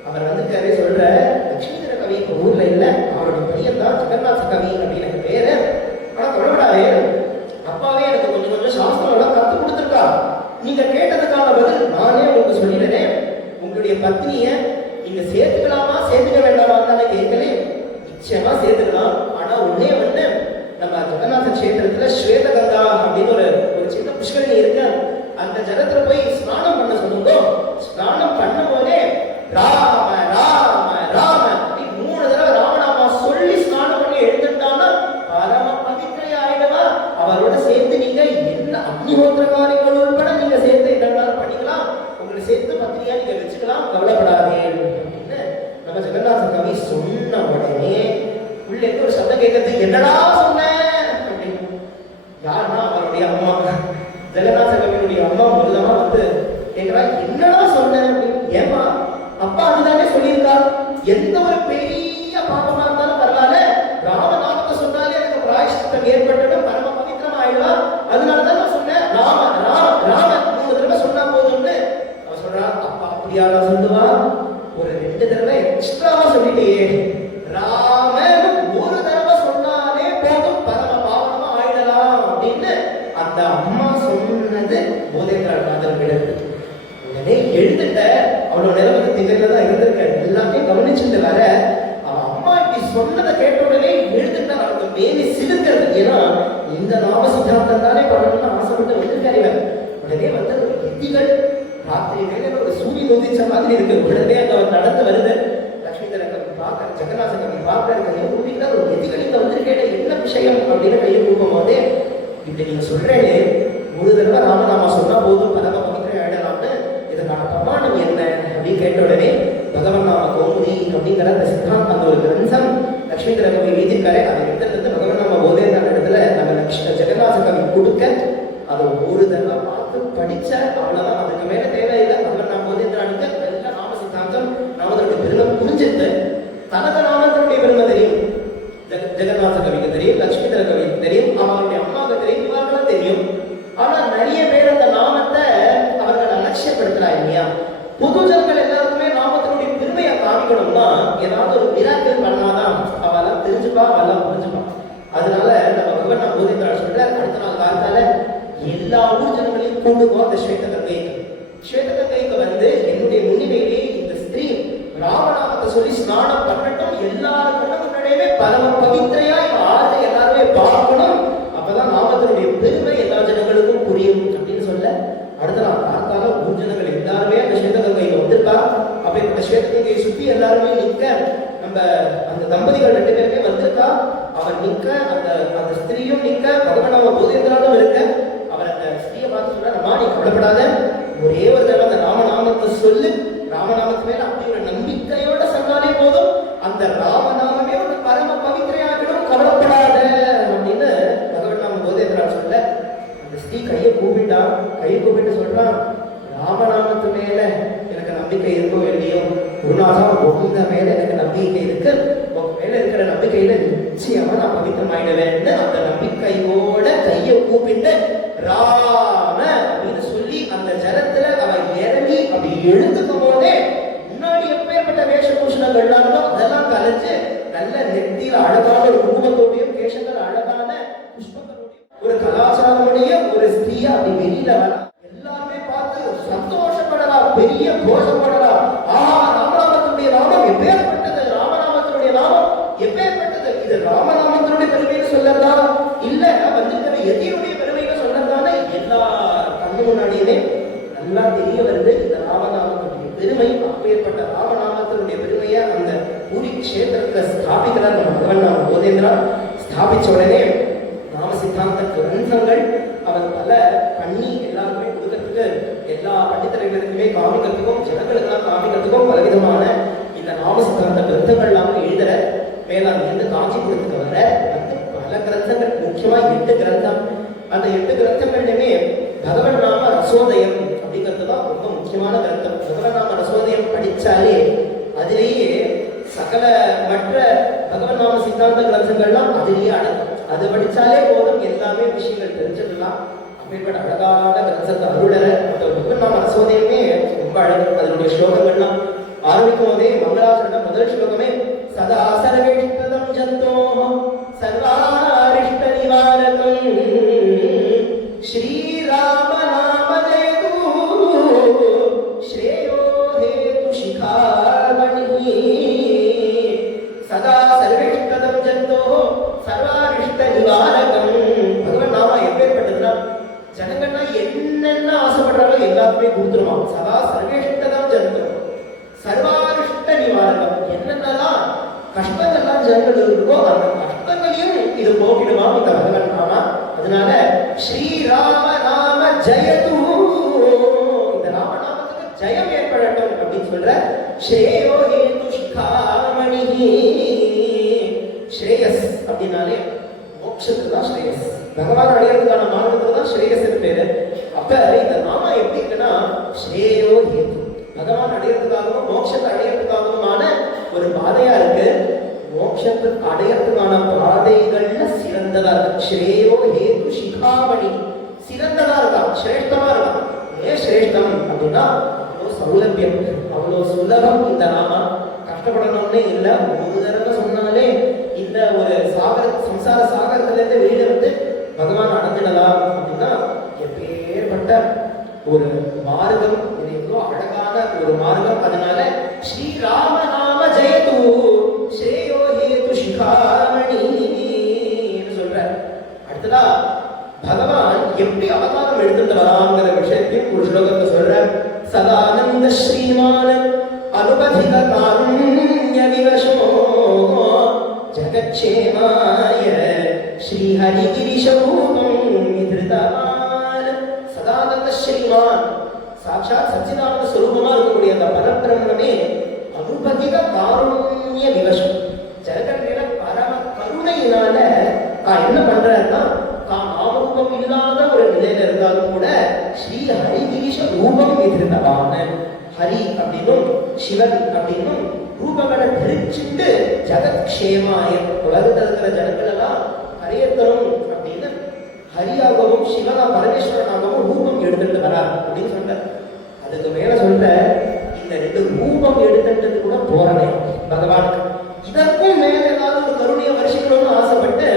அவர் வந்துருக்காரு. சொல்ற, லட்சுமிதர கவி இப்ப ஊர்ல இல்ல, அவருடைய பையன் தான் ஜெகநாத கவி அப்படின்னு எனக்கு பேரு. ஆனா தொடர்படாதே, அப்பாவே எனக்கு கொஞ்சம் சாஸ்திரம் எல்லாம் கத்து கொடுத்துருக்கா. நீங்க கேட்டதுக்கான பதில் நானே உங்களுக்கு சொல்லிடுறேன். உங்களுடைய பத்னிய நீங்க சேர்த்துக்கலாமா சேர்த்துக்க வேண்டாமா தானே கேட்கல. நிச்சயமா சேர்த்துக்கலாம். ஆனா ஒன்னே வந்து நம்ம ஜெகநாத கஷேத்திரத்துல ஸ்வேத கங்கா அப்படின்னு ஒரு சின்ன புஷ்கரணி இருக்கு. அந்த ஜலத்துல போய் ஸ்நானம் பண்ண சொல்லுங்க. ஸ்நானம் பண்ணும் போதே ராம ராம ராம 3 தடவை ராமநாமா சொல்லி ஸ்நானம் பண்ணி எழுந்துட்டான்னா பரம பவித்ரை ஆயிடுவா. அவரோட சேர்த்து நீங்க என்ன அக்னிஹோத்திர காரியங்கள் உட்பட நீங்க சேர்த்து என்னெல்லாம் பண்ணிக்கலாம். உங்களை சேர்த்து பத்திரியா நீங்க வச்சுக்கலாம், கவலைப்படாதே அப்படின்னு நம்ம ஜெகநாத கவி சொன்ன உடனே உள்ள இருந்து ஒரு சத்தம் கேட்கறது, என்னடா சொன்ன அப்படின்னு. யாருன்னா அவருடைய அம்மா, ஜெகநாத கவியினுடைய அம்மா மூலமா வந்து கேட்கிறா, என்னடா சொன்ன அப்படின்னு. ஏமா அப்பா அதுதானே சொல்லியிருக்கா, எந்த ஒரு பெரிய பாப்பமா இருந்தாலும் பரவாயில்ல, ராமநாமத்தை சொன்னாலே எனக்கு பிராயஷ்சித்தம் ஏற்பட்டுடும், பரம பவித்திரம் ஆயிடுவா. அதனாலதான் நான் சொன்னேன் ராம ராம ராம 3 தடவை சொன்னா போதும்னு. அவ சொல்றா, அப்பா அப்படியா சொல்லுவா, ஒரு 2 தடவை எக்ஸ்ட்ராவா சொல்லிட்டே, ராம 1 தடவை சொன்னாலே போதும், பரம பாவனமா ஆயிடலாம் அப்படின்னு அந்த அம்மா சொன்னது போதேந்திரநாதர் விடுது. உடனே எழுந்துட்ட, அவளோட நிலைமை திகழ்ல தான் இருந்திருக்க, எல்லாத்தையும் கவனிச்சுட்டு வர அவன் அம்மா இப்படி சொன்னதை கேட்ட உடனே எழுந்துட்டா. அவனுக்கு மேலே சிலுக்கிறது. ஏன்னா இந்த நாம சித்தாந்தம் தானே பண்ணணும்னு ஆசைப்பட்டு வந்திருக்காரு இவன். உடனே வந்து ஒரு எத்திகள் ராத்திரி வேலை ஒரு சூரியன் உதிச்ச மாதிரி இருக்கு. உடனே அங்க நடந்து வருது. லட்சுமிதர கவி பார்க்க, ஜெகநாத கவி பார்க்க, கையை கூப்பிட்டா ஒரு எத்திகள் இங்க வந்திருக்கேன், என்ன விஷயம் அப்படின்னு கையை கூப்பிடும் போதே, இப்படி நீங்க சொல்றேன்னு 1 தடவை ராமநாமா சொன்னா போதும், பரம பவித்ரை ஆயிடலாம்னு, இதற்கான பிரமாணம் என்ன அப்படின்னு கேட்ட உடனே பகவன் நாம கௌமுதி அப்படிங்கிற அந்த சித்தாந்தம், அந்த ஒரு கிரந்தம் லட்சுமிதர கவி எழுதியிருக்காரு. அதை எடுத்து பகவன் நாம போதேந்திரன் இடத்துல நம்ம ஜெகநாத கவி கொடுக்க, அதை 1 தடவை பார்த்து படிச்ச அவ்வளவுதான். அதுக்கு மேல தேவையில்லை. பகவன் நாம போதேந்திரனுக்கு எல்லா நாம சித்தாந்தம் நாமதனுடைய பெருமை புரிஞ்சிட்டு தனக்கு நாமத்தினுடைய பெருமை தெரியும். ஜெகநாத கவிக்கு தெரியும், லட்சுமிதர கவிக்கு தெரியும், அவருடைய அம்மாவுக்கு தெரியும், இவர்களும் தெரியும். ஆனா நிறைய பேர் அந்த நாமத்தை அவர்கள் அலட்சியப்படுத்துறாங்க இல்லையா? புது ஜனங்கள் எல்லாருக்குமே நாமத்தினுடைய பெருமையை காமிக்கணும்னா ஏதாவது ஒரு மிராக்கிள் பண்ணாதான் அவெல்லாம் தெரிஞ்சுப்பா, அவெல்லாம் புரிஞ்சுப்பா. அதனால நம்ம பகவான் போதித்தாள் சொல்ற, அடுத்த நாள் காலத்தால எல்லா ஊர் ஜனங்களையும் கூண்டுக்கோ அந்த ஸ்வேத கங்கைக்கு. ஸ்வேத கங்கைக்கு வந்து என்னுடைய முன்னிலையிலே இந்த ஸ்திரீ ராமநாமத்தை சொல்லி ஸ்நானம் பண்ணட்டும், எல்லாருக்கும் முன்னாடியே பரம பவித்திரையா ஆறு எல்லாருமே பார்க்கணும், அப்பதான் நாமத்தினுடைய பெருமை எல்லா ஜனங்களுக்கும் புரியும் அப்படின்னு சொல்ல, அடுத்த நாள் காலத்தால ஊர் ஜனங்கள் எல்லாருமே அந்த ஸ்வேத கங்கைக்கு வந்திருக்கா. அப்ப இந்த ஸ்வேத கங்கையை சுத்தி எல்லாருமே நிற்க, நம்ம அந்த தம்பதிகள் 2 பேருமே வந்திருக்கா. அவர் நிற்க, அந்த அந்த ஸ்திரீயும் நிற்க, பகவான் போதேந்திராலும் இருக்க. அவர் அந்த ஸ்திரீயை பார்த்து சொல்றாரு, அம்மா நீ கவலைப்படாத, ஒரே ஒரு தடவை அந்த ராமநாமத்தை சொல்லு, ராமநாமத்து மேல அப்படி ஒரு நம்பிக்கையோட சொன்னாலே போதும், அந்த ராமநாமமே ஒரு பரம பவித்திரையாகிடும், கவலைப்படாத அப்படின்னு பகவான் போதேந்திரா சொல்ல, அந்த ஸ்திரீ கையை கூப்பிட்டு சொல்றான், ராமநாமத்து மேல எனக்கு நம்பிக்கை இருக்கோ இல்லையோ, குருநாதா உங்க மேல எனக்கு நம்பிக்கை இருக்கு, உங்க மேல இருக்கிற நம்பிக்கையில நிச்சயமா நான் பவித்திரமாயிடுவேன்னு அந்த நம்பிக்கையோட கையை கூப்பிட்டு ராம அப்படின்னு சொல்லி அந்த ஜலத்துல அவ இறங்கி அப்படி எழுந்துக்கும் போதே முன்னாடி எப்பேற்பட்ட வேஷபூஷணங்கள் அதெல்லாம் கலைஞ்சு நல்ல நெத்தியில அழகான ஒரு குடும்பத்தோடையும் கேசங்கள் அழகான புஷ்பங்களோடையும் ஒரு கலாச்சாரமுடைய ஒரு ஸ்திரீயா அப்படி வெளியில வர எல்லாருமே பார்த்து சந்தோஷப்படலாம், பெரிய கோஷப்படலாம். ஆஹா, ராமநாமத்தினுடைய நாமம் எப்பேற்பட்டது, ராமநாமத்தினுடைய நாமம் எப்பேற்பட்டது, இது ராமநாமத்தினுடைய பெருமையை சொல்லலாம் இல்ல வந்திருக்கிற எதிரியுடைய பெருமையை சொல்லலாம்னு எல்லா கண்ணு முன்னாடியுமே நல்லா தெரிய வருது இந்த ராமநாமத்தினுடைய பெருமை. அப்பேற்பட்ட ராமநாமத்தினுடைய பெருமையை அந்த பூரி கஷேத்திரத்தை ஸ்தாபிக்கிறார் நம்ம பகவான் போதேந்திரா. ஸ்தாபிச்ச உடனே நாம சித்தாந்த கிரந்தங்கள் அவர் பல பண்ணி எல்லாருமே கொடுக்கறதுக்கு, எல்லா பண்டிதர்களுக்குமே காமிக்கிறதுக்கும், ஜனங்களுக்கெல்லாம் காமிக்கிறதுக்கும் பலவிதமான இந்த நாம சித்தாந்த கிரந்தங்கள் எல்லாமே எழுதுற மேலாண்மை இருந்து காஞ்சிபுரத்துக்கு வர வந்து பல கிரந்தங்கள், முக்கியமா 8 கிரந்தம். அந்த 8 கிரந்தங்கள்லையுமே பகவன் நாம ரசோதயம் அப்படிங்கிறது தான் ரொம்ப முக்கியமான கிரந்தம். பகவன் நாம ரசோதயம் படிச்சாலே அதிலேயே சகல மற்ற பகவன் நாம சித்தாந்த கிரந்தங்கள்லாம் அதிலேயே அடங்கும். அது படிச்சாலே போதும், எல்லாமே விஷயங்கள் தெரிஞ்சுக்கலாம். அப்படிப்பட்ட அழகான கிரந்தத்தை அருளற அந்த பகவன் நாம ரசோதயமே ரொம்ப அழகு. அதனுடைய ஸ்லோகங்கள்லாம் ஆரம்பிக்கும் போதே மங்களாசரண முதல் ஸ்லோகமே சதா சர்வேஷ்டதம் ஜந்தோஹம் சர்வாரிஷ்ட நிவாரகம் ஸ்ரீராம நாம ஜெயது ஸ்ரேயோ ஹேது சிகாமணி சதா சர்வேஷ்டதம் ஜந்தோஹம் சர்வாரிஷ்ட நிவாரகம். பகவான் நாம எப்பேற்பட்டதுன்னா ஜனங்கள்னா என்னென்ன ஆசைப்படுறாங்களோ எல்லாத்துமே கொடுத்துருவான். சதா சர்வேஷ்டதம் ஜந்தோஹம் சர்வாரிஷ்ட நிவாரகம், என்னென்னலாம் கஷ்டங்கள்லாம் ஜனங்கள் இருக்கோ அந்த கஷ்டங்களையும் இது போக்கிடுவான் இந்த பகவன் நாம. அதனால ஸ்ரீராம நாம ஜெயது, இந்த ராமநாமத்துக்கு ஜெயம் ஏற்படட்டும் அப்படின்னு சொல்ற. ஸ்ரேயோ ஹேது சிகாமணி, ஸ்ரேயஸ் அப்படின்னாலே மோட்சத்துக்கு தான் ஸ்ரேயஸ், பகவான் அடையறதுக்கான மார்க்கத்துக்கு தான் ஸ்ரேயஸ் பேரு. அப்ப இந்த நாம எப்படி இருக்குன்னா ஸ்ரேயோ ஹேது, பகவான் அடையறதுக்காகவும் மோட்சத்தை அடையறதுக்காகவுமான ஒரு பாதையா இருக்கு. மோட்சத்தை அடையறதுக்கான பாதைகள்ல சிறந்ததா இருக்கு. ஸ்ரேயோ ஹேது சிகாமணி, சிறந்ததா இருக்கா, சிரேஷ்டமா இருக்கா. ஏன் சிரேஷ்டம் அப்படின்னா அவ்வளோ சௌலபியம், அவ்வளோ சுலபம் இந்த நாம. கஷ்டப்படணும்னே இல்லை, ஒரு தடவை சொன்னாலே இந்த ஒரு சம்சார சாகரத்துல இருந்து வெளியில வந்து பகவான் அடைஞ்சிடலாம் அப்படின்னா எப்பேற்பட்ட ஒரு மார்க்கம், இது எவ்வளோ அழகான ஒரு மார்க்கம். அதனால ஸ்ரீராம நாம ஜெயது ஸ்ரேயோ ஹேது சிகாமணி சொல்ற. அடுத்ததா பகவான் எப்படி அவதாரம் எடுத்துட்டு வராங்கிற விஷயத்தையும் ஒரு ஸ்லோகத்தை சொல்ற. சதானந்த ஸ்ரீமான அனுபதிக காருண்ய விவசோ ஜகச்சேமாய ஸ்ரீஹரிகிரிஷரூபம் விதிருதவான். சதானந்த ஸ்ரீமான் சாட்சாத் சச்சிதானந்த ஸ்வரூபமா இருக்கக்கூடிய அந்த பரபிரம்மனே அனுபதிக காருண்ய விவசம், ஜனங்கள் மேல பரம கருணையினால என்ன பண்றாருன்னா தான் ஆரூபம் இல்லாத ஒரு நிலையில இருந்தாலும் கூட ஸ்ரீ ஹரிகிரீஷ ரூபம் எதிர்த்தவான, ஹரி அப்படின்னும் சிவன் அப்படின்னும் ரூபங்களை தெரிச்சுட்டு ஜெகத்க்ஷேமாய உலகத்தில் இருக்கிற ஜனங்கள் எல்லாம் கரையேற்றணும் அப்படின்னு ஹரியாகவும் சிவனா பரமேஸ்வரனாகவும் ரூபம் எடுத்துட்டு வரார் அப்படின்னு சொல்ற. அதுக்கு மேல சொல்ற இந்த 2 ரூபம் எடுத்துட்டு கூட போறனே பகவான் இதற்கும் மேல ஏதாவது ஒரு கருணைய வருஷிக்கணும்னு ஆசைப்பட்டு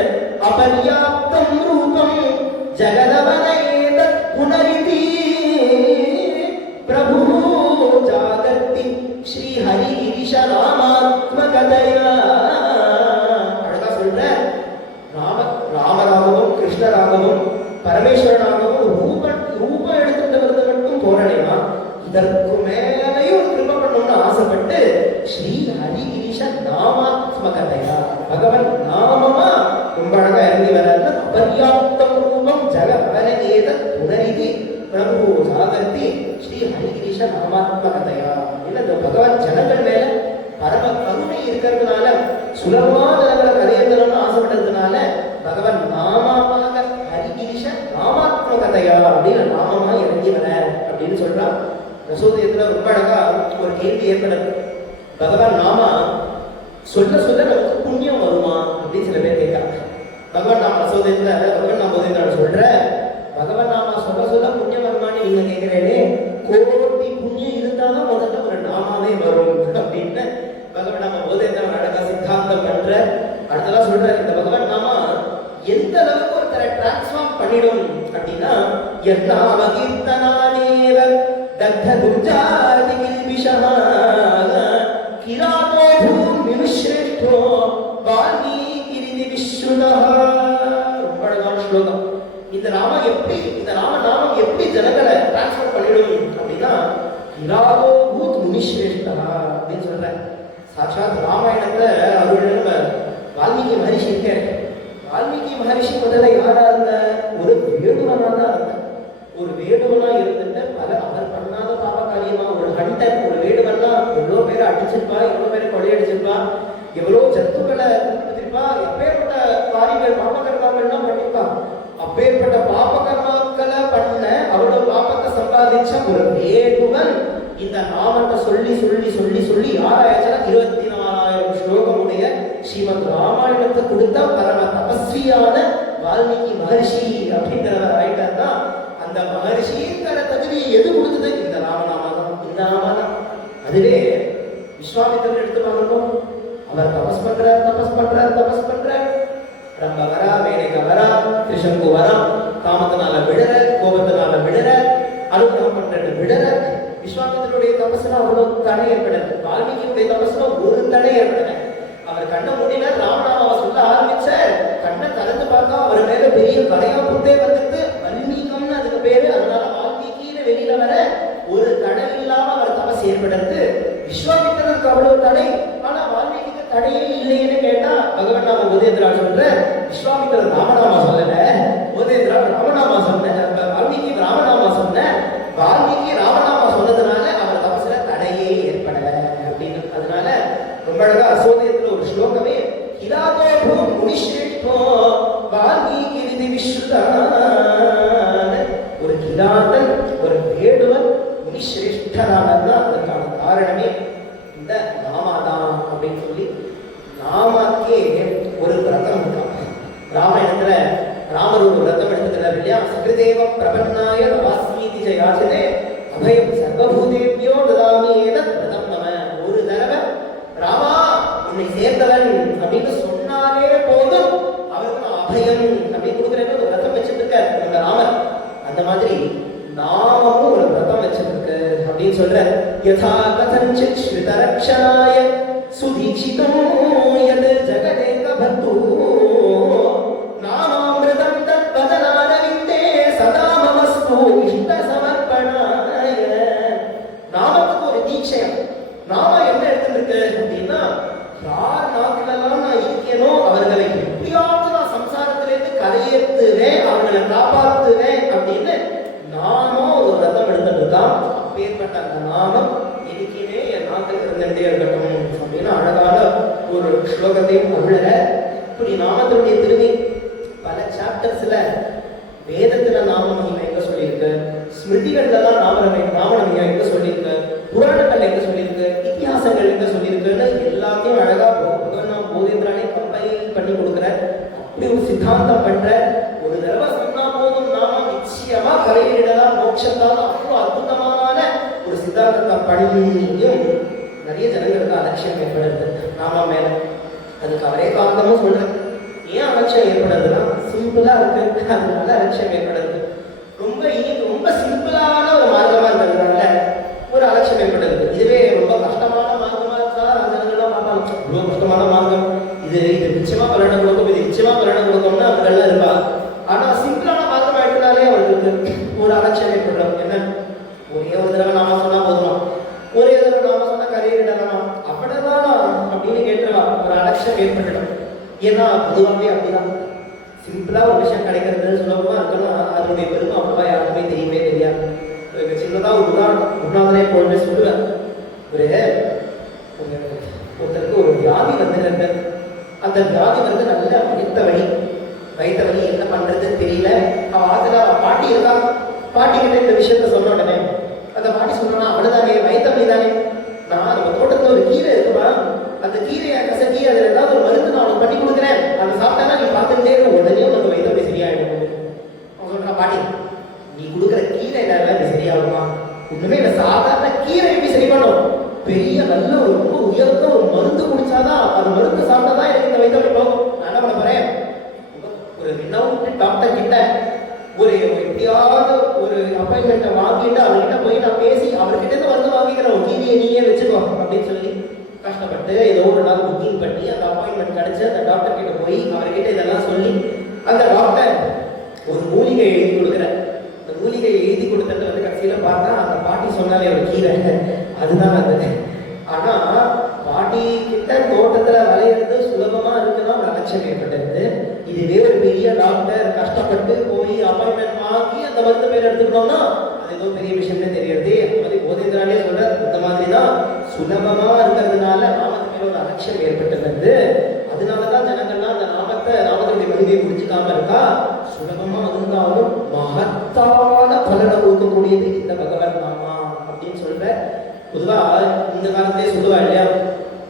அபர்யாப்தம் ரூபம் ஜகதவனேத புனரிதி பிரபு ஜாகத்தி ஸ்ரீ ஹரி கிரிஷ நாமாத்மகதயா. அழகா சொல்ற ராமராகவும் கிருஷ்ணராகவும் பரமேஸ்வரனாகவும் ரூபம் எடுத்துட்டு வருது மட்டும் போறனேமா இதற்கு மேலையும் கிருப பண்ணணும்னு ஆசைப்பட்டு ஸ்ரீ ஹரிகிரிஷ நாமாத்மகதையா பகவன் நாமமா ரொம்ப அழகா இறங்கி வராது. அபர்யாப்தம் ரூபம் ஜகவனேத புனரிதி பிரபு ஜாகர்த்தி ஸ்ரீ ஹரிகிரிஷ நாமாத்மகதையா. இல்ல இந்த பகவான் ஜனங்கள் மேல பரம கருணை இருக்கிறதுனால சுலபமா ஜனங்களை கரையேற்றணும்னு ஆசைப்பட்டதுனால பகவான் நாமமாக ஹரிகிரிஷ நாமாத்மகதையா அப்படின்னு நாமமா இறங்கி வர அப்படின்னு சொல்றான். ரசோதயத்துல ரொம்ப அழகா ஒரு கேள்வி ஏற்படுது. பகவான் நாமா சொல்ல சொல்ல நமக்கு புண்ணியம் வருமா அப்படின்னு சில பேர் கேட்கறாங்க. பகவான் நாம ரசோதயத்துல பகவான் நாம உதயத்தான சொல்ற பகவான் நாமா சொல்ல சொல்ல புண்ணியம் வருமானு நீங்க கேட்கிறேனே கோடி புண்ணியம் இருந்தாதான் முதல்ல ஒரு நாமாவே வரும் அப்படின்னு பகவான் நாம உதயத்தான அழகா சித்தாந்தம் பண்ற. அடுத்ததா சொல்ற இந்த பகவான் நாமா எந்த அளவுக்கு ஒருத்தரை டிரான்ஸ்ஃபார்ம் பண்ணிடும் அப்படின்னா எல்லா கீர்த்தனானேவ தக்த துர்ஜாதி கில்பிஷஹ கிராதோ பூமிஸ்ரேஷ்டோ வால்மீகிரிதி விஸ்ருதஹ. ரொம்ப அழகான ஸ்லோகம். இந்த நாமம் எப்படி ஜனங்களை டிரான்ஸ்ஃபர் பண்ணிடும் அப்படின்னா கிராதோ பூத் முனிஸ்ரேஷ்டஹ அப்படின்னு சொல்றேன். சாட்சாத் ராமாயணத்துல அவருடைய வால்மீகி மகரிஷி இருக்காரு. வால்மீகி மகரிஷி முதல்ல யாரா இருந்த ஒரு வேடுவனா தான் இருந்த. ஒரு வேடுவனா இருந்துட்டு அவர் பண்ணாத பாப காரியமா ஒரு ஹண்டர் ஒரு வேடுவன்னா எவ்வளவு பேரை அடிச்சிருப்பா, எவ்வளவு பேரை கொள்ளையடிச்சிருப்பா, எவ்வளவு ஜத்துக்களை கொடுத்திருப்பா, எப்பேற்பட்ட காரியங்கள் பாப கர்மாக்கள்லாம் பண்ணிருப்பா. அப்பேற்பட்ட பாப கர்மாக்களை பண்ண அவரோட பாபத்தை சம்பாதிச்ச ஒரு வேடுவன் இந்த நாமத்தை சொல்லி சொல்லி சொல்லி சொல்லி யாராச்சுன்னா 24,000 ஸ்லோகமுடைய ஸ்ரீமத் ராமாயணத்தை கொடுத்த பரம தபஸ்வியான வால்மீகி மகர்ஷி அப்படிங்கிறவர் ஆயிட்டார்னா அந்த மகர்ஷிங்கிற தகுதியை எது கொடுத்தது? இந்த ராமநாமம், இந்த நாமம். அதுவே விஸ்வாமித்திரன் எடுத்து பார்க்கணும். அவர் தபஸ் பண்றார். ரொம்ப வரா, வேலைக்க வரா, திரிசங்கு வரா, காமத்தினால விடுற, கோபத்தினால விடுற, அனுகிரகம் பண்றது விடுற. விஸ்வாமித்திரனுடைய தபஸ்ல அவ்வளவு தடை ஏற்படாது. வால்மீகியுடைய தபஸ்ல ஒரு தடை ஏற்படல. அவர் கண்ணை மூடின ராமநாமாவை சொல்ல ஆரம்பிச்ச கண்ணை திறந்து பார்த்தா அவர் மேல பெரிய கரையா புத்தே வந்துட்டு வல்மீகம்னு அதுக்கு பேரு. அதனால வால்மீகின்னு வெளியில வர ஒரு தடை இல்லாம அவர் தபஸ் ஏற்படுத்து. விஸ்வாமித்திரனுக்கு அவ்வளவு தடை, ஆனா வால்மீகிக்கு தடையே இல்லைன்னு கேட்டா பகவான் நாம உதயந்திரா சொல்ற. விஸ்வாமித்திரன் ராமநாமா சொல்லல, உதயந்திரா ராமநாமா சொன்ன, வால்மீகி ராமநாமா சொன்ன. வால்மீகி ராமநாமா சொன்னதுனால அவர் தபஸ்ல தடையே ஏற்படல அப்படின்னு. அதனால ரொம்ப அழகா அசோதயத்துல ஒரு ஸ்லோகமே கிராதோ பூம் முனிஸ்ரேஷ்டோ வால்மீகிரிதி விஸ்ருதான். ஒரு கிராதன், ஒரு வேடுவன் முனிஸ்ரேஷ்டரானதான் அதற்கான காரணமே இந்த நாமாதான் அப்படின்னு சொல்லி நாமாக்கே ஒரு விரதம் இருக்காங்க. ராமாயணத்துல ராமர் ஒரு விரதம் எடுத்துக்கிறார் இல்லையா? சகிருதேவ பிரபன்னாய தபாஸ்மீதி ஜயாசிதே அபயம் சர்வபூதேபியோ ததாமி ஏதத் விரதம் நம. ஒரு தடவை ராமா உன்னை சேர்ந்தவன் அப்படின்னு சொன்னாலே போதும் அவருக்கு நான் அபயம் அப்படின்னு கொடுக்குறேன்னு ஒரு விரதம் வச்சுட்டு இருக்கார் அந்த ராமர். அந்த மாதிரி நாமமும் ஒரு விரதம் வச்சிருக்கு அப்படின்னு சொல்ற. யதா கதஞ்சித் ஸ்ருதரக்ஷணாய சுதீட்சிதம் யத் ஜகதேக பந்து நாமாமிருதம் தத் பதனாரவிந்தே சதா மமஸ்து இஷ்ட சமர்ப்பணாய. நாமத்துக்கு ஒரு தீட்சையம். நாம என்ன எடுத்துருக்கு அப்படின்னா யார் நாட்டிலெல்லாம் நான் இருக்கேனோ அவர்களை எப்படியாவது நான் சம்சாரத்திலேருந்து கரையேற்றுவேன், அவர்களை காப்பாற்றுவேன் அப்படின்னு நாமும் ஒரு ரதம் எடுத்துருக்கான். அப்பேற்பட்ட அந்த நாமம் எனக்கே என் நாட்டில் இருந்துட்டே இருக்கட்டும் அப்படின்னு அழகான ஒரு ஸ்லோகத்தையும் அருள. இப்படி நாமத்தினுடைய திருவி பல சாப்டர்ஸ்ல வேதத்துல நாம மகிமை எங்க சொல்லியிருக்கு, ஸ்மிருதிகள்லாம் நாம மகிமை எங்க சொல்லியிருக்கு, புராணங்கள் எங்க சொல்லியிருக்கு, இத்திஹாசங்கள் எங்க சொல்லியிருக்குன்னு அப்படி ஒரு சித்தாந்தம் பண்ற ஒரு தடவை சொன்னா போதும் நாம நிச்சயமா கரையிடலாம் மோட்சத்தால் அவ்வளவு அற்புதமான ஒரு சித்தாந்தத்தை பண்ணியும் நிறைய ஜனங்களுக்கு அலட்சியம் ஏற்படுது நாம மேல. அதுக்கு அவரே காரணமும் சொல்றேன். ஏன் அலட்சியம் ஏற்படுதுன்னா சிம்பிளா இருக்கு, அதனால அலட்சியம் ஏற்படுது. ரொம்ப சிம்பிளான ஒரு மார்க்கமா இருக்கிறதுனால ஒரு அலட்சியம் ஏற்படுது. இதுவே ரொம்ப கஷ்டமான மார்க்கமா இருந்தா ஜனங்கள்லாம் பார்ப்பாங்க, இவ்வளவு கஷ்டமான மார்க்கம், இது நிச்சயமா பலனை கொடுக்கும், இது நிச்சயமா பலனை கொடுக்கும்னா அவங்கெல்லாம் இருப்பா. ஆனா சிம்பிளான மார்க்கம் ஆயிட்டனாலே அவங்களுக்கு ஒரு அலட்சியம் ஏற்படுறோம். என்ன, ஒரே ஒரு தடவை நாம சொன்னா போதுமா, ஒரே தடவை நாம சொன்னா கரையிடலாமா, அப்படிதானா அப்படின்னு கேட்டுருவா. ஒரு அலட்சியம் ஏற்பட்டுடும். ஏன்னா பொதுவாகவே அப்படிதான், சிம்பிளா ஒரு விஷயம் கிடைக்கிறது சுலபமா இருக்குன்னா அதனுடைய பெருமை அவ்வளவா யாருக்குமே தெரியவே தெரியாது. சின்னதா ஒரு உதாரணே போல சொல்லுவேன். ஒருத்தருக்கு ஒரு வியாதி வந்து அந்த வியாதி வந்து நல்ல வயிற்று வலி என்ன பண்றதுன்னு தெரியல. அவ ஆத்துல பாட்டி இருக்கா, பாட்டி கிட்ட இந்த விஷயத்த சொன்ன உடனே அந்த பாட்டி சொன்னா அவளுதானே வயிற்று வலி தானே, நான் நம்ம தோட்டத்துல ஒரு கீரை இருக்குமா, அந்த கீரையை கசக்கி அதுல ஏதாவது ஒரு மருந்து நான் உனக்கு பண்ணி கொடுக்குறேன், அதை சாப்பிட்டா நீ பார்த்துட்டே உடனே உனக்கு வயிற்று வலி சரியாயிடும். அவன் சொல்றான், பாட்டி நீ கொடுக்குற கீரை இது சரியாகுமா, இன்னுமே இந்த சாதாரண கீரை எப்படி சரி பண்ணும், பெரிய நல்ல ஒரு ரொம்ப உயர்ந்த ஒரு மருந்து குடிச்சாதான், அந்த மருந்து சாப்பிட்டாதான் எனக்கு இந்த வயிற்று வலி போகும். நான் என்ன பண்ண போறேன், ஒரு ரினவுண்ட் டாக்டர் கிட்ட ஒரு எப்படியாவது ஒரு அப்பாயின்மெண்ட்டை வாங்கிட்டு அவர்கிட்ட போய் நான் பேசி அவர்கிட்ட இருந்து வந்து வாங்கிக்கிறேன், ஒரு கீரையை நீயே வச்சுக்கோ அப்படின்னு சொல்லி கஷ்டப்பட்டு ஏதோ ஒரு நாள் புக்கிங் பண்ணி அந்த அப்பாயின்மெண்ட் கிடைச்சு அந்த டாக்டர் கிட்ட போய் அவர்கிட்ட இதெல்லாம் சொல்லி அந்த டாக்டர் ஒரு மூலிகை எழுதி கொடுக்குறேன். அந்த மூலிகையை எழுதி கொடுத்தது வந்து கடைசியில பார்த்தா அந்த பாட்டி சொன்னாலே ஒரு கீரை அதுதான் அது. ஆனா பாட்டி கிட்ட தோட்டத்துல விளையிறது சுலபமா இருக்குன்னா ஒரு அலட்சியம் ஏற்பட்டது. இதுவே ஒரு பெரிய டாக்டர் கஷ்டப்பட்டு போய் அப்பாயின்மெண்ட் வாங்கி அந்த மருந்து பேர் எடுத்துக்கிட்டோம்னா அது ஏதோ பெரிய விஷயமே தெரியுது. அது போதேந்திரானே சொல்ற அந்த மாதிரிதான் சுலபமா இருக்கிறதுனால நாமத்து மேல ஒரு அலட்சியம் ஏற்பட்டது. அதனாலதான் ஜனங்கள்லாம் அந்த நாமத்துடைய மகிமையை குடிச்சுக்காம இருக்கா. சுலபமா இருந்தாலும் மகத்தான பலனை கொடுக்கக்கூடியது இந்த பகவன் நாமா அப்படின்னு சொல்ற. பொதுவா இந்த காலத்திலே சொல்லுவா இல்லையா,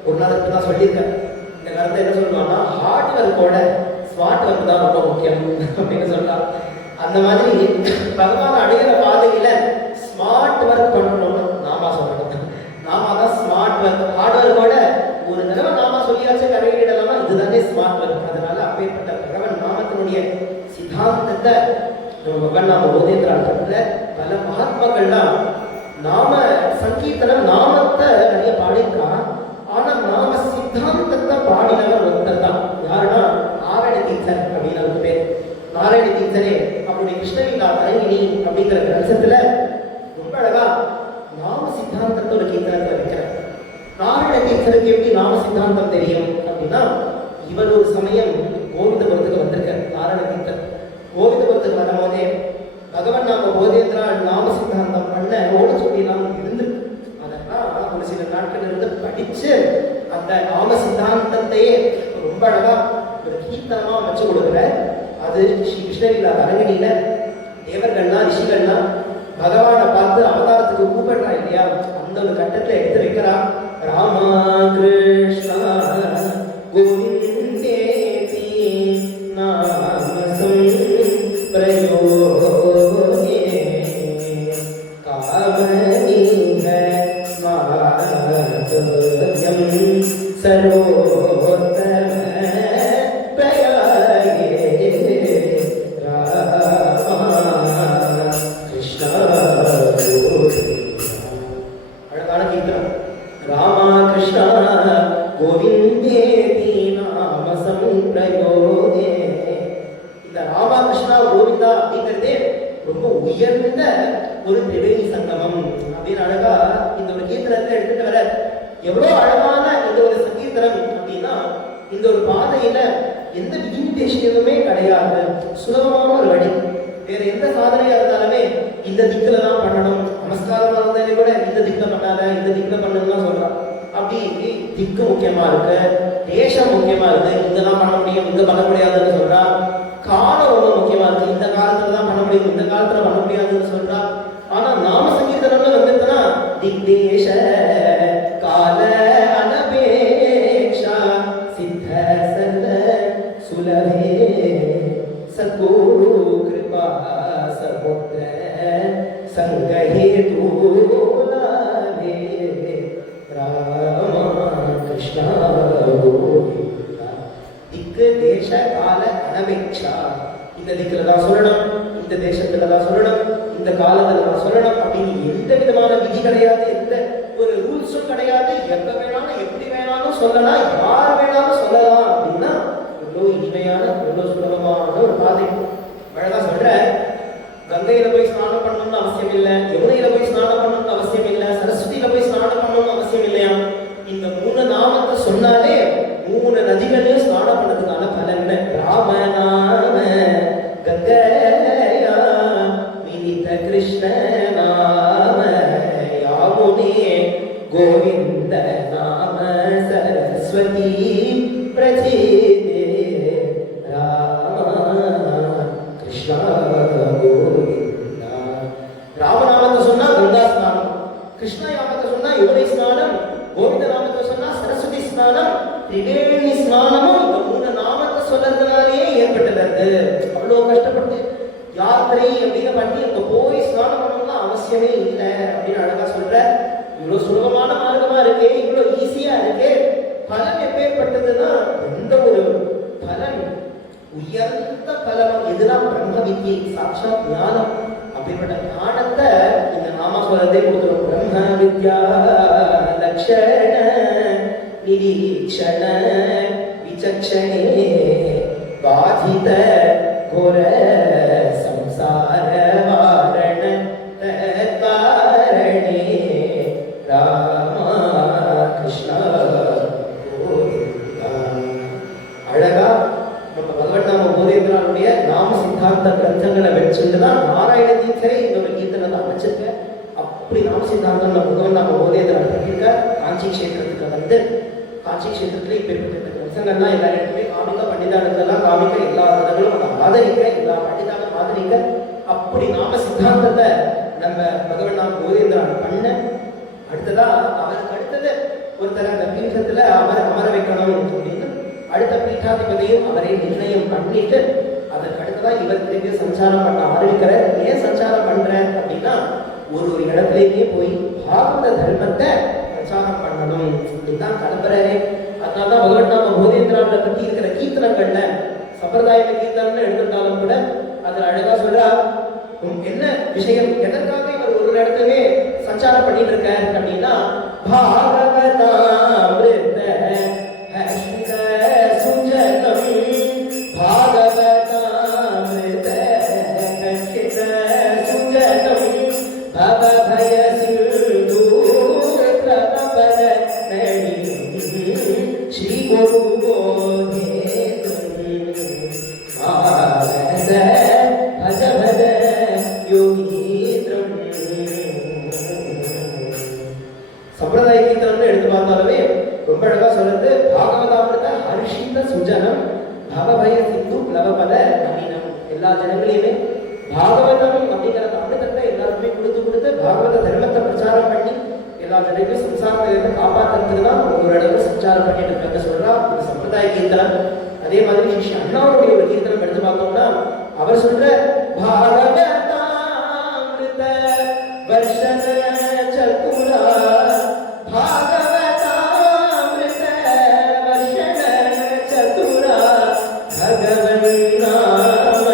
ஒரு நாளுக்கு தான் சொல்லியிருக்கேன். இந்த காலத்துல என்ன சொல்லுவாங்கன்னா ஹார்ட் ஒர்க்கோட ஸ்மார்ட் ஒர்க் தான் ரொம்ப முக்கியம் அப்படின்னு சொல்லலாம். அந்த மாதிரி பகவான் அடைகிற பாதையில ஸ்மார்ட் ஒர்க் பண்ணணும்னு நாமா சொல்லணும். நாமா தான் ஸ்மார்ட் ஒர்க். ஹார்ட் ஒர்க்கோட ஒரு தடவை நாமா சொல்லியாச்சும் கரையிடலாமா, இதுதானே ஸ்மார்ட் ஒர்க். அதனால அப்பேற்பட்ட பகவன் நாமத்தினுடைய சித்தாந்தத்தை பகவான் நாம போதேந்திராட்ட பல மகாத்மாக்கள்லாம் நாம சங்கீர்த்தனம் நாமத்தை நிறைய பாடியிருக்கான். ஆனா நாம சித்தாந்தத்தை பாடினவர் ஒருத்தர் தான். யாருன்னா நாராயண தீர்த்தர் அப்படின்னு அவருக்கு பேர். நாராயண தீர்த்தரே அவருடைய கிருஷ்ணலீலா தரங்கிணி அப்படிங்கிற கிரந்தத்துல ரொம்ப அழகா நாம சித்தாந்தத்தை ஒரு கீர்த்தனத்தை வைக்கிறார். நாராயண தீர்த்தருக்கு எப்படி நாம சித்தாந்தம் தெரியும் அப்படின்னா, இவர் ஒரு சமயம் கோவிந்தபுரத்துக்கு வந்திருக்கார். நாராயண தீர்த்தர் கோவிந்தபுரத்துக்கு வரும்போதே பகவன் நாம போதேந்திரா நாம சித்தாந்தம் பண்ண ஓட சொல்லிலாம் இருந்திருக்கு. அதெல்லாம் ஒரு சில நாட்கள் இருந்து படிச்சு அந்த நாம சித்தாந்தத்தையே ரொம்ப அழகா ஒரு கீர்த்தனமா வச்சு கொடுக்குற. அது ஸ்ரீ கிருஷ்ணலீலா தரங்கிணியில தேவர்கள்லாம் ரிஷிகள்லாம் பகவானை பார்த்து அவதாரத்துக்கு கூப்பிடுறா இல்லையா, அந்த ஒரு கட்டத்துல எடுத்து வைக்கிறா. ராமா கிருஷ்ணா கோவிந்தேதி நாமசம் பிரயோகே காமனீக மாதவ்யம் சர்வோத்தம பிரயாகே ராமா கிருஷ்ணா. அழகான கீர்த்தனம். ராமா கிருஷ்ணா கோவிந்தேதி நாமசம் பிரயோகே. இந்த ராமா கிருஷ்ணா கோவிந்தா அப்படிங்கிறதே ரொம்ப உயர்ந்த ஒரு திரிவேணி சங்கமம் அப்படின்னு அழகா இந்த ஒரு கீர்த்தனத்தை எடுத்துட்டு வர. எவ்வளவு அழகான இந்த ஒரு சங்கீர்த்தனம் அப்படின்னா, இந்த ஒரு பாதையில எந்த லிமிடேஷனுமே கிடையாது, சுலபமான ஒரு வழி. வேற எந்த சாதனையா இருந்தாலுமே இந்த திக்குல தான் பண்ணணும், நமஸ்காரம் இருந்தாலே கூட இந்த திக்குல பண்ணாத இந்த திக்குல பண்ணுன்னு சொல்றான். அப்படி திக்கு முக்கியமா இருக்கு, தேசம் முக்கியமா இருக்கு, இங்கதான் பண்ண முடியும் இங்க பண்ண முடியாதுன்னு சொல்றான். காலம் ரொம்ப முக்கியமா இருக்கு, இந்த காலத்துல தான் பண்ண முடியும் இந்த காலத்துல பண்ண முடியாதுன்னு சொல்றா. ஆனா நாம சங்கீர்த்தனம்னு வந்துருக்குன்னா திக்தேஷ கால அனபேக்ஷா சித்த சர்வ சுலபே सद्गुरु कृपा समुद्र संग हेतु लाभे राम कृष्ण गोविंदा திக்கு தேச கால அனபேட்சா இந்த திக்குல தான் சொல்லணும், இந்த தேசத்துல தான் சொல்லணும், இந்த காலத்துல தான் சொல்லணும் அப்படின்னு எந்த விதமான விதி கிடையாது, எந்த ஒரு ரூல்ஸும் கிடையாது. எப்ப வேணாலும் எப்படி வேணாலும் சொல்லலாம், யார் வேணாலும் சொல்லலாம் அப்படின்னா எவ்வளவு இனிமையான எவ்வளவு சுலபமான ஒரு பாதை. அழகா சொல்ற, கங்கையில போய் ஸ்நானம் பண்ணணும்னு அவசியம் இல்லை, யமுனையில போய் ஸ்நானம் பண்ணணும்னு அவசியம் இல்லை, சரஸ்வதியில போய் ஸ்நானம் பண்ணணும்னு அவசியம் இல்லையா. இந்த 3 நாமத்தை சொன்னாலே 3 நதிகளையும் ஸ்நானம் பண்ணதுக்கான பலன். ராமநாம கங்கையா வினித கிருஷ்ண நாம யாமுனே கோவிந்த நாம சரஸ்வதி பிரஜிதே ராம கிருஷ்ண கோவிந்தா. ராமநாமத்தை சொன்னா கங்கா ஸ்நானம், கிருஷ்ண யாமத்தை சொன்னா யமுனை ஸ்நானம், கோவிந்த நாமத்தை சொன்னா சரஸ்வதி ஸ்நானம், திரிவேணி ஸ்நானமும் இந்த 3 நாமத்தை சொல்றதுனாலே ஏற்பட்டது. அவ்வளவு கஷ்டப்பட்டு யாத்திரை அப்படின்னு பண்ணி அங்க போய் ஸ்நானம் பண்ணணும்னா அவசியமே இல்லை அப்படின்னு அழகா சொல்ற. இவ்வளவு சுலபமான மார்க்கமா இருக்கே, இவ்வளவு ஈஸியா இருக்கே, பலன் எப்பேற்பட்டதுன்னா எந்த ஒரு பலன் உயர்ந்த பலன் எதுதான் பிரம்ம வித்யை சாட்சாத் ஞானம். அப்படிப்பட்ட ஞானத்தை இந்த நாம சொல்றதே கொடுத்துரும். பிரம்ம வித்யா லட்சண நிரீக்ஷண விசக்ஷணே பாதித கோர சம்சார வாரண காரணே ராம கிருஷ்ண கோவிந்தா. அழகா நம்ம பகவன் நாம போதேந்திரனுடைய நாம சித்தாந்த கிரந்தங்களை வச்சுட்டு தான் நாராயண தீர்த்தரை இந்த ஒரு கீர்த்தனை தான் அமைச்சிருக்க. அப்படி நாம சித்தாந்தம் நம்ம பகவன் நாம போதேந்திரன் பண்ணியிருக்க. காஞ்சி கஷேத்திரத்துக்கு வந்து காஞ்சி கஷேத்திரத்துல இப்பேற்பட்ட கிரந்தங்கள்லாம் எல்லா இடத்துலையுமே காமிக்க, பண்டிதானங்கள்லாம் காமிக்க, எல்லா இடங்களும் அதை ஆதரிக்க, எல்லா பண்டிதான ஆதரிக்க. அப்படி நாம சித்தாந்தத்தை நம்ம பகவன் நாம போதேந்திரன் பண்ண அடுத்ததா அவருக்கு அடுத்தது ஒருத்தர் அந்த பீഠத்துல அமர வைக்கணும் அப்படின்னு அடுத்த பீட்டாதிபதியும் அவரை நிர்ணயம் பண்ணிட்டு அதற்கு அடுத்ததான் இவர் திரும்பி சஞ்சாரம் பண்ண ஆரம்பிக்கிற. ஏன் சஞ்சாரம் பண்ற அப்படின்னா ஒரு இடத்துலயே போய் பாகவத தர்மத்தை பிரச்சாரம் பண்ணணும் அப்படின்தான் கிளம்புறாரு. அதனாலதான் பகவன் நாம போதேந்திராவை பத்தி இருக்கிற கீர்த்தனங்கள்ல சம்பிரதாய கீர்த்தனம்னு எடுத்துட்டாலும் கூட அதுல அழகா சொல்றா என்ன விஷயம், எதற்காக இவர் ஒரு இடத்துலயே சஞ்சாரம் பண்ணிட்டு இருக்காரு அப்படின்னா பாகவதாமிருத சுஜனம் பாகவதாமிருத சுஜனம் பவபய சிந்து பிரபல நடி ஸ்ரீ குரு போதேந்திரம் ஆரத பஜ பஜ யோகீந்திரம். சம்பிரதாய கீர்த்தனம்னு எடுத்து பார்த்தாலுமே ரொம்ப அழகா சொல்றது. பாகவதாமிருத ஹர்ஷித சுஜனம் பவபய சிந்து பிளவபத நவீனம். எல்லா ஜனங்களையுமே பாகவதம் அப்படிங்கிற அமிர்தத்தை எல்லாருமே கொடுத்து பாகவத தர்மத்தை பிரச்சாரம் பண்ணி எல்லா ஜனங்களையும் சம்சாரத்திலிருந்து காப்பாற்றுறதுக்கு தான் ஒரு இடத்துல சஞ்சாரம் பண்ணிட்டு இருக்காங்க சொல்றா ஒரு சம்பிரதாய கீர்த்தனம். அதே மாதிரி ஸ்ரீ அண்ணாவுடைய ஒரு கீர்த்தனம் எடுத்து பார்த்தோம்னா அவர் சொல்ற பாகவதாமிருத வர்ஷன சதுரா பாகவதாமிருத வர்ஷன சதுரா பகவன் நாம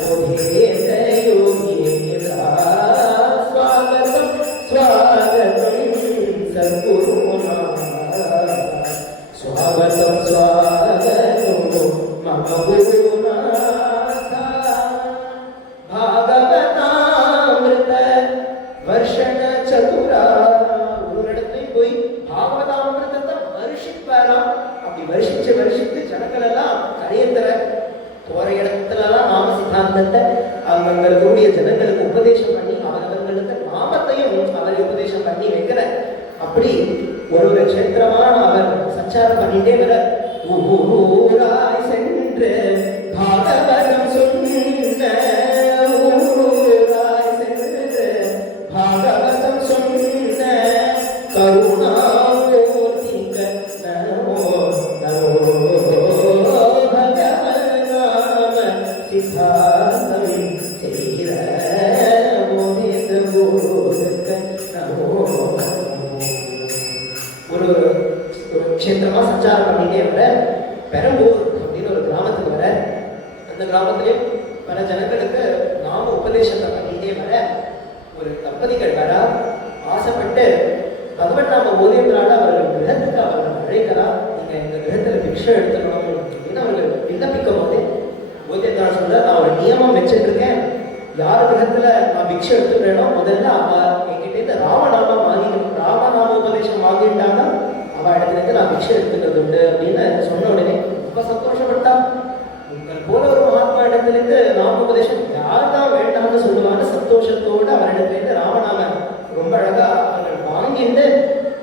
போதேந்திர யோகீந்திரா ஸ்வாகதம் ஸ்வாகதம் சத்குருநாதா ஸ்வாகதம் ஸ்வாகதம் மம குருநாதா. பாகவதாமிருத வருஷன சதுரா ஒரு இடத்துலையும் போய் பாகவதாமிருதத்தை வருஷிப்பாராம். அப்படி வருஷித்து ஜனங்கள் எல்லாம் கரையத்தர போற இடத்துலலாம் நாம சித்தாந்தத்தை அங்க இருக்கக்கூடிய ஜனங்களுக்கு உபதேசம் பண்ணி அவர்களுக்கு நாமத்தையும் அவர் உபதேசம் பண்ணி வைக்கிற. அப்படி ஒரு கஷேத்திரமா அவர் சஞ்சாரம் பண்ணிட்டே வர ஊராய் சென்று பாகவதம் சொன்ன ஊராய் சென்று பாகவதம் சொன்ன கருணாமூர்த்திக நமோ நமோ பகவதா சித்தாந்தமே செய்கிற போதேந்திர போதற்கு நமோ. ஒரு ஒரு க்ஷேத்திரமா சஞ்சாரம் பண்ணிட்டே வர பெரம்பூர் அப்படின்னு ஒரு கிராமத்துக்கு வர, அந்த கிராமத்திலேயும் பல ஜனங்களுக்கு நாம உபதேசத்தை பண்ணிட்டே வர ஒரு தம்பதிகள் வர ஆசைப்பட்டு பகவன் நாம போதேந்திரால அவர்கள் கிரகத்துக்கு அவர்கள் அழைக்கிறார். நீங்க எங்க கிரகத்துல பிக்ஷை எடுத்துக்கணும் அப்படின்னு அவர்கள் விண்ணப்பிக்கும் போது போதேந்திரா சொல்ற, நான் ஒரு நியமம் வச்சுட்டு இருக்கேன். யார் கிரகத்துல நான் பிக்ஷை எடுத்துக்கிறேனோ முதல்ல அவ என்கிட்ட இருந்து ராமநாம உபதேசம் வாங்கிட்டாங்க, அவ இடத்துல நான் பிக்ஷை எடுத்துக்கிறது உண்டு அப்படின்னு சொன்ன உடனே ரொம்ப சந்தோஷப்பட்டா. உங்கள் போல ஒரு மகாத்மா இடத்திலிருந்து நாம உபதேசம் யார் தான் வேண்டாம்னு சொல்லுவாங்க. சந்தோஷத்தோடு அவரிடத்திலிருந்து ராமநாம ரொம்ப அழகா அவர்கள் வாங்கிட்டு,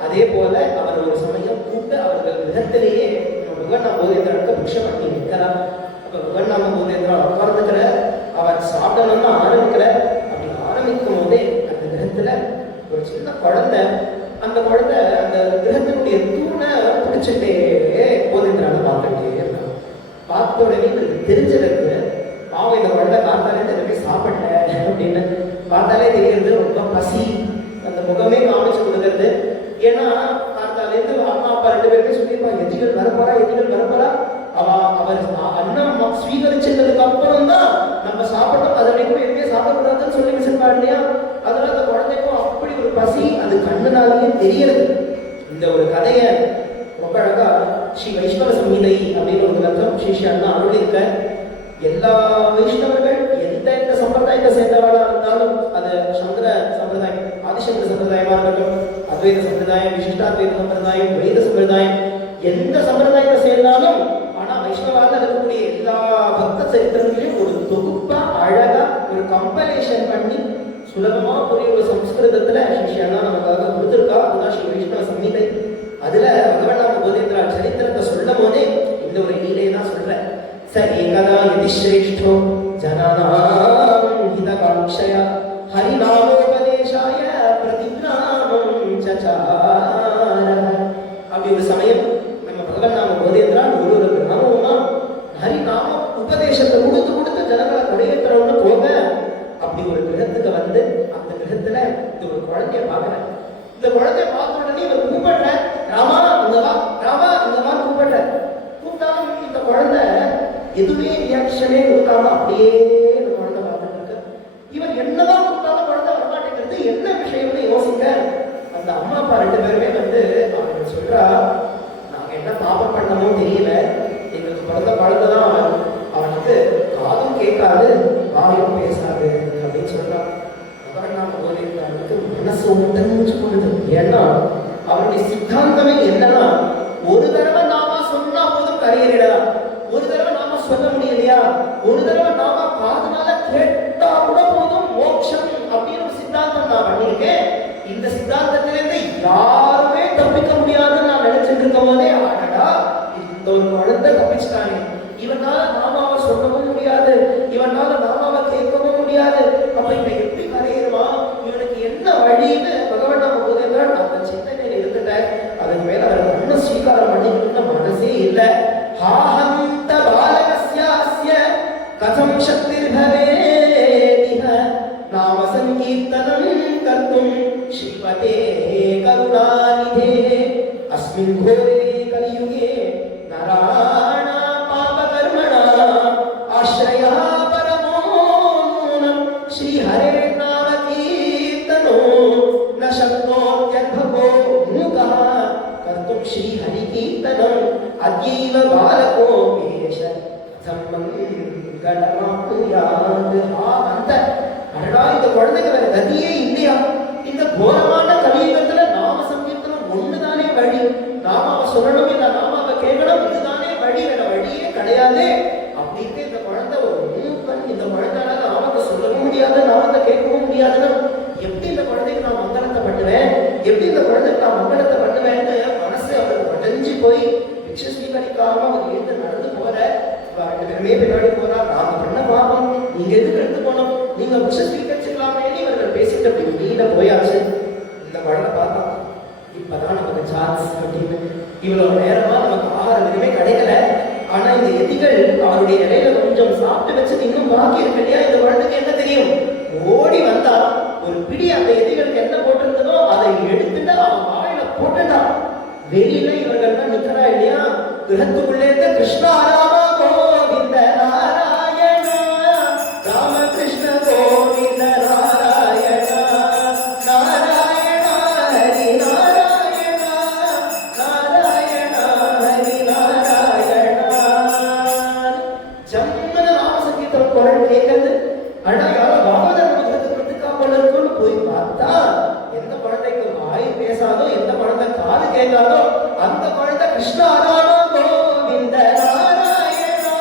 அதே போல அவர் ஒரு சமயம் கூப்பிட்டு அவர்கள் கிரகத்திலேயே புகழ்நாம போதேந்திரனுக்கு பிக்ஷை பண்ணி நிற்கிறார். அப்ப புகழ்நாம போதேந்திரா உட்கார்ந்துக்கிற, அவர் சாப்பிடணும்னு ஆரம்பிக்கிற. அப்படி ஆரம்பிக்கும் போதே அந்த கிரகத்துல ஒரு சின்ன குழந்தை, அந்த குழந்தை அந்த கிரகத்தினுடைய தூணை பிடிச்சிட்டே போதேந்திரால பார்த்துட்டே இருந்தாங்க. பார்த்த உடனே இவருக்கு தெரிஞ்சிருக்கு, பாவம் இந்த குழந்தை காத்தாலே எதுவுமே சாப்பிடல அப்படின்னு. பார்த்தாலே தெரிகிறது ரொம்ப பசி, அந்த முகமே காமிச்சு கொடுக்கறது. ஏன்னா காத்தாலேருந்து அம்மா அப்பா ரெண்டு பேருமே சொல்லியிருப்பாங்க, எதிகள் வரப்போறா அவர் அண்ணன் ஸ்வீகரிச்சதுக்கு அப்புறம் தான் நம்ம சாப்பிட்டோம், அதை வரைக்கும் எதுவுமே சாப்பிடக்கூடாதுன்னு சொல்லி வச்சிருப்பா இல்லையா. அதனால அந்த குழந்தைக்கும் அப்படி ஒரு பசி அது கண்ணுனாலேயே தெரியறது. இந்த ஒரு கதையை ரொம்ப அழகா ஸ்ரீ வைஷ்ணவ சம்ஹிதை அப்படின்னு ஒரு கிரந்தம் ஸ்ரீஷான்னா அருளிருக்க. எல்லா வைஷ்ணவர்கள் எந்த சம்பிரதாயத்தை சேர்ந்தவர்களா இருந்தாலும், அது சங்கர சம்பிரதாயம், ஆதிசங்கர சம்பிரதாயமா இருக்கட்டும், அத்வைத சம்பிரதாயம், விசிஷ்டாத்வைத சம்பிரதாயம், துவைத சம்பிரதாயம், எந்த சம்பிரதாயத்தை சேர்ந்தாலும், ஆனா வைஷ்ணவால இருக்கக்கூடிய எல்லா பக்த சரித்திரங்களையும் ஒரு தொகுப்பா அழகா ஒரு கம்பலேஷன் பண்ணி சுலபமா புரிய ஒரு சம்ஸ்கிருதத்துல ஸ்ரீஷான்னா நமக்காக கொடுத்துருக்கா. அதுதான் ஸ்ரீ வைஷ்ணவ சம்ஹிதை. அதுல பகவநாம போதேந்திரா சரித்திரத்தை சொல்லும் போதே இந்த ஒரு லீலையை தான் சொல்றேன். स एकदा यदि श्रेष्ठो जनानां हितकांक्षया हरिनामोपदेशाय प्रतिज्ञां चचार. அப்படி ஒரு சமயம் நம்ம பகவநாம போதேந்திரா ஒரு கிராமமா ஹரிநாம உபதேசத்தை கொடுத்து ஜனங்களை கொடையேற்றணும்னு போக, அப்படி ஒரு கிரகத்துக்கு வந்து அந்த கிரகத்துல இந்த ஒரு குழந்தைய பார்க்கிறேன். இந்த குழந்தைய பார்த்த உடனே இவர் கூப்பிடுற, ராமா இங்க வா, ராமா இங்க வா கூப்பிடுற. கூப்பிட்டாலும் இந்த குழந்தை எதுவுமே ரியாக்ஷனே கொடுக்காம அப்படியே இந்த குழந்தை பார்த்துட்டு இருக்கு. இவர் என்னதான் கொடுத்தாலும் குழந்தை வரமாட்டேங்கிறது, என்ன விஷயம்னு யோசிக்க அந்த அம்மா அப்பா ரெண்டு பேருமே வந்து அவர்கள் சொல்றா, நாங்க என்ன பாபம் பண்ணமோ தெரியல, எங்களுக்கு பிறந்த குழந்தை தான் அவனுக்கு காதும் கேட்காது வாயும் பேசாது அப்படின்னு சொல்றான். பகவநாம போதேந்திரனுக்கு மனசு ஒன்று போடுது. ஏன்னா அவருடைய சித்தாந்தமே என்னன்னா, ஒரு தடவை நாம சொன்னா போதும் கரையேறிடலாம், ஒரு தடவை நாம சொல்ல முடியலையா, ஒரு தடவை நாம காதுனால கேட்டா கூட போதும் மோட்சம் அப்படின்னு ஒரு சித்தாந்தம் நான் பண்ணியிருக்கேன். இந்த சித்தாந்தத்திலிருந்து யாருமே தப்பிக்க முடியாதுன்னு நான் நினைச்சிட்டு இருக்கும் போதே, ஆடா இந்த ஒரு குழந்தை தப்பிச்சுட்டானே, இவனால நாமாவை சொல்லவும் முடியாது, இவனால நாமாவை கேட்கவும் முடியாது, அப்ப இவன் எப்படி கரையேறுவான், இவனுக்கு என்ன வழின்னு பகவநாம போதேந்திரன் அந்த சிந்தனையில இருந்துட்டேன். அதுக்கு மேல அவர் ஒன்னும் ஸ்வீகாரம் பண்ணிக்கணும்னு மனசே இல்லை. हाहंत बालकस्यास्य कथं शक्तिर्भवेदिह नाम संकीर्तनं कर्तुं श्रीपते करुणानिधे अस्मिन् घोरे कलियुगे नराणां पापकर्मणां आश्रयः परमो नूनं श्रीहरेर्नाम कीर्तनो न शक्नोत्यद्भवो मूकः कर्तुं श्रीहरिकीर्तनम् अद्यैव बालको वेश சம்மங்கடமாக்குயாது. அந்த அடடா இந்த குழந்தைக்கு வேற கதியே இல்லையா, இந்த கோரமான கலியுகத்துல நாம சங்கீர்த்தனம் ஒண்ணுதானே வழி, நாமாவை சொல்லணும், இந்த நாமாவை கேட்கணும், இதுதானே வழி, வேற வழியே கிடையாது அப்படின்னு இந்த குழந்தை ஒரு மூப்பன். இந்த குழந்தைனால நாமத்தை சொல்லவும் முடியாது, நாமத்தை கேட்கவும் முடியாதுன்னா எப்படி இந்த குழந்தைக்கு நான் மங்களத்தை பண்ணுவேன், எப்படி இந்த குழந்தைக்கு நான் மங்களத்தை பண்ணுவேன்னு மனசு அவருக்கு உடஞ்சி போய் பிக்ஷை ஸ்வீகரிக்காம அவர் எழுந்து நடந்து போற. ரெண்டு பேருமே பின்னாடி போறா, நாங்க பண்ண பாப்போம், நீங்க எதுக்கு எடுத்து போனோம், நீங்க பிக்ஷை ஸ்வீகரிச்சுக்கலாமே இவர்கள் பேசிட்டு அப்படி வெளியில போயாச்சு. இந்த குழந்தை பார்த்தா இப்பதான் நமக்கு சான்ஸ் அப்படின்னு, இவ்வளவு நேரமா நமக்கு ஆகாரம் எதுவுமே கிடைக்கல, ஆனா இந்த எதிகள் அவருடைய நிலையில கொஞ்சம் சாப்பிட்டு வச்சு இன்னும் பாக்கி இருக்கு இல்லையா, இந்த குழந்தைக்கு என்ன தெரியும்? ஓடி வந்தா ஒரு பிடி அந்த எதிர்களுக்கு என்ன போட்டிருந்ததோ அதை எடுத்துட்டு அவன் வாயில போட்டுட்டான். வெளியில இவர்கள் நிக்கிறா இல்லையா, கிரகத்துக்குள்ளே இருந்த கிருஷ்ணா ராமா கோவிந்த நாராயணா, ராமகிருஷ்ண கோவிந்த நாராயணா, நாராயணா ஹரி நாராயணா, நாராயணா ஹரி நாராயணா. ஜம்மன நாம சங்கீதம் குரல் கேட்கிறது. ஆனா யாரும் பாகவதர் முகத்துக்கு போய் பார்த்தா எந்த குழந்தைக்கு வாய் பேசாதோ, எந்த குழந்தை காது கேட்காதோ அந்த குழந்தை கிருஷ்ணா ராமா கோவிந்த நாராயணா,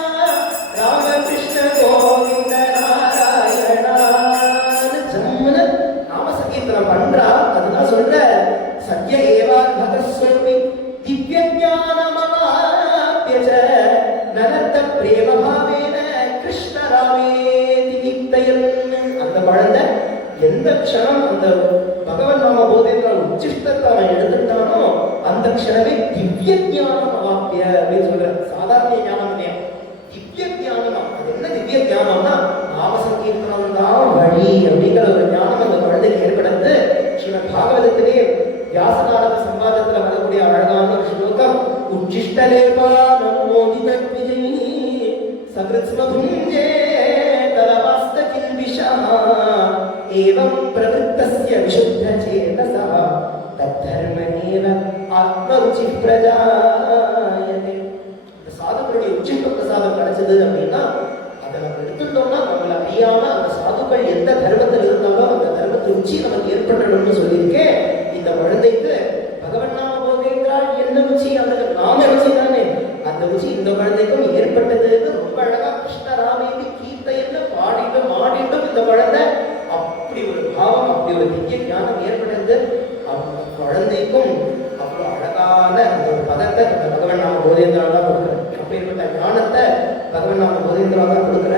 ராமகிருஷ்ண கோவிந்த நாராயணா ஜம்முன நாம சங்கீர்த்தனம் பண்றா. அதுதான் சொல்ற, சத்ய ஏவாத்மகஸ்வமி திவ்ய ஞானமவாப்யச நரத்த பிரேம பாவேன கிருஷ்ண ராமேதி விக்தயன். அந்த குழந்தை எந்த க்ஷணம் அந்த பகவன் நாம போதேந்திர உச்சிஷ்டத்தை அவன் எடுத்துட்டானோ அந்த க்ஷணமே திவ்ய ஞானம் அவாப்பிய அப்படின்னு சொல்ற. சாதாரண ஞானம் இல்லையா, திவ்ய ஞானம். அது என்ன திவ்ய ஞானம்னா, நாம சங்கீர்த்தனம் தான் வழி அப்படிங்கிற ஒரு ஞானம் அந்த குழந்தைக்கு ஏற்படுது. ஸ்ரீமத் பாகவதத்திலே வியாசநாரத சம்வாதத்துல வரக்கூடிய அழகான ஒரு ஸ்லோகம், உச்சிஷ்டலேபா நமோதித விஜயி சகிருத்ஸ்மபுஞ்சே தலவாஸ்த கில்பிஷா ஏவம் பிரவருத்தஸ்ய விசுத்த சேதசா தத்தர்மநேவ ஆத்மருச்சி பிரஜாயதே. இந்த சாதுக்களுடைய உச்சிஷ்ட பிரசாதம் கிடைச்சது அப்படின்னா அதை நம்ம எடுத்துட்டோம்னா நம்மளை அறியாம அந்த சாதுக்கள் எந்த தர்மத்தில் இருந்தாலும் அந்த தர்மத்தை ருச்சி நமக்கு ஏற்படணும்னு சொல்லியிருக்கேன். இந்த குழந்தைக்கு பகவன் நாம போதேந்திரால் என்ன ருச்சி, அந்த நாம ருச்சி தானே, அந்த ருச்சி இந்த குழந்தைக்கும் ஏற்பட்டதுன்னு ரொம்ப அழகா கிருஷ்ணராமேதி கீர்த்தைன்னு பாடிட்டும் மாடிட்டும் இந்த குழந்தை அப்படி ஒரு பாவம், அப்படி ஒரு திவ்ய ஞானம் ஏற்படுது. அவங்க குழந்தைக்கும் அவ்வளோ அழகான அந்த ஒரு பதத்தை அந்த பகவன் நாம போதேந்திரா தான் கொடுக்குற. அப்படிப்பட்ட ஞானத்தை பகவன் நாம போதேந்திரா தான் கொடுக்குற.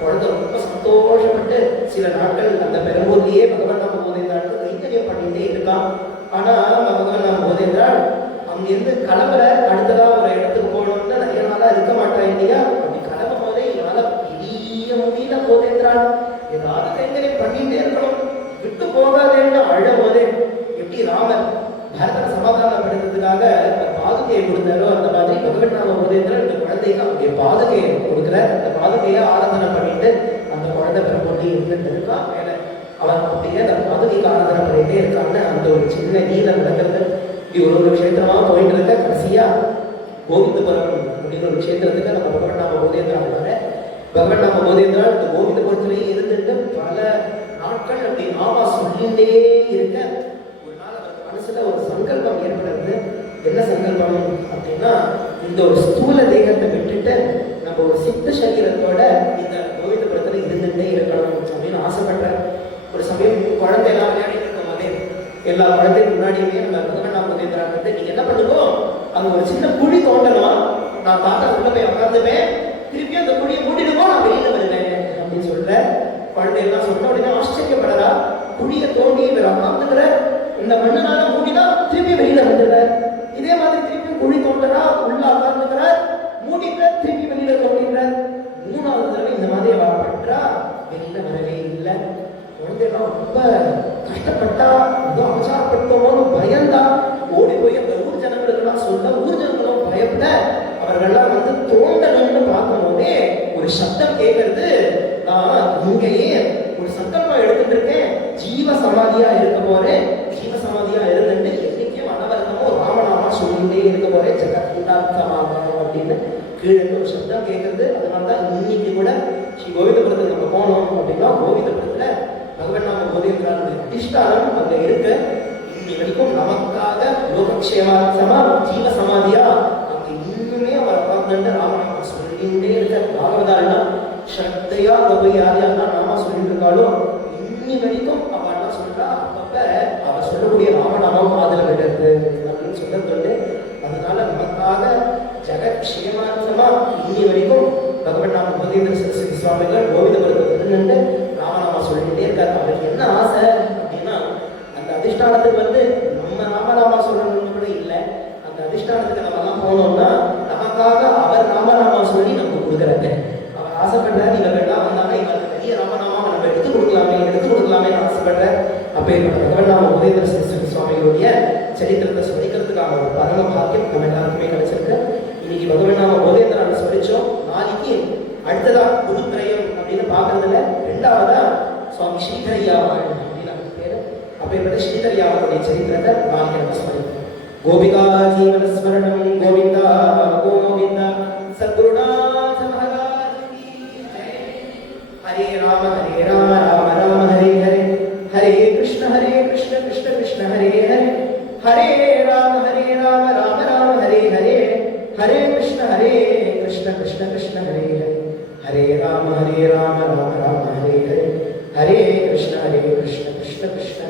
குழந்தை ரொம்ப சந்தோஷப்பட்டு சில நாட்கள் அந்த பெரும்பூர்லேயே பகவன் நாம போதேந்திராவுக்கு கைங்கரியம் பண்ணிட்டே இருக்கான். ஆனா பகவன் நாம போதேந்திரால் அங்கிருந்து கிளம்புற அடுத்ததா ஒரு இடத்துக்கு போகணும்னு நிறைய நாளா இருக்க மாட்டான் இல்லையா. அப்படி கிளம்பும் போதே இவனால பெரிய முடியல போதேந்திரால் ஏதாவது கைங்கரியம் பண்ணிட்டே இருக்கணும், விட்டு போகாதேன்னு அழ போதே எப்படி ராமர் பரதனை சமாதானப்படுத்துறதுக்காக பாதுகையை கொடுத்தாரோ அந்த மாதிரி பகவன் நாம போதேந்திரன் இந்த குழந்தைக்கு அவருடைய பாதுகையை கொடுக்குற. அந்த பாதுகையை ஆராதனை பண்ணிட்டு அந்த குழந்தை பெரும்பொருளி இருந்துட்டு இருக்கான். மேல அவன் அப்படியே அந்த பாதுகைக்கு ஆராதனை பண்ணிட்டே இருக்கான்னு அந்த ஒரு சின்ன நீளம் நடக்கிறது. இப்படி ஒரு க்ஷேத்திரமா போயிட்டு இருக்க கடைசியா கோவிந்தபுரம் அப்படிங்கிற ஒரு க்ஷேத்திரத்துக்கு நம்ம பகவன் நாம போதேந்திரன் வர. பகவன் நாம போதேந்திரன் இந்த கோவிந்தபுரத்திலேயே இருந்துட்டு பல நாட்கள் அப்படி நாமா சொல்லிட்டே இருக்க ஒரு நாள் அவருக்கு மனசுல ஒரு சங்கல்பம் ஏற்படுறது. என்ன சங்கல்பம் அப்படின்னா, இந்த ஒரு ஸ்தூல தேகத்தை விட்டுட்டு நம்ம ஒரு சித்த சரீரத்தோட இந்த கோவிந்தபுரத்துல இருந்துட்டே இருக்கணும் அப்படின்னு ஆசைப்படுற. ஒரு சமயம் குழந்தை எல்லாம் விளையாடிட்டு இருக்கும் போதே எல்லா குழந்தைக்கு முன்னாடியுமே நம்ம பகவன் நாம போதேந்திரன் வந்து, நீங்க என்ன பண்ணுவோம், அங்க ஒரு சின்ன குழி தோண்டலாம், நான் தாத்தா உள்ள போய் உட்காந்துவேன், திருப்பி அந்த குழியை மூடிடுவோம், நான் வெளியில வருவேன் அப்படின்னு சொல்ற. குழந்தையெல்லாம் சொன்ன உடனே ஆச்சரியப்படுறா. குழியை தோண்டி இவர் உட்காந்துக்கிற, இந்த மண்ணுனால மூடினா திருப்பி வெளியில வந்துடுற. இதே மாதிரி திருப்பி குழி தோண்டரா, உள்ள உட்காந்துக்கிற, மூடிட்ட திருப்பி வெளியில தோண்டிடுற. மூணாவது தடவை இந்த மாதிரி அவ பண்றா, வெளியில வரவே இல்லை. குழந்தையெல்லாம் ரொம்ப கஷ்டப்பட்டா, ஏதோ அபச்சாரப்பட்டோமோன்னு பயந்தா. ஓடி போய் அந்த ஊர் ஜனங்களுக்கெல்லாம் சொல்ல, ஊர் ஜனங்களும் பயப்பட அவர்கள்லாம் வந்து தோண்டணும்னு பார்க்கும் போதே ஒரு சத்தம் கேட்கறது. நான் இங்கேயே ஒரு சங்கல்பம் எடுத்துட்டு இருக்கேன், ஜீவ சமாதியா இருக்க போறேன், ஜீவ சமாதியா இருந்துட்டு என்னைக்கே மனவர்த்தமோ ராமநாமா சொல்லிட்டே இருக்க போறேன், ஜெகத்தாக அப்படின்னு கீழே ஒரு சப்தம் கேட்கறது. அதனாலதான் இன்னைக்கு கூட ஸ்ரீ கோவிந்தபுரத்துக்கு நம்ம போனோம் அப்படின்னா, கோவிந்தபுரத்துல பகவன் நாம போதேந்திரனுடைய அதிஷ்டானம் அங்க இருக்கு. இன்னி வரைக்கும் நமக்காக லோகக்ஷேமார்த்தமா ஜீவ சமாதியா அங்க இன்னுமே அவர் உட்கார்ந்து ராமநாம சொல்லிட்டே இருக்க. பாகவதாள்னா ஸ்ரத்தையா அங்க போய் யார் யாரெல்லாம் நாம சொல்லிட்டு இருக்காலும் இன்னி வரைக்கும் அவ என்ன சொல்றா, அப்பப்ப அவ சொல்லக்கூடிய ராமநாமம் காதல விடுறது அப்படின்னு சொல்ல. அதனால நமக்காக ஜெகக்ஷேமார்த்தமா இன்னி வரைக்கும் பகவன் நாம போதேந்திர சரஸ்வதி சுவாமிகள் கோவிந்தபுரத்துக்கு வந்து ராமநாமா சொல்லிட்டே இருக்காரு. அவருக்கு என்ன ஆசை அப்படின்னா, அந்த அதிஷ்டானத்துக்கு வந்து நம்ம ராமநாமா சொல்லணும்னு கூட இல்லை, அந்த அதிஷ்டானத்துக்கு நம்ம எல்லாம் போனோம்னா நமக்காக அவர் ராமநாமா சொல்லி நமக்கு கொடுக்குறாங்க. அவர் ஆசைப்பட்டாரு, இவர்கள்லாம் வந்தாங்க ஆசைப்படுற அப்பேற்பட்ட பகவன் உதயந்திர சரஸ்வதி சுவாமிகளுடைய சரித்திரத்தை ஸ்மரிக்கிறதுக்காக ஒரு பரம பாக்கியம் நம்ம எல்லாருக்குமே கிடைச்சிருக்கு. இன்னைக்கு பகவன் உதயந்திரன் ஸ்மரிச்சோம். நாளைக்கு அடுத்ததா புதுத்திரயம் அப்படின்னு பார்க்கறதுல ரெண்டாவதா சுவாமி ஸ்ரீதரையாவாள் அப்படின்னு பேரு. அப்பேற்பட்ட ஸ்ரீதரையாவுடைய சரித்திரத்தை நாளைக்கு நம்ம ஸ்மரிக்கிறோம். கோபிகா ஜீவன ஸ்மரணம் கோவிந்தா கோவிந்தா சத்குருநாத மகாராஜ் கி ஜெய். ஹரே ராம ராம ராம ஹரே ஹரே ஹரே கிருஷ்ண கிருஷ்ண கிருஷ்ண ஹரே ஹரே ஹரே ராம ராம ராம ஹரே ஹரே ஹரே கிருஷ்ண கிருஷ்ண கிருஷ்ண ஹரே ஹரே ஹரே ராம ராம ராம ஹரே ஹரே ஹரே கிருஷ்ண கிருஷ்ண கிருஷ்ண